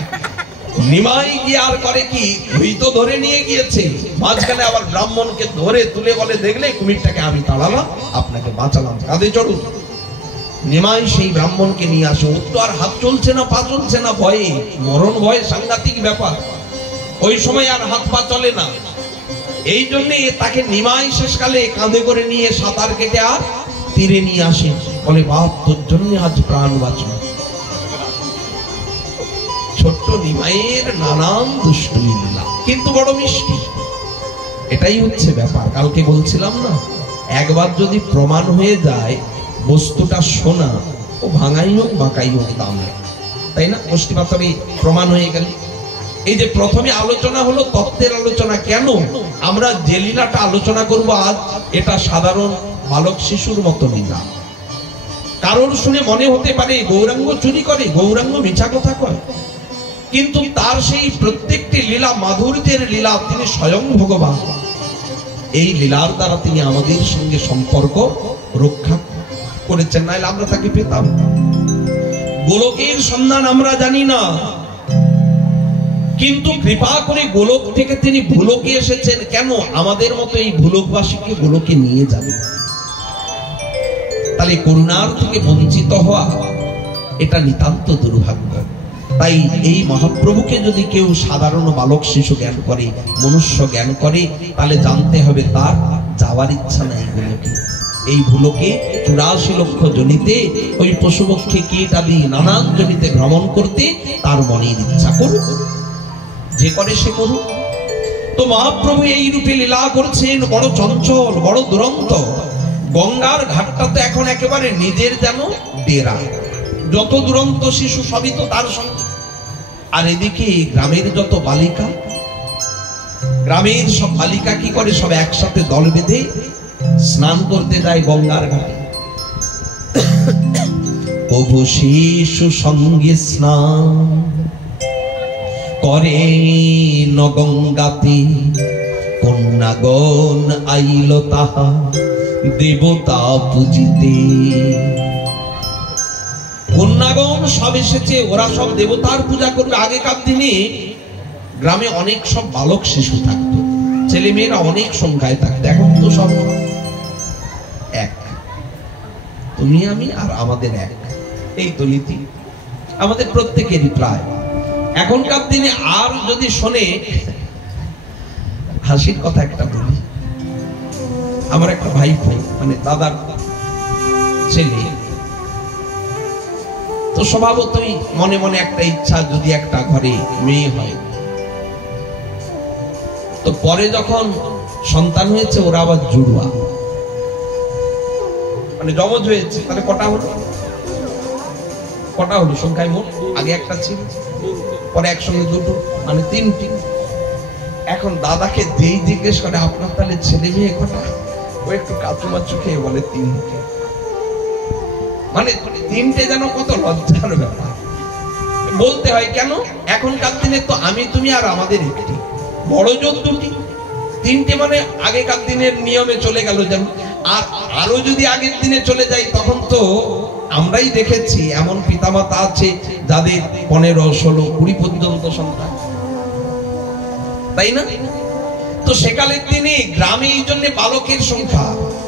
নিমাই গিয়ে আর করে কি, ওই তো ধরে নিয়ে গিয়েছে। মাঝখানে আবার ব্রাহ্মণকে ধরে তুলে বলে, দেখলে কুমিরটাকে আমি তাড়ালাম, আপনাকে বাঁচালাম, কাঁধে চড়ুন। নিমাই সেই ব্রাহ্মণকে নিয়ে আসে। ওর তো আর হাত চলছে না, পা চলছে না, ভয়ে, মরণ ভয় সাংঘাতিক ব্যাপার। ওই সময় আর হাত পা চলে না। এই জন্যে তাকে নিমাই শেষকালে কাঁধে করে নিয়ে সাঁতার কেটে আর তীরে নিয়ে আসে। বলে, বাপ তোর জন্য আজ প্রাণ বাঁচল। ছোট্ট নিমাইয়ের নানান দুষ্টুমি লীলা, কিন্তু বড় মিষ্টি। এটাই হচ্ছে ব্যাপার। কালকে বলছিলাম না, একবার যদি প্রমাণ হয়ে যায় বস্তুটা সোনা, ও ভাঙাই হোক বাঁকাই হোক দাম, তাই না? মুষ্টি পাথরে প্রমাণ হয়ে গেল। এই যে প্রথমে আলোচনা হলো তত্ত্বের আলোচনা। কেন আমরা যে লীলাটা আলোচনা করব আজ, এটা সাধারণ বালক শিশুর মতো লীলা। কারোর শুনে মনে হতে পারে গৌরাঙ্গ চুরি করে, গৌরাঙ্গ মিছা কথা কয়। কিন্তু তার সেই প্রত্যেকটি লীলা মাধুর্যের লীলা, তিনি স্বয়ং ভগবান। এই লীলার দ্বারা তিনি আমাদের সঙ্গে সম্পর্ক রক্ষা করেছেন, নাহলে আমরা তাকে পেতাম। গোলকের সন্ধান আমরা জানি না, কিন্তু কৃপা করে গোলক থেকে তিনি ভূলোকে এসেছেন। কেন? আমাদের মতো এই ভূলোকবাসীকে গোলকে নিয়ে যাবে। তাহলে করুণার থেকে বঞ্চিত হওয়া এটা নিতান্ত দুর্ভাগ্য। তাই এই মহাপ্রভুকে যদি কেউ সাধারণ বালক শিশু জ্ঞান করে, মনুষ্য জ্ঞান করে, তাহলে জানতে হবে তার যাওয়ার ইচ্ছা নাই গোলকে। এই ভূলোকে 84 লক্ষ জনিতে ওই পশুপক্ষী কীট আদি নানান জনিতে ভ্রমণ করতে তার মনের ইচ্ছা করুক, যে করে সে করুক। তো মহাপ্রভু এই রূপে লীলা করছেন, বড় চঞ্চল, বড় দুরন্ত। গঙ্গার ঘাটটা তো এখন একেবারে নিজের যেন ডেরা, যত দুরন্ত শিশু সবই তো তার সঙ্গে। আর এদিকে গ্রামের যত বালিকা, গ্রামের সব বালিকা কি করে? সব একসাথে দল বেঁধে স্নান করতে যায় গঙ্গার ঘাটে। প্রভু শিশু সঙ্গে স্নান করে গঙ্গাতে, কন্যাগণ আইল তাহা দেবতা পূজিতে। কন্যাগণ সব এসেছে, ওরা সব দেবতার পূজা করবে। আগেকার দিনে গ্রামে অনেক সব বালক শিশু থাকতো, ছেলে মেয়েরা অনেক সংখ্যায় থাকতো। এখন তো সব এক, তুমি আমি আর আমাদের এক, এই তো নীতি আমাদের প্রত্যেকেরই প্রায়। এখনকার দিনে আর যদি শোনে, হাসির কথা একটা বলি, আমার একটা ভাই মানে দাদার ছেলে, তো স্বভাবতই মনে মনে একটা ইচ্ছা, যদি একটা ঘরে মেয়ে হয়। তো পরে যখন সন্তান হয়েছে, ওরা আবার জুড়ুয়া, মানে জমজ হয়েছে। তাহলে কটা হলো? কটা হলো সংখ্যায় মোট? আগে একটা ছিল, পরে একসঙ্গে দুটো, মানে 3টি। এখন দাদাকে যেই জিজ্ঞেস করে আপনার তাহলে ছেলে মেয়ে কটা, ও একটু কাচুমাচু খেয়ে বলে 3টে। মানে 3টে যেন কত লজ্জার ব্যাপার বলতে হয়। কেন? এখনকার দিনে তো আমি তুমি আর আমাদের একটি, বড় জোর 2টি, 3টে মানে আগেকার দিনের নিয়মে চলে গেল যেন। আর আরো যদি আগের দিনে চলে যাই, তখন তো আমরাই দেখেছি এমন পিতামাতা আছে যাদের 15, 16, 20 পর্যন্ত সন্তান, তাই না? তো সেকালের দিনে গ্রামে এই জন্য বালকের সংখ্যা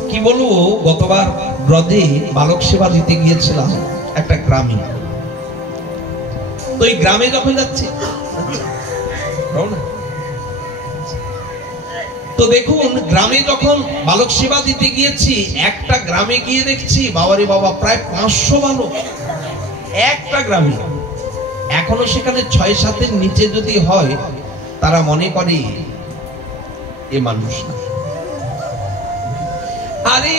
কি বলবো। গতবার ব্রজে বালক সেবা দিতে গিয়েছিলাম একটা গ্রামে। তো এই গ্রামে যখন যাচ্ছি, তো দেখুন গ্রামে যখন বালক সেবা দিতে গিয়েছি, একটা গ্রামে গিয়ে দেখছি বাবারে বাবা প্রায় 500 বালক একটা গ্রামে। এখনো সেখানে 6-7-এর নিচে যদি হয়, তারা মনে করে এ মানুষ না। আরে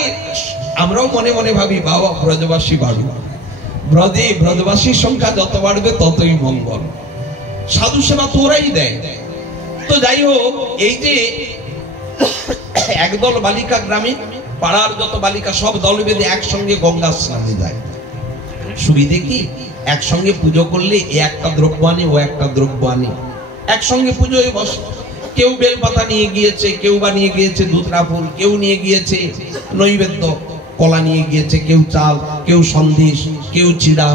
আমরাও মনে মনে ভাবি বাবা ব্রজবাসী বাড়বে, ব্রজবাসীর সংখ্যা যত বাড়বে ততই মঙ্গল। সাধু সেবা তো ওরাই দেয়। তো যাই হোক, এই যে একদল বালিকা গ্রামে, পাড়ার যত বালিকা সব দল বেঁধে একসঙ্গে গঙ্গা স্নানে যায়। সুবিধে কি? একসঙ্গে পুজো করলে এ একটা দ্রব্য আনে, ও একটা দ্রব্য আনে, একসঙ্গে পুজোয় বসে। কেউ বেলপাতা নিয়ে গিয়েছে, কেউ বা নিয়ে গিয়েছে দুধরা ফুল, কেউ নিয়ে গিয়েছে নৈবেদ্য, কলা নিয়ে গিয়েছে, কেউ চাল, কেউ সন্দেশ, কেউ চিড়া।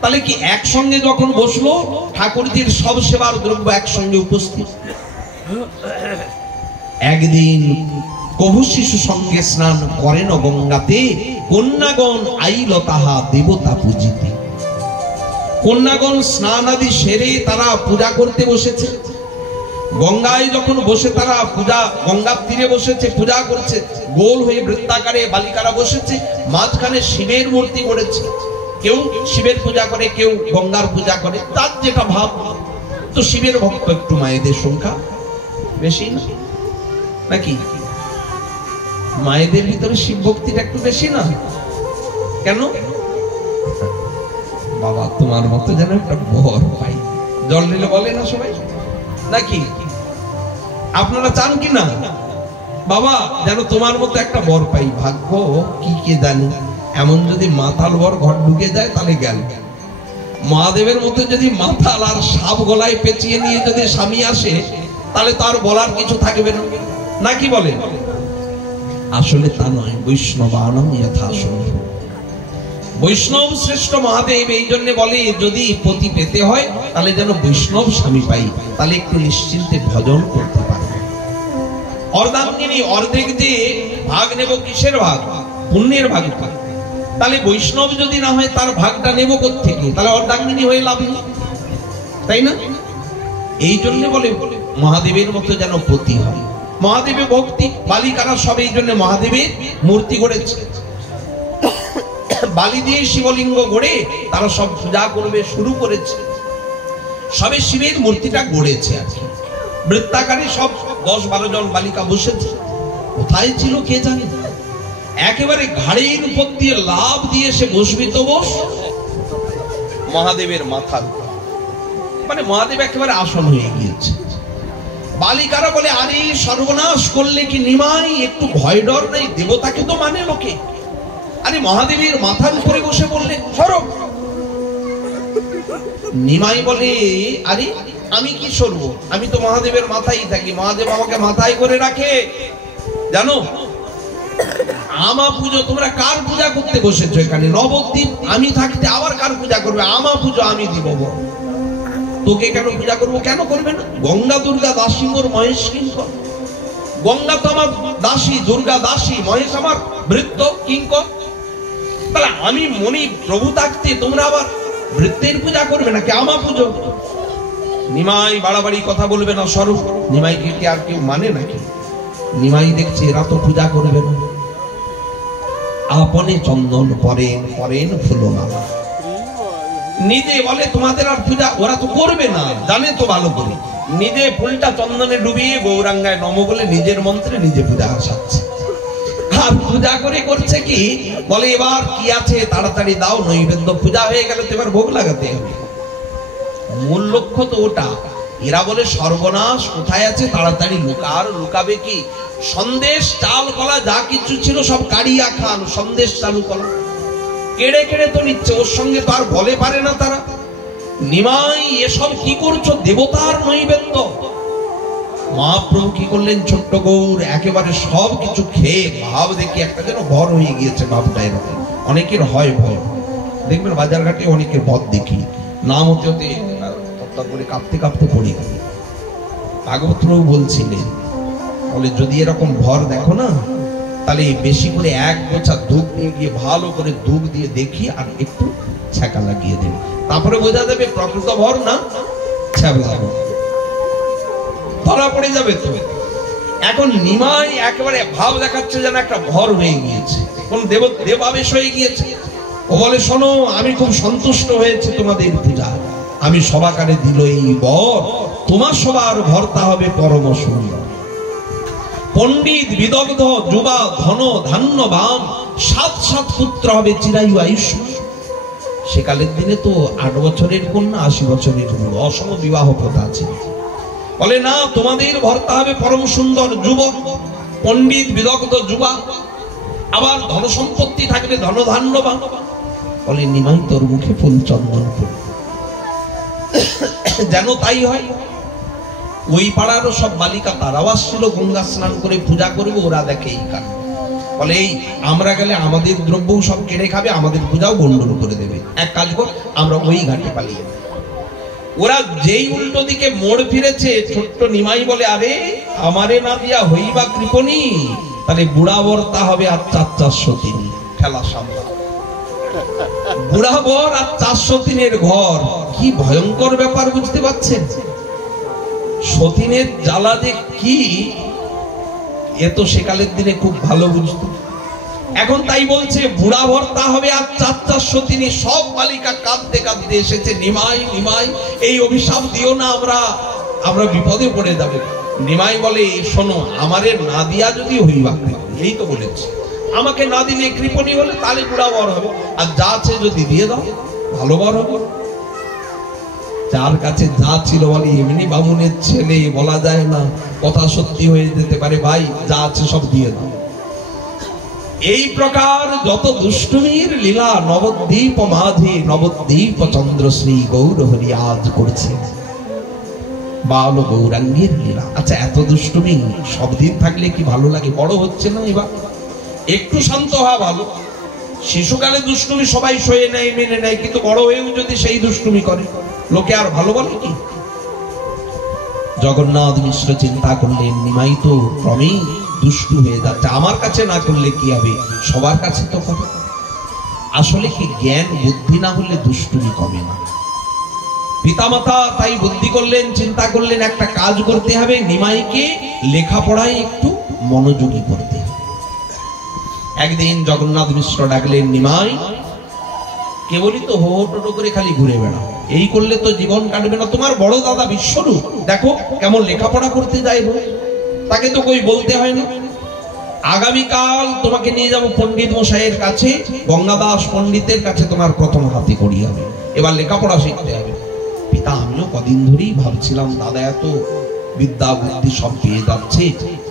তাহলে কি একসঙ্গে যখন বসলো, ঠাকুরজির সব সেবার দ্রব্য একসঙ্গে উপস্থিত। একদিন কভু শিশু সঙ্গে স্নান করেন গঙ্গাতে, কন্যাগণ আইল তাহা দেবতা পূজিতে। কন্যাগণ স্নান আদি সেরে তারা পূজা করতে বসেছে। গঙ্গায় যখন বসে তারা পূজা, গঙ্গার তীরে বসেছে, পূজা করছে। গোল হয়ে বৃত্তাকারে বালিকারা বসেছে, মাঝখানে শিবের মূর্তি করেছে। কেউ শিবের পূজা করে, কেউ গঙ্গার পূজা করে, তার যেটা ভাব। তো শিবের ভক্ত একটু মায়েদের সংখ্যা বেশি না নাকি? মায়েদের ভিতরে শিব ভক্তিটা একটু বেশি না? কেন? বাবা তোমার মতো যেন একটা বর পাই, জল নিলে বলে না সবাই নাকি? আপনারা চান কি না বাবা যেন তোমার মতো একটা বর পাই? ভাগ্য কি কে জানি, এমন যদি মাতাল বর ঘর ঢুকে যায় তাহলে গেল। মহাদেবের মতো যদি মাথাল আর সাপ গলায় পেঁচিয়ে নিয়ে যদি স্বামী আসে, তাহলে তার বলার কিছু থাকবে না, নাকি বলেন? আসলে তা নয়। বৈষ্ণবানাং যথাসম্ভব। বৈষ্ণব শ্রেষ্ঠ মহাদেব এই জন্য বলে, যদি পতি পেতে হয় তাহলে যেন বৈষ্ণব স্বামী পাই, তাহলে একটু নিশ্চিন্তে ভজন করতে পারবে। অর্ধাঙ্গিনী, অর্ধেক দিয়ে ভাগ নেব, কিসের ভাগ? পুণ্যের ভাগ। তাহলে বৈষ্ণব যদি না হয় তার ভাগটা নেব কোত্থেকে? তাহলে অর্ধাঙ্গিনী হয়ে লাভ নেই, তাই না? এই জন্য বলে মহাদেবের মতো যেন পতি হয়। মহাদেবের ভক্তি, বালিকারা সব এই জন্য মহাদেবের মূর্তি গড়েছে। বালি দিয়ে শিবলিঙ্গ গড়ে তারা সব পূজা করবে শুরু করেছে। সবে শিবের মূর্তিটা গড়েছে আর কি। বৃত্তাকারে সব 10-12 জন বালিকা বসেছে। কোথায় ছিল কে জানে। একেবারে ঘাড়ের উপর দিয়ে লাভ দিয়ে সে বসবি তো বস মহাদেবের মাথার, মানে মহাদেব একেবারে আসন হয়ে গিয়েছে। বালিকারা বলে, আরে সর্বনাশ করলে কি নিমাই, একটু ভয় ডর নেই? দেবতাকে তো মানে লোকে, আরে মহাদেবের মাথার উপরে বসে বললে সরব। নিমাই বলে, আরে আমি কি সরব? আমি তো মহাদেবের মাথায় থাকি, মহাদেব আমাকে মাথায় করে রাখে। জানো আমা পুজো, তোমরা কার পূজা করতে বসেছো এখানে? নবদ্বীপ আমি থাকতে আবার কার পূজা করবে? আমা পুজো আমি দিব, তোকে কেন পূজা করবো? কেন করবে না? গঙ্গা দুর্গা দাসী মোর মহেশ কিঙ্কর। গঙ্গা তো আমার দাসী, দুর্গা দাসী, মহেশ আমার ভৃত্য কিঙ্কর। তাহলে আমি মনি প্রভু থাকতে তোমরা আবার ভৃত্যের পূজা করবে নাকি? আমা পুজো। নিমাই বাড়াবাড়ি কথা বলবে না, স্বরূপ। নিমাইকে কি আর কেউ মানে নাকি? নিমাই দেখছে এরা তো পূজা করবে না। আপনে চন্দন পরেন পরেন ফুলমালা, নিজে বলে তোমাদের আর পূজা ওরা তো করবে না, জানে তো ভালো করে। নিজে ফুলটা চন্দনে ডুবিয়ে গৌরাঙ্গায় নম বলে নিজের মন্ত্রে নিজে পূজা সারছে। আর পূজা করে করছে কি বলে, এবার কি আছে তাড়াতাড়ি দাও নৈবেদ্য, পূজা হয়ে গেলে তো এবার ভোগ লাগাতে হবে। মূল লক্ষ্য তো ওটা। এরা বলে সর্বনাশ কোথায় আছে, তাড়াতাড়ি লুকা। আর লুকাবে কি? সন্দেশ চাল কলা যা কিছু ছিল সব কাড়িয়া খান, সন্দেশ চালু কলা কেড়ে কেড়ে তো নিচ্ছে। ওর সঙ্গে তো আর বলে পারে না তারা। নিমাই এসব কি করছো? দেবতার নৈবেদ্য। মহাপ্রভু কি করলেন? ছোট্ট গৌর একেবারে সব কিছু খেয়ে ভাব দেখি একটা যেন ভর হয়ে গিয়েছে। ভাবটা এরকম অনেকের হয় ভয়, দেখবেন বাজার ঘাটে অনেকের ভর দেখি, নাম হতে হতে করে কাঁপতে কাঁপতে পড়ে গেল। ভাগবত প্রভু বলছিলেন, বলে যদি এরকম ভর দেখো না, তাহলে বেশি করে এক গোছা ধূপ নিয়ে গিয়ে ভালো করে ধূপ দিয়ে দেখি আর একটু ছ্যাঁকা লাগিয়ে দেবে, তারপরে বোঝা যাবে প্রকৃত ভর না ছ্যাবলা ধরা পড়ে যাবে। তো এখন নিমাই একেবারে ভাব দেখাচ্ছে যেন একটা ভর হয়ে গিয়েছে, কোন দেবাবেশ হয়ে গিয়েছে। ও বলে, শোনো আমি খুব সন্তুষ্ট হয়েছে তোমাদের পূজা, আমি সবাকারে দিল এই বর, তোমার সবার ভর্তা হবে পরম সুন্দর। পণ্ডিত বিদগ্ধ যুবা ধন ধান্যবান, 7 পুত্র হবে চিরায়ু আয়ুষ্মান। সেকালের দিনে তো 8 বছরের কন্যা 80 বছরের বুড়ো, অসম বিবাহ প্রথা আছে। বলে না, তোমাদের ভর্তা হবে পরম সুন্দর যুবক, পণ্ডিত বিদগ্ধ যুবা, আবার ধন সম্পত্তি থাকবে ধনধান্যবান। বলে নিমাই তোর মুখে ফুল চন্দন ফুল যেন তাই হয়। ওই পাড়ারও সব বালিকা তারাও আসছিল গঙ্গা স্নান করে পূজা করবে। ওরা দেখে এই কাজ, বলে এই আমরা গেলে আমাদের দ্রব্য সব কেড়ে খাবে, আমাদের পূজাও গন্ডল করে দেবে। এক কাজ কর, আমরা ওই ঘাটে পালিয়ে যাই। ওরা যেই উল্টো দিকে মোড় ফিরেছে, ছোট্ট নিমাই বলে, আরে আমারে না দিয়া হইবা কৃপণী, তাহলে বুড়া বর্তা হবে আর 403 খেলা সামলা। বুড়া বর আর 403 ঘর, কি ভয়ঙ্কর ব্যাপার বুঝতে পারছেন? সতীনের জ্বালা যে কি, এ তো সেকালের দিনে খুব ভালো বুঝতো। এখন তাই বলছে বুড়া ভর্তা হবে আর 403। সব বালিকা কাঁদতে কাঁদতে এসেছে, নিমাই নিমাই এই অভিশাপ দিও না, আমরা বিপদে পড়ে যাবে। নিমাই বলে, শোনো আমারে না দিয়া যদি হইবা, এই তো বলেছি, আমাকে না দিলে কৃপণী হলে তাহলে বুড়া বর হবে, আর যা আছে যদি দিয়ে দাও ভালো বর হবে। যার কাছে যা ছিল বলে, এমনি বামুনের ছেলে বলা যায় না, কথা সত্যি হয়ে যেতে পারে, ভাই যা আছে সব দিয়ে দাও। এই প্রকার যত দুষ্টুমির লীলা নবদ্বীপ মাঝে নবদ্বীপ চন্দ্রশ্রী গৌর হরি আজ করছে, বাল গৌরাঙ্গের লীলা। আচ্ছা, এত দুষ্টুমি সব দিন থাকলে কি ভালো লাগে? বড় হচ্ছে না এবার, একটু শান্ত হওয়া ভালো। শিশুকালে দুষ্টুমি সবাই সয়ে নেয়, মেনে নেয়, কিন্তু বড় হয়েও যদি সেই দুষ্টুমি করে, লোকে আর ভালো বলে কি? জগন্নাথ মিশ্র চিন্তা করলেন, নিমাই তো ক্রমেই দুষ্টু হয়ে যাচ্ছে, আমার কাছে না করলে কি হবে, সবার কাছে তো করে। আসলে কি, জ্ঞান বুদ্ধি না হলে দুষ্টুমি কমে না। পিতামাতা তাই বুদ্ধি করলেন, চিন্তা করলেন একটা কাজ করতে হবে, নিমাইকে লেখাপড়ায় একটু মনোযোগী করতে হবে। একদিন জগন্নাথ মিশ্র ডাকলেন, নিমাই, কেবলই তো হো টোটো করে খালি ঘুরে বেড়া, এই করলে তো জীবন কাটবে না। তোমার বড় দাদা বিশ্বরূপ দেখো কেমন লেখাপড়া করতে যায়, তাকে তো কই বলতে হয় না। আগামীকাল তোমাকে নিয়ে যাব পণ্ডিত মশাইয়ের কাছে, গঙ্গাদাস পণ্ডিতের কাছে তোমার প্রথম হাতে করি হবে, এবার লেখাপড়া শিখতে হবে। পিতা, আমিও কদিন ধরেই ভাবছিলাম দাদা এত বিদ্যা বুদ্ধি সব পেয়ে যাচ্ছে,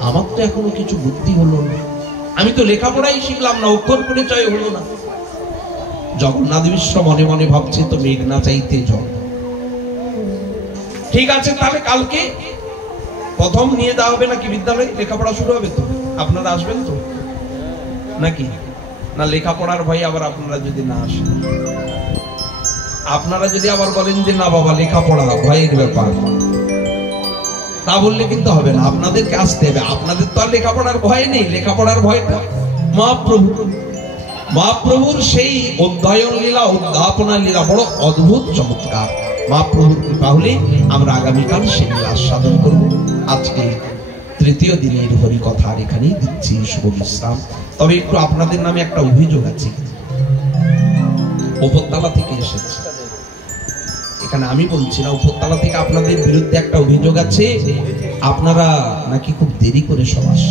আমার তো এখনো কিছু বুদ্ধি হলো না, আমি তো লেখাপড়াই শিখলাম না, অক্ষর পরিচয় হলো না। জগন্নাথ মিশ্র মনে মনে ভাবছে, তো মেঘ না চাইতে জল। ঠিক আছে, তাহলে কালকে প্রথম নিয়ে যাওয়া হবে নাকি বিদ্যালয়ে, লেখাপড়া শুরু হবে তো, আপনারা আসবেন তো নাকি? না লেখাপড়ার ভয় আবার আপনারা যদি না আসেন, আপনারা যদি আবার বলেন যে না বাবা লেখাপড়া ভয়ের ব্যাপার, তা বললে কিন্তু হবে না, আপনাদেরকে আসতে হবে। আপনাদের তো আর লেখাপড়ার ভয় নেই, লেখাপড়ার ভয়টা মহাপ্রভু, মহাপ্রভুর সেই অধ্যয়ন লীলা, উদ্যাপনা লীলা বড় অদ্ভুত চমৎকার। মহাপ্রভুর কৃপা হলে আমরা আগামীকাল সেই আস্বাদন করব। আজকে তৃতীয় দিনের হরি কথার এখানেই দিচ্ছি শুভ বিশ্রাম। তবে একটু আপনাদের নামে একটা অভিযোগ আছে, উপরতলা থেকে এসেছে, এখানে আমি বলছি না, উপরতলা থেকে আপনাদের বিরুদ্ধে একটা অভিযোগ আছে, আপনারা নাকি খুব দেরি করে সমাস